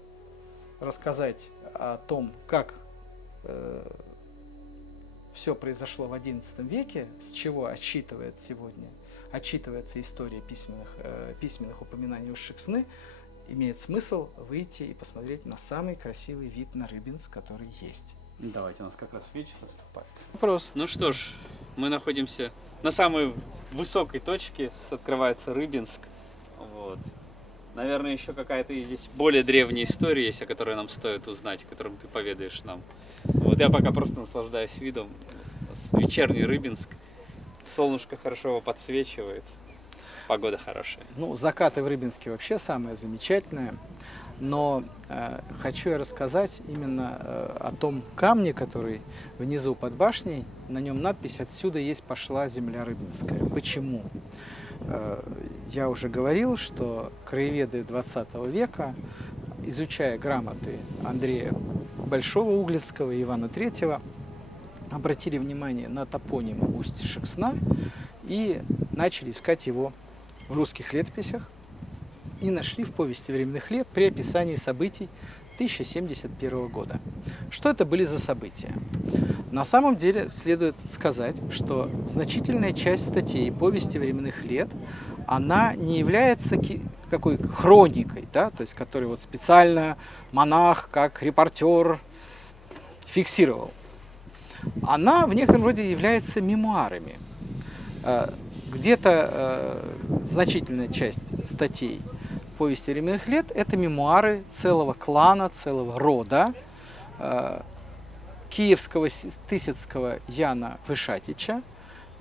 рассказать о том, как все произошло в XI веке, с чего отсчитывается история письменных упоминаний Уж-Шексны, имеет смысл выйти и посмотреть на самый красивый вид на Рыбинск, который есть. Давайте, у нас как раз вечер наступает. Вопрос. Ну что ж, мы находимся на самой высокой точке, открывается Рыбинск. Вот. Наверное, еще какая-то здесь более древняя история есть, о которой нам стоит узнать, о которой ты поведаешь нам. Вот я пока просто наслаждаюсь видом. Вечерний Рыбинск. Солнышко хорошо его подсвечивает. Погода хорошая. Ну, закаты в Рыбинске вообще самое замечательное. Но хочу я рассказать именно о том камне, который внизу под башней. На нем надпись «Отсюда есть пошла земля Рыбинская». Почему? Я уже говорил, что краеведы 20 века, изучая грамоты Андрея Большого Углицкого и Ивана III, обратили внимание на топоним Усть-Шексна и начали искать его в русских летописях и нашли в повести временных лет при описании событий 1071 года. Что это были за события? На самом деле следует сказать, что значительная часть статей повести временных лет, она не является какой хроникой, да, то есть которой вот специально монах, как репортер, фиксировал. Она в некотором роде является мемуарами. Где-то значительная часть статей повести временных лет – это мемуары целого клана, целого рода киевского тысяцкого Яна Вышатича,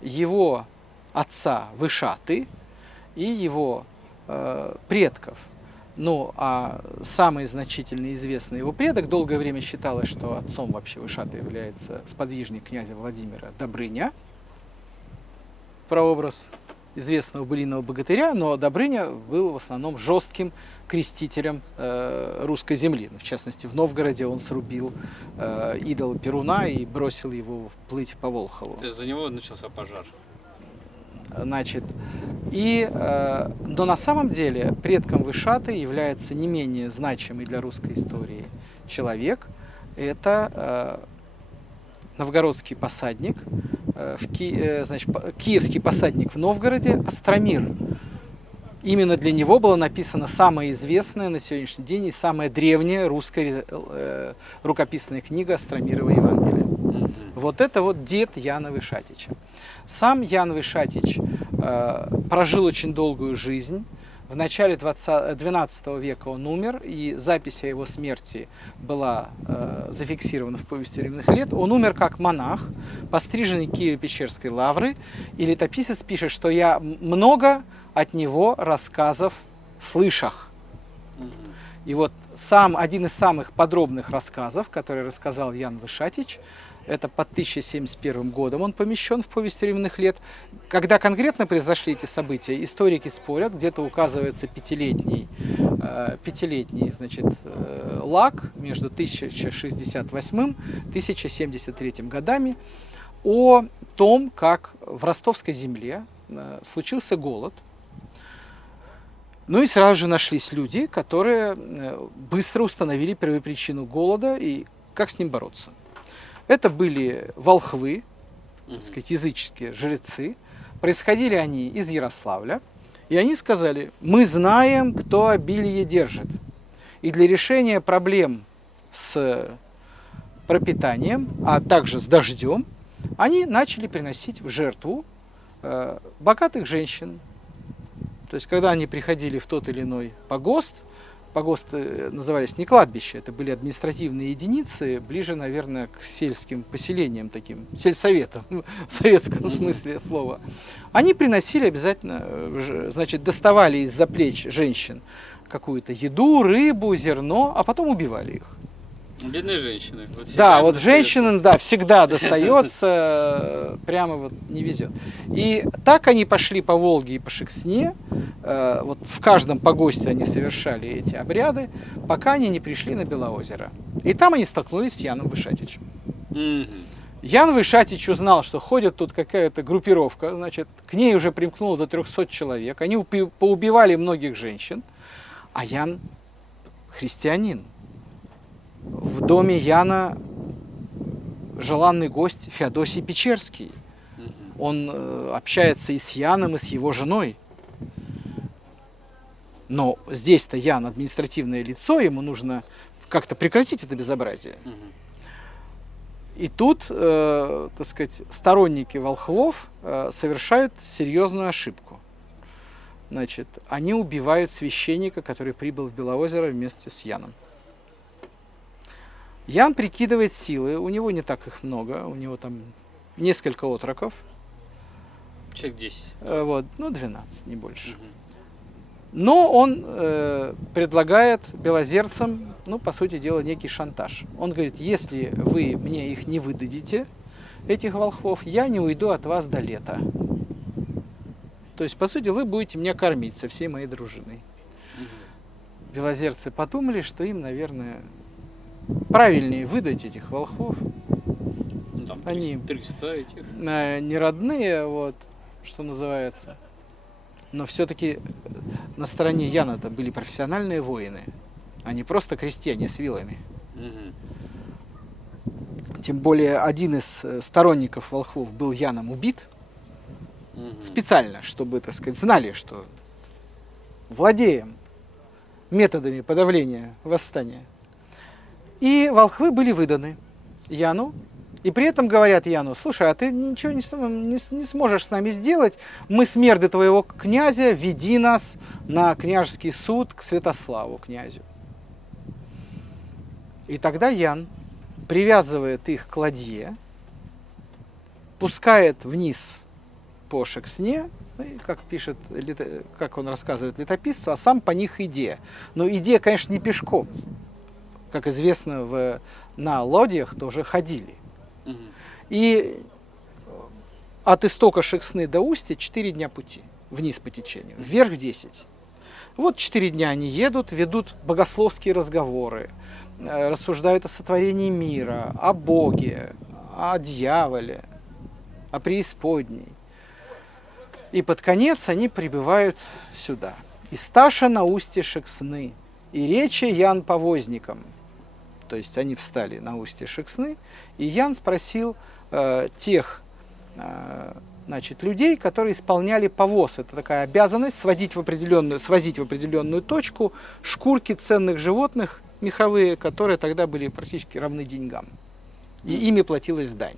его отца Вышаты и его предков. Ну, а самый значительный и известный его предок, долгое время считалось, что отцом вообще Вышаты является сподвижник князя Владимира Добрыня, прообраз известного былинного богатыря, но Добрыня был в основном жестким крестителем русской земли. В частности, в Новгороде он срубил идола Перуна и бросил его плыть по Волхову. Это из-за него начался пожар. Значит, но на самом деле предком Вышаты является не менее значимый для русской истории человек. Это новгородский посадник, киевский посадник в Новгороде Остромир. Именно для него была написана самая известная на сегодняшний день и самая древняя русская рукописная книга Остромирова Евангелия. Вот это вот дед Яна Вышатича. Сам Ян Вышатич прожил очень долгую жизнь. В начале XII века он умер, и запись о его смерти была зафиксирована в повести временных лет. Он умер как монах, постриженный Киево-Печерской лавры, и летописец пишет, что я много от него рассказов слышах. И вот один из самых подробных рассказов, который рассказал Ян Вышатич, это под 1071 годом он помещен в повесть временных лет. Когда конкретно произошли эти события, историки спорят, где-то указывается пятилетний лаг между 1068 и 1073 годами о том, как в ростовской земле случился голод. Ну и сразу же нашлись люди, которые быстро установили первопричину голода и как с ним бороться. Это были волхвы, так сказать, языческие жрецы. Происходили они из Ярославля. И они сказали: мы знаем, кто обилие держит. И для решения проблем с пропитанием, а также с дождем, они начали приносить в жертву богатых женщин. То есть, когда они приходили в тот или иной погост, погосты назывались не кладбища, это были административные единицы, ближе, наверное, к сельским поселениям, таким сельсоветам, в советском смысле слова. Они приносили обязательно, значит, доставали из-за плеч женщин какую-то еду, рыбу, зерно, а потом убивали их. Бедные женщины. Вот да, вот женщинам, да, всегда достается, прямо вот не везет. И так они пошли по Волге и по Шексне, вот в каждом погосте они совершали эти обряды, пока они не пришли на Белоозеро. И там они столкнулись с Яном Вышатичем. Ян Вышатич узнал, что ходит тут какая-то группировка, значит, к ней уже примкнуло до 300 человек, они поубивали многих женщин, а Ян христианин. В доме Яна желанный гость Феодосий Печерский. Он общается и с Яном, и с его женой. Но здесь-то Ян административное лицо, ему нужно как-то прекратить это безобразие. И тут, так сказать, сторонники волхвов совершают серьезную ошибку. Значит, они убивают священника, который прибыл в Белоозеро вместе с Яном. Ян прикидывает силы, у него не так их много, у него там несколько отроков. Человек 10. Вот, ну, 12, не больше. Но он предлагает белозерцам, ну, по сути дела, некий шантаж. Он говорит, если вы мне их не выдадите, этих волхвов, я не уйду от вас до лета. То есть, по сути, вы будете меня кормить со всей моей дружиной. Белозерцы подумали, что им, наверное, правильнее выдать этих волхвов. Ну, там Они 300 этих. Не родные, вот, что называется. Но все-таки на стороне Яна-то были профессиональные воины, а не просто крестьяне с вилами. Мгм. Тем более один из сторонников волхвов был Яном убит Мгм. специально, чтобы, так сказать, знали, что владеем методами подавления восстания. И волхвы были выданы Яну. И при этом говорят Яну, слушай, а ты ничего не сможешь с нами сделать, мы смерды твоего князя, веди нас на княжеский суд к Святославу князю. И тогда Ян привязывает их к ладье, пускает вниз по Шексне, ну, и, как пишет, как он рассказывает летописцу, а сам по них иде. Но иде, конечно, не пешком. Как известно, на лодьях тоже ходили. Мгм. И от истока Шексны до устья 4 дня пути, вниз по течению, вверх 10. Вот 4 дня они едут, ведут богословские разговоры, рассуждают о сотворении мира, о Боге, о дьяволе, о преисподней. И под конец они прибывают сюда. И сташа на устье Шексны, и речи Ян повозникам. То есть они встали на устье Шексны, и Ян спросил тех людей, которые исполняли повоз. Это такая обязанность свозить в определенную точку шкурки ценных животных меховые, которые тогда были практически равны деньгам. И ими платилась дань.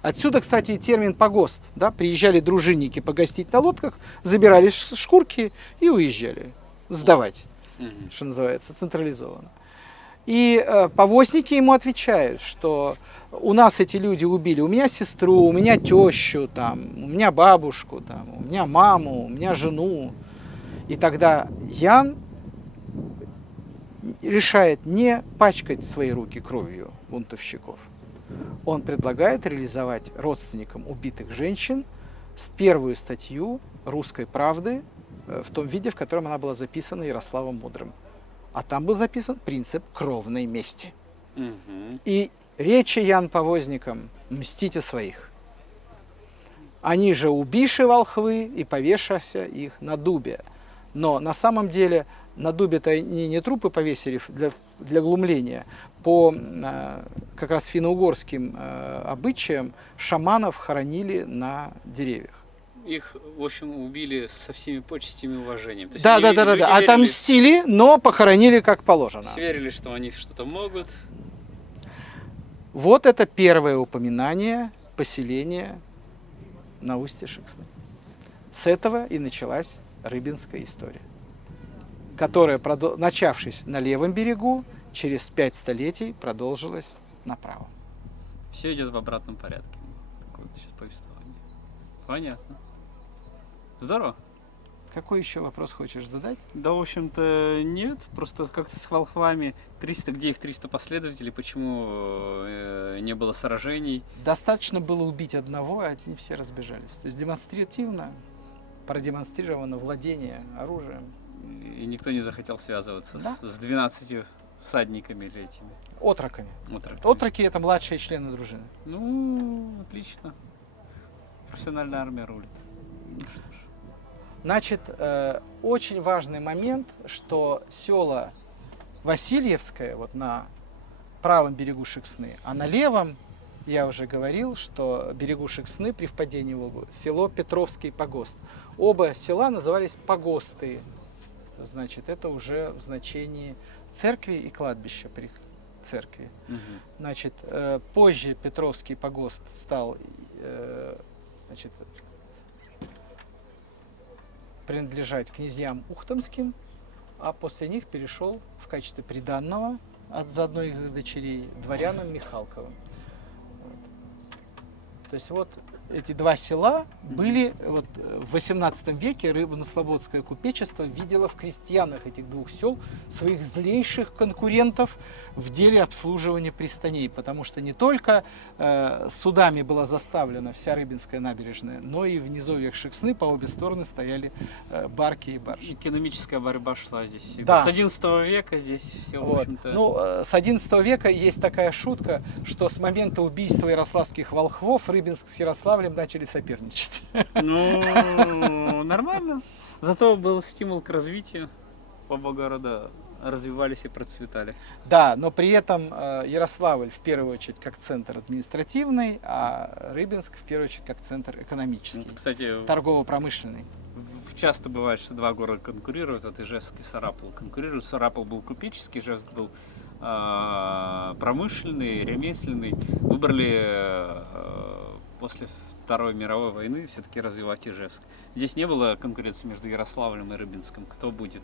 Отсюда, кстати, и термин «погост». Да? Приезжали дружинники погостить на лодках, забирали шкурки и уезжали сдавать, Мгм. что называется, централизованно. И повозники ему отвечают, что у нас эти люди убили у меня сестру, у меня тещу, там, у меня бабушку, там, у меня маму, у меня жену. И тогда Ян решает не пачкать свои руки кровью бунтовщиков. Он предлагает реализовать родственникам убитых женщин первую статью «Русской правды» в том виде, в котором она была записана Ярославом Мудрым. А там был записан принцип кровной мести. Мгм. И речи Ян повозникам «Мстите своих». Они же убиши волхвы и повешася их на дубе. Но на самом деле на дубе-то не трупы повесили для глумления. По как раз финно-угорским обычаям шаманов хоронили на деревьях. Их, в общем, убили со всеми почестями и уважением. То есть Да. люди верили- Отомстили, но похоронили как положено. верили, что они что-то могут. Вот это первое упоминание поселения на устье Шексны. С этого и началась Рыбинская история, которая, начавшись на левом берегу, через 5 столетий продолжилась направо. Все идет в обратном порядке. Такое вот сейчас повествование. Понятно. Здорово. Какой еще вопрос хочешь задать? Да, в общем-то, нет. Просто как-то с волхвами 300, где их 300 последователей, почему не было сражений? Достаточно было убить одного, а они все разбежались. То есть демонстративно продемонстрировано владение оружием. И никто не захотел связываться Да. с 12 всадниками или этими Отроками. отроками. Отроки — это младшие члены дружины. Ну, отлично. Профессиональная армия рулит. Ну что ж. Значит, очень важный момент, что села Васильевское вот на правом берегу Шексны, а на левом, я уже говорил, что берегу Шексны при впадении в Волгу село Петровский погост. Оба села назывались погосты. Значит, это уже в значении церкви и кладбища при церкви. Мгм. Значит, позже Петровский погост стал значит, принадлежать князьям Ухтомским, а после них перешел в качестве приданного за одной из их дочерей дворянам Михалковым. Вот. То есть вот эти два села были вот в 18 веке Рыбно-Слободское купечество видело в крестьянах этих двух сел своих злейших конкурентов в деле обслуживания пристаней, потому что не только судами была заставлена вся Рыбинская набережная, но и в низовьях Шексны по обе стороны стояли барки и баржи. Экономическая борьба шла здесь всегда. Да. С 11 века здесь все, в Вот. общем-то... Ну, с 11 века есть такая шутка, что с момента убийства ярославских волхвов Рыбинск с Ярославлем начали соперничать. Ну, нормально. Зато был стимул к развитию. Оба города развивались и процветали. Да, но при этом Ярославль в первую очередь как центр административный, а Рыбинск в первую очередь как центр экономический, Вот, кстати, торгово-промышленный. часто бывает, что два города конкурируют, вот Ижевск и Сарапул конкурируют. Сарапул был купеческий, Ижевск был промышленный, ремесленный. Выбрали после Второй мировой войны все-таки развивать Ижевск. Здесь не было конкуренции между Ярославлем и Рыбинском. Кто будет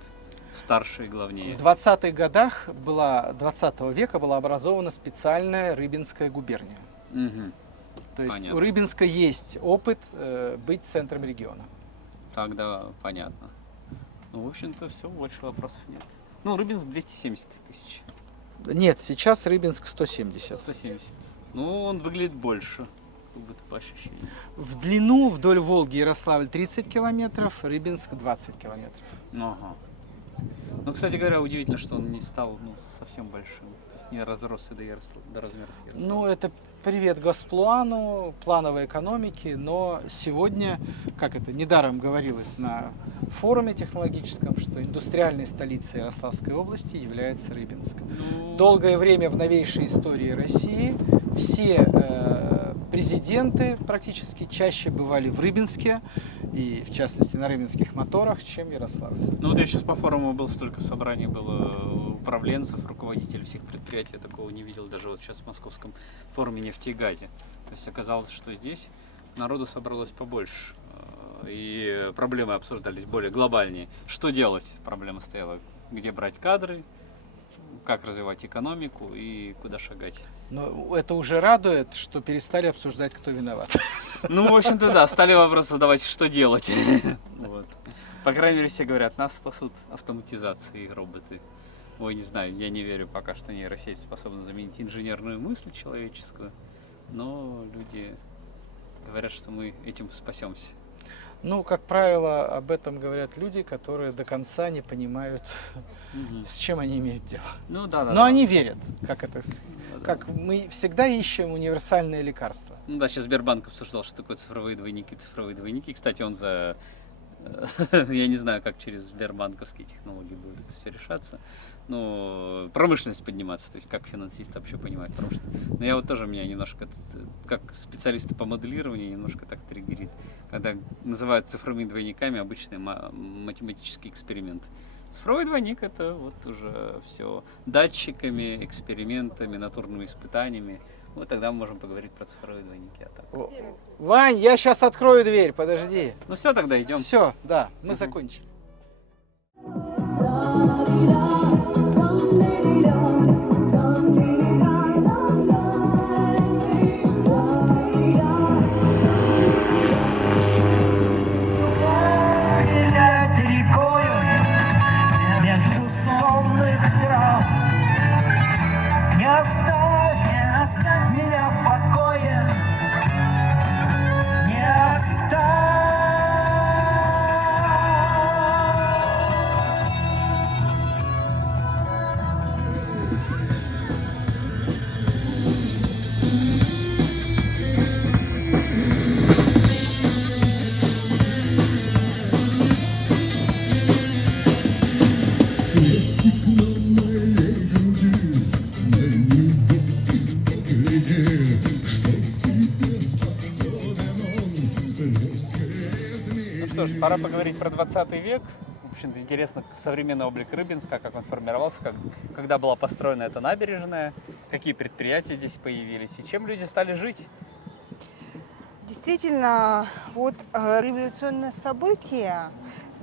старше и главнее? В 20-х годах 20 века была образована специальная Рыбинская губерния. Мгм. То есть Понятно. у Рыбинска есть опыт быть центром региона. Тогда понятно. Ну, в общем-то, все, больше вопросов нет. Ну, Рыбинск 270 тысяч. Нет, сейчас Рыбинск 170. 170. Ну, он выглядит больше, как будто по ощущениям. В длину вдоль Волги Ярославль 30 километров, Рыбинск 20 километров. Ага. Ну, кстати говоря, удивительно, что он не стал совсем большим. То есть не разросся до размера с Ярославлем. Ну, это привет Госплану, плановой экономики, но сегодня, как это недаром говорилось на форуме технологическом, что индустриальной столицей Ярославской области является Рыбинск. Ну, Долгое время в новейшей истории России все президенты практически чаще бывали в Рыбинске, и в частности на рыбинских моторах, чем в Ярославле. ну вот я сейчас по форуму был, столько собраний было управленцев, руководителей всех предприятий, я такого не видел даже вот сейчас в московском форуме нефти и газе. То есть оказалось, что здесь народу собралось побольше, и проблемы обсуждались более глобальнее. Что делать? Проблема стояла, где брать кадры, как развивать экономику и куда шагать. Но это уже радует, что перестали обсуждать, кто виноват. Ну, в общем-то, да, стали вопрос задавать, что делать. Вот. По крайней мере, все говорят, нас спасут автоматизация и роботы. Ой, не знаю, я не верю пока, что нейросеть способна заменить инженерную мысль человеческую, но люди говорят, что мы этим спасемся. Ну, как правило, об этом говорят люди, которые до конца не понимают, с чем они имеют дело. Ну да, да. Но они верят, как мы всегда ищем универсальные лекарства. Ну да, сейчас Сбербанк обсуждал, что такое цифровые двойники. Цифровые двойники. Кстати, он за... Я не знаю, как через сбербанковские технологии будет это все решаться. Но промышленность подниматься, то есть как финансисты вообще понимают промышленность. Но я вот тоже, меня немножко, как специалисты по моделированию, немножко так триггерит, когда называют цифровыми двойниками обычный математический эксперимент. Цифровой двойник — это вот уже все датчиками, экспериментами, натурными испытаниями. Вот тогда мы можем поговорить про цифровые двойники. А так. Вань, я сейчас открою дверь, подожди. Ну все, тогда идем. Все, да, мы закончили. Ну что ж, пора поговорить про 20 век. В общем-то, интересно современный облик Рыбинска, как он формировался, когда была построена эта набережная, какие предприятия здесь появились и чем люди стали жить. Действительно, вот революционное событие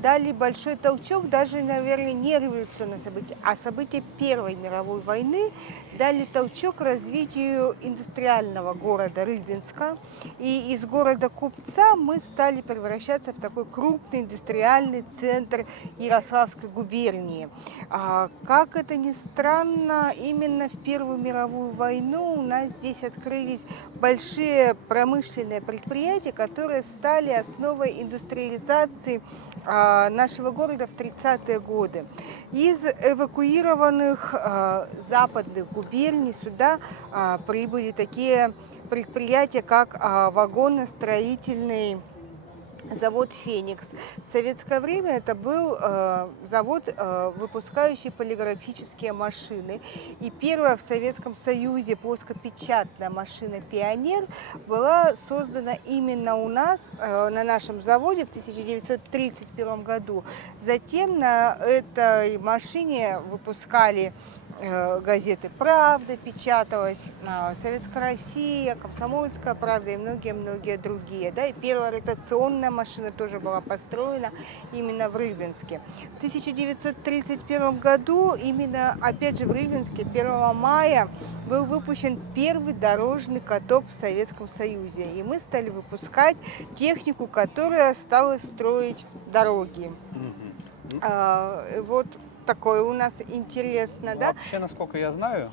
дали большой толчок, даже, наверное, не революционное событие, а события Первой мировой войны дали толчок развитию индустриального города Рыбинска. И из города купца мы стали превращаться в такой крупный индустриальный центр Ярославской губернии. Как это ни странно, именно в Первую мировую войну у нас здесь открылись большие промышленные предприятия, которые стали основой индустриализации нашего города в 30-е годы. Из эвакуированных западных губерний сюда прибыли такие предприятия, как вагоностроительный завод «Феникс». В советское время это был завод, выпускающий полиграфические машины. И первая в Советском Союзе плоскопечатная машина «Пионер» была создана именно у нас, на нашем заводе в 1931 году. Затем на этой машине выпускали газеты «Правда», печаталась «Советская Россия», «Комсомольская правда» и многие-многие другие. Да? И первая ротационная машина тоже была построена именно в Рыбинске. В 1931 году именно, опять же, в Рыбинске 1 мая был выпущен первый дорожный каток в Советском Союзе. И мы стали выпускать технику, которая стала строить дороги. Вот такое у нас интересно, да? Вообще, насколько я знаю,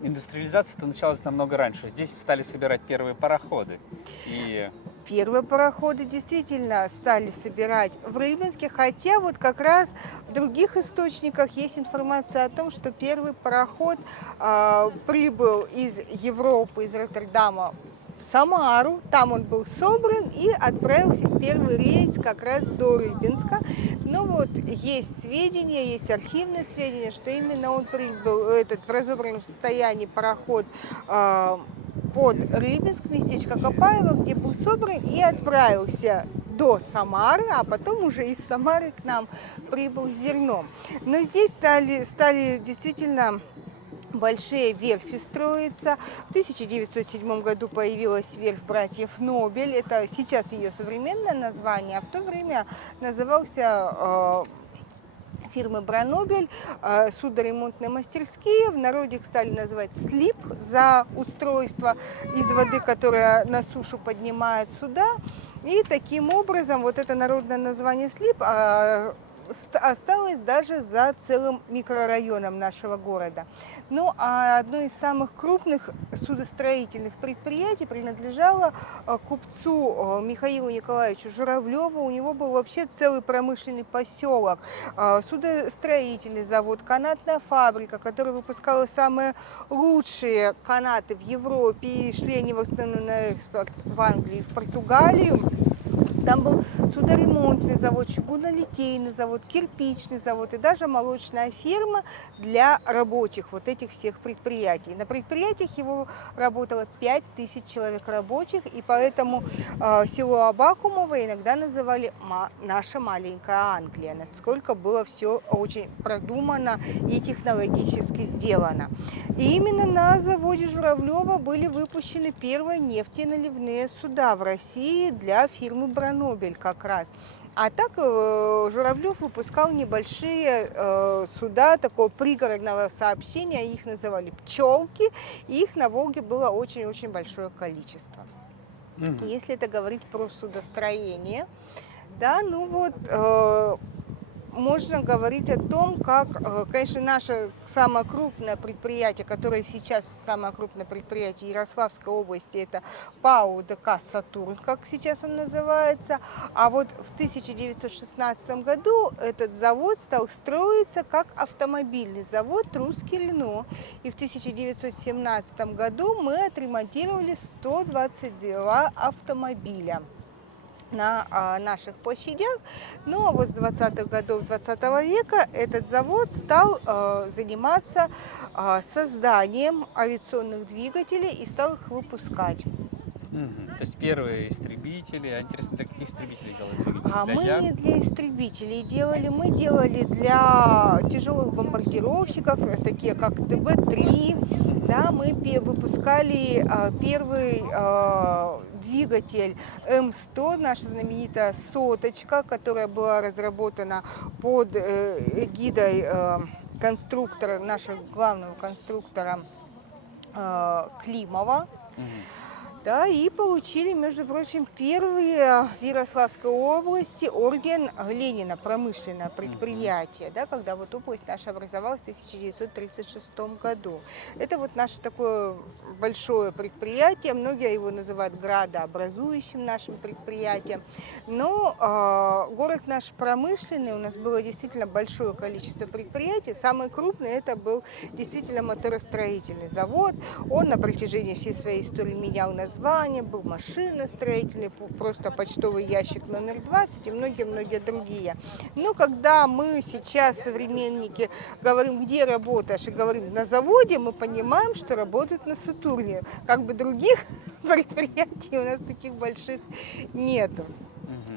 индустриализация-то началась намного раньше. Здесь стали собирать первые пароходы. И Первые пароходы действительно стали собирать в Рыбинске, хотя вот как раз в других источниках есть информация о том, что первый пароход прибыл из Европы, из Роттердама в Самару, там он был собран и отправился в первый рейс как раз до Рыбинска. Но вот есть сведения, есть архивные сведения, что именно он прибыл, этот в разобранном состоянии пароход, под Рыбинск, местечко Копаево, где был собран и отправился до Самары, а потом уже из Самары к нам прибыл с зерном. Но здесь стали действительно большие верфи строиться. В 1907 году появилась верфь братьев Нобель. Это сейчас ее современное название, а в то время назывался фирмы Бранобель, судоремонтные мастерские. В народе их стали называть СЛИП за устройство из воды, которая на сушу поднимает суда. И таким образом вот это народное название СЛИП осталось даже за целым микрорайоном нашего города. Ну, а одно из самых крупных судостроительных предприятий принадлежало купцу Михаилу Николаевичу Журавлеву. У него был вообще целый промышленный поселок, судостроительный завод, канатная фабрика, которая выпускала самые лучшие канаты в Европе, и шли они в основном на экспорт в Англию и в Португалию. Там был судоремонтный завод, чугунолитейный завод, кирпичный завод и даже молочная ферма для рабочих вот этих всех предприятий. На предприятиях его работало 5000 человек рабочих, и поэтому село Абакумово иногда называли наша маленькая Англия, насколько было все очень продумано и технологически сделано. И именно на заводе Журавлева были выпущены первые нефтеналивные суда в России для фирмы Бранобель как раз. А так Журавлев выпускал небольшие суда такого пригородного сообщения, их называли пчелки, и их на Волге было очень-очень большое количество. Если это говорить про судостроение, да, ну вот можно говорить о том, как, конечно, наше самое крупное предприятие, которое сейчас самое крупное предприятие Ярославской области, это ПАО ДК «Сатурн», как сейчас он называется. А вот в 1916 году этот завод стал строиться как автомобильный завод «Русский Рено». И в 1917 году мы отремонтировали 122 автомобиля на наших площадях. Ну а вот с 20-х годов 20 века этот завод стал заниматься созданием авиационных двигателей и стал их выпускать. То есть первые истребители. А интересно, для каких истребителей делали двигатели? Мы не для истребителей делали, мы делали для тяжелых бомбардировщиков, такие как ТБ-3. Да, мы выпускали первый двигатель М100, наша знаменитая соточка, которая была разработана под эгидой конструктора, нашего главного конструктора Климова. Да, и получили, между прочим, первые в Ярославской области орден Ленина, промышленное предприятие, да, когда вот область наша образовалась в 1936 году. Это вот наше такое большое предприятие, многие его называют градообразующим нашим предприятием, но город наш промышленный, у нас было действительно большое количество предприятий, самый крупный это был действительно моторостроительный завод, он на протяжении всей своей истории менял название, был машиностроительный, просто почтовый ящик номер 20 и многие-многие другие. Но когда мы сейчас, современники, говорим, где работаешь, и говорим на заводе, мы понимаем, что работают на Сатурне. Как бы других предприятий у нас таких больших нету.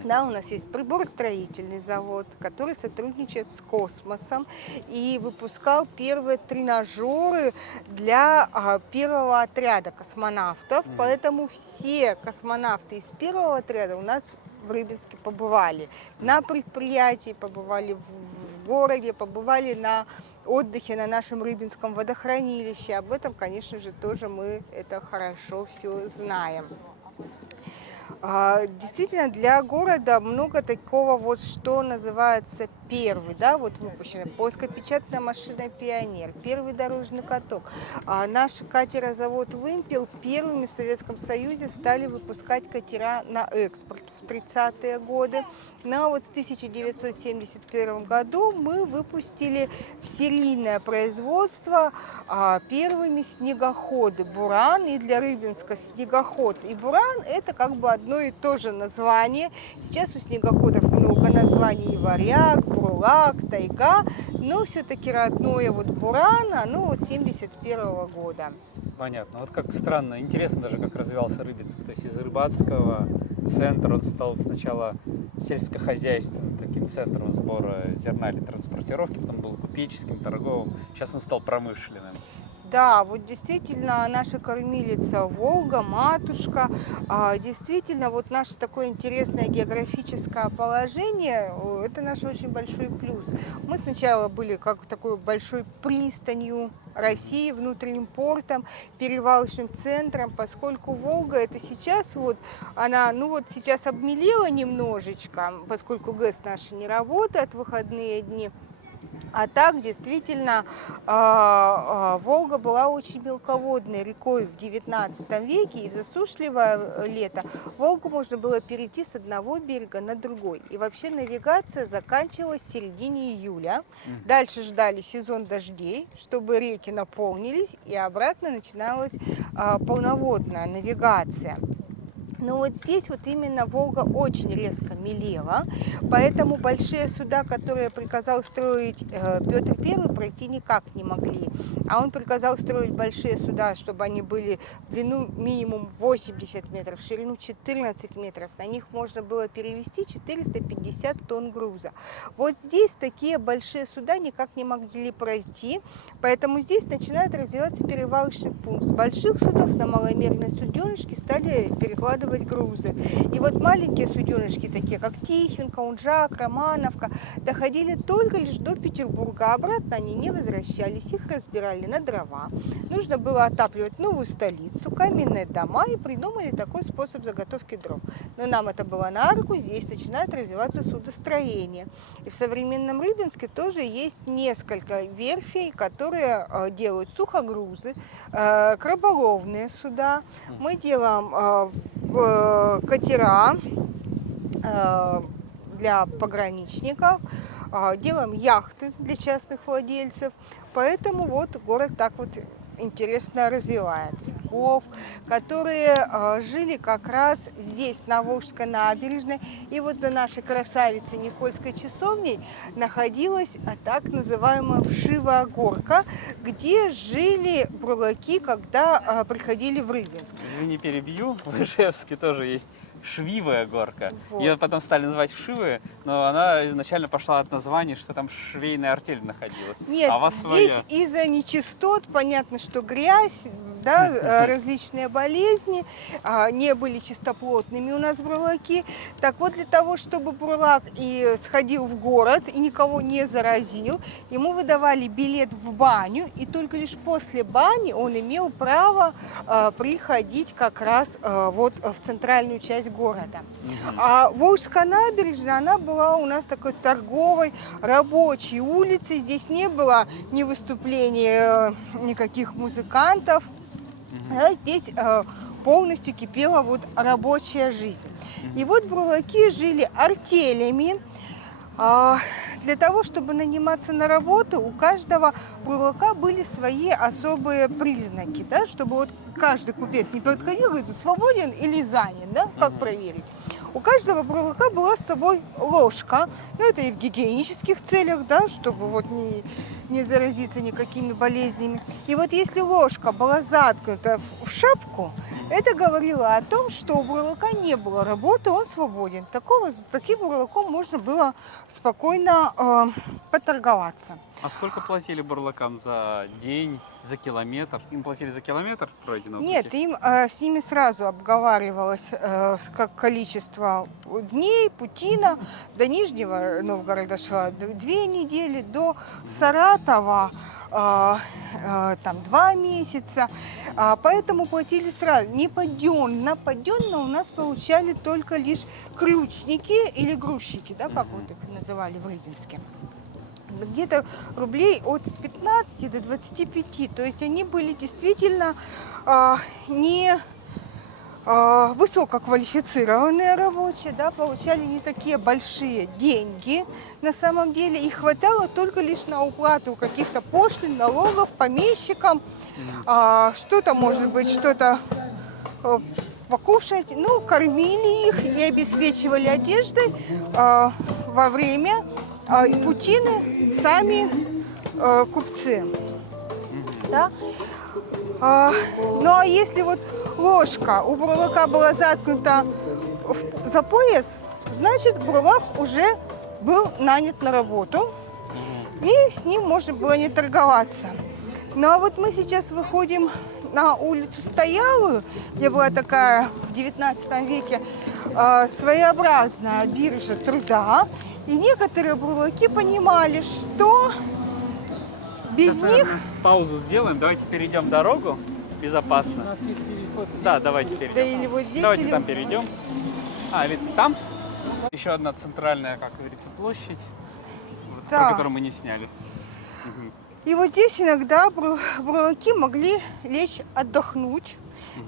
Да, у нас есть приборостроительный завод, который сотрудничает с космосом и выпускал первые тренажеры для первого отряда космонавтов. Поэтому все космонавты из первого отряда у нас в Рыбинске побывали. На предприятии, побывали в городе, побывали на отдыхе на нашем Рыбинском водохранилище. Об этом, конечно же, тоже мы это хорошо все знаем. Действительно, для города много такого вот, что называется первый, да, вот выпущенный, плоскопечатная машина «Пионер», первый дорожный каток. Наш катерозавод «Вымпел» первыми в Советском Союзе стали выпускать катера на экспорт в 30-е годы. Но вот в 1971 году мы выпустили в серийное производство первыми снегоходы «Буран», и для Рыбинска снегоход и «Буран» это как бы одно и то же название. Сейчас у снегоходов много названий: «Варяг», «Бурлак», «Тайга», но все-таки родное вот «Буран», оно с 1971 года. Понятно. Вот как странно, интересно даже, как развивался Рыбинск. То есть из рыбацкого центра он стал сначала сельскохозяйственным таким центром сбора зерна или транспортировки, потом был купеческим, торговым, сейчас он стал промышленным. Да, вот действительно наша кормилица Волга, матушка, действительно вот наше такое интересное географическое положение, это наш очень большой плюс. Мы сначала были как такой большой пристанью России, внутренним портом, перевалочным центром, поскольку Волга это сейчас вот, она, ну вот сейчас обмелела немножечко, поскольку ГЭС наши не работает в выходные дни. А так, действительно, Волга была очень мелководной рекой в XIX веке, и в засушливое лето Волгу можно было перейти с одного берега на другой. И вообще навигация заканчивалась в середине июля. Дальше ждали сезон дождей, чтобы реки наполнились, и обратно начиналась полноводная навигация. Но вот здесь вот именно Волга очень резко мелела, поэтому большие суда, которые приказал строить Петр I, пройти никак не могли. А он приказал строить большие суда, чтобы они были в длину минимум 80 метров, в ширину 14 метров. На них можно было перевезти 450 тонн груза. Вот здесь такие большие суда никак не могли пройти, поэтому здесь начинает развиваться перевалочный пункт. С больших судов на маломерные суденышки стали перекладывать грузы. И вот маленькие суденышки, такие как Тихвинка, Унжак, Романовка, доходили только лишь до Петербурга. Обратно они не возвращались, их разбирали на дрова. Нужно было отапливать новую столицу, каменные дома, и придумали такой способ заготовки дров. Но нам это было на руку, здесь начинает развиваться судостроение. И в современном Рыбинске тоже есть несколько верфей, которые делают сухогрузы, краболовные суда. Мы делаем катера для пограничников, делаем яхты для частных владельцев, поэтому вот город так вот интересно развивается. Которые жили как раз здесь, на Волжской набережной, и вот за нашей красавицей Никольской часовней находилась так называемая Вшивая горка, где жили бурлаки, когда приходили в Рыбинск. Извини, перебью, в Ижевске тоже есть Швивая горка. Вот. Ее потом стали называть Вшивая, но она изначально пошла от названия, что там швейная артель находилась. Нет, а у вас здесь своя. из-за нечистот, понятно, что грязь, да, различные болезни, не были чистоплотными у нас бурлаки. Так вот, для того, чтобы бурлак и сходил в город и никого не заразил, ему выдавали билет в баню, и только лишь после бани он имел право приходить как раз вот в центральную часть города. А Волжская набережная, она была у нас такой торговой, рабочей улицей. Здесь не было ни выступлений никаких музыкантов. Да, здесь полностью кипела вот рабочая жизнь. И вот бурлаки жили артелями. Для того, чтобы наниматься на работу, у каждого бурлака были свои особые признаки, да, чтобы вот каждый купец не подходил, говорит, свободен или занят, да, как проверить. У каждого бурлака была с собой ложка, ну это и в гигиенических целях, да, чтобы вот не заразиться никакими болезнями. И вот если ложка была заткнута в шапку, это говорило о том, что у бурлака не было работы, он свободен. Таким бурлаком можно было спокойно поторговаться. А сколько платили бурлакам за день, за километр? Им платили за километр пройденного Нет, пути? им с ними сразу обговаривалось как количество дней, путина. До Нижнего Новгорода шла 2 недели, до Саратова там 2 месяца. Поэтому платили сразу, не паденно. Паденно у нас получали только лишь крючники или грузчики, да, как вот их называли в Рыбинске. Где-то рублей от 15 до 25. То есть они были действительно не высококвалифицированные рабочие, да, получали не такие большие деньги на самом деле. И хватало только лишь на уплату каких-то пошлин, налогов помещикам, что-то, может быть, что-то покушать. Ну, кормили их и обеспечивали одеждой во время путины сами купцы. Да? Ну а если вот ложка у бурлака была заткнута за пояс, значит бурлак уже был нанят на работу, и с ним можно было не торговаться. Ну а вот мы сейчас выходим на улицу Стоялую, где была такая в 19 веке своеобразная биржа труда. И некоторые бурлаки понимали, что без Сейчас, них... наверное, паузу сделаем, давайте перейдем дорогу безопасно. У нас есть переход. Да, давайте перейдем. Да или вот здесь, Давайте или... там перейдем. Или там еще одна центральная, как говорится, площадь, вот, Да. про которую мы не сняли. И вот здесь иногда бурлаки могли лечь отдохнуть.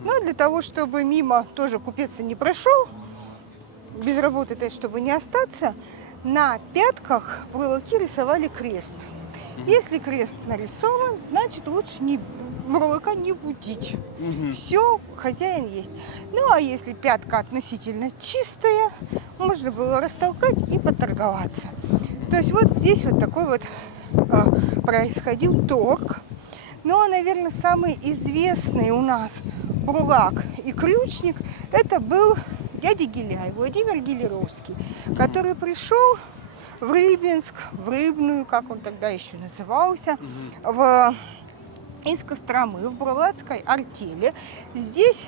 Но для того, чтобы мимо тоже купец не прошел, без работы, то есть, чтобы не остаться, на пятках бурлаки рисовали крест. Если крест нарисован, значит лучше бурлака не будить. Все, хозяин есть. Ну а если пятка относительно чистая, можно было растолкать и поторговаться. То есть вот здесь вот такой вот происходил торг. Ну а, наверное, самый известный у нас бурлак и крючник, это был дядя Гиляй, Владимир Гилеровский, который пришел в Рыбинск, в Рыбную, как он тогда еще назывался, из Костромы, в бурлацкой артели. Здесь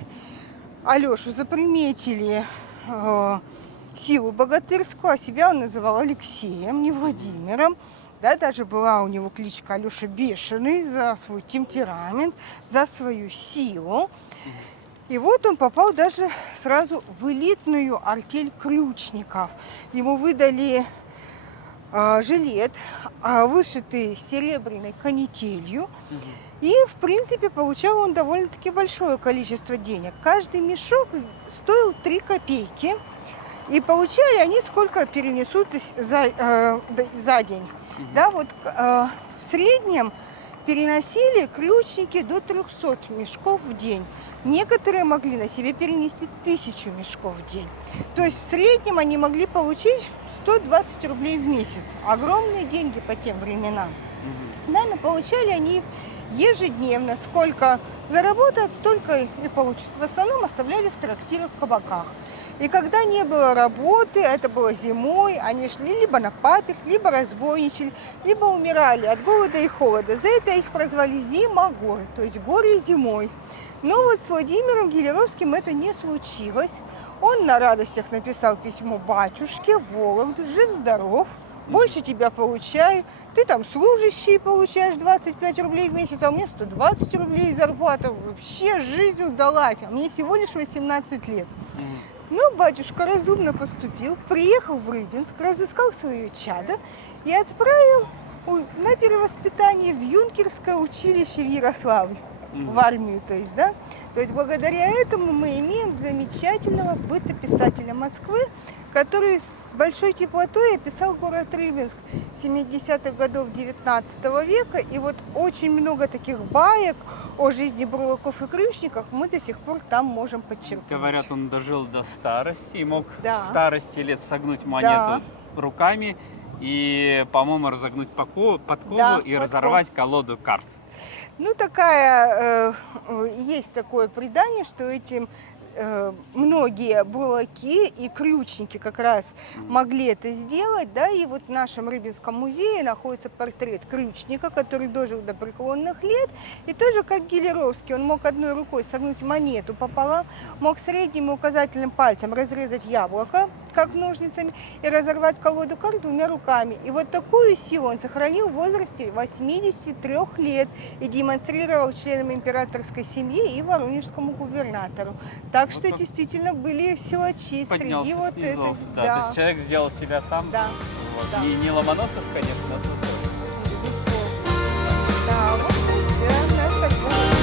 Алешу заприметили силу богатырскую, а себя он называл Алексеем, не Владимиром. Да, даже была у него кличка Алеша Бешеный за свой темперамент, за свою силу. И вот он попал даже сразу в элитную артель крючников. Ему выдали жилет, вышитый серебряной канителью. И, в принципе, получал он довольно-таки большое количество денег. Каждый мешок стоил 3 копейки. И получали они сколько перенесут за день. Да, вот в среднем переносили крючники до 300 мешков в день. Некоторые могли на себе перенести 1000 мешков в день. То есть в среднем они могли получить 120 рублей в месяц. Огромные деньги по тем временам. Да, но получали они ежедневно. Сколько заработают, столько и получат. В основном оставляли в трактирах, в кабаках. И когда не было работы, это было зимой, они шли либо на паперть, либо разбойничали, либо умирали от голода и холода. За это их прозвали зимогоры, то есть горы зимой. Но вот с Владимиром Гелеровским это не случилось. Он на радостях написал письмо батюшке в Вологду: жив-здоров, больше тебя получаю. Ты там служащий, получаешь 25 рублей в месяц, а у меня 120 рублей зарплата. Вообще жизнь удалась, а мне всего лишь 18 лет. Но батюшка разумно поступил, приехал в Рыбинск, разыскал свое чадо и отправил на перевоспитание в юнкерское училище в Ярославль, в армию, то есть, да. То есть благодаря этому мы имеем замечательного бытописателя Москвы, который с большой теплотой описал город Рыбинск 70-х годов 19 века. И вот очень много таких баек о жизни бурлаков и крючников мы до сих пор там можем подчеркнуть. Говорят, он дожил до старости и мог Да. в старости лет согнуть монету руками и, по-моему, разогнуть подкову Да, и разорвать колоду карт. Ну, есть такое предание, что этим многие бурлаки и крючники как раз могли это сделать, да, и вот в нашем Рыбинском музее находится портрет крючника, который дожил до преклонных лет, и тоже как Гелеровский, он мог одной рукой согнуть монету пополам, мог средним и указательным пальцем разрезать яблоко, как ножницами, и разорвать колоду карт двумя руками. И вот такую силу он сохранил в возрасте 83 лет и демонстрировал членам императорской семьи и воронежскому губернатору. Так Вот что так. действительно были силачи Поднялся среди вот с низов. этих. Да. То есть человек сделал себя сам. Да. Вот. Да. Не Ломоносов, конечно, но Да, вот, то есть, да, наш такой.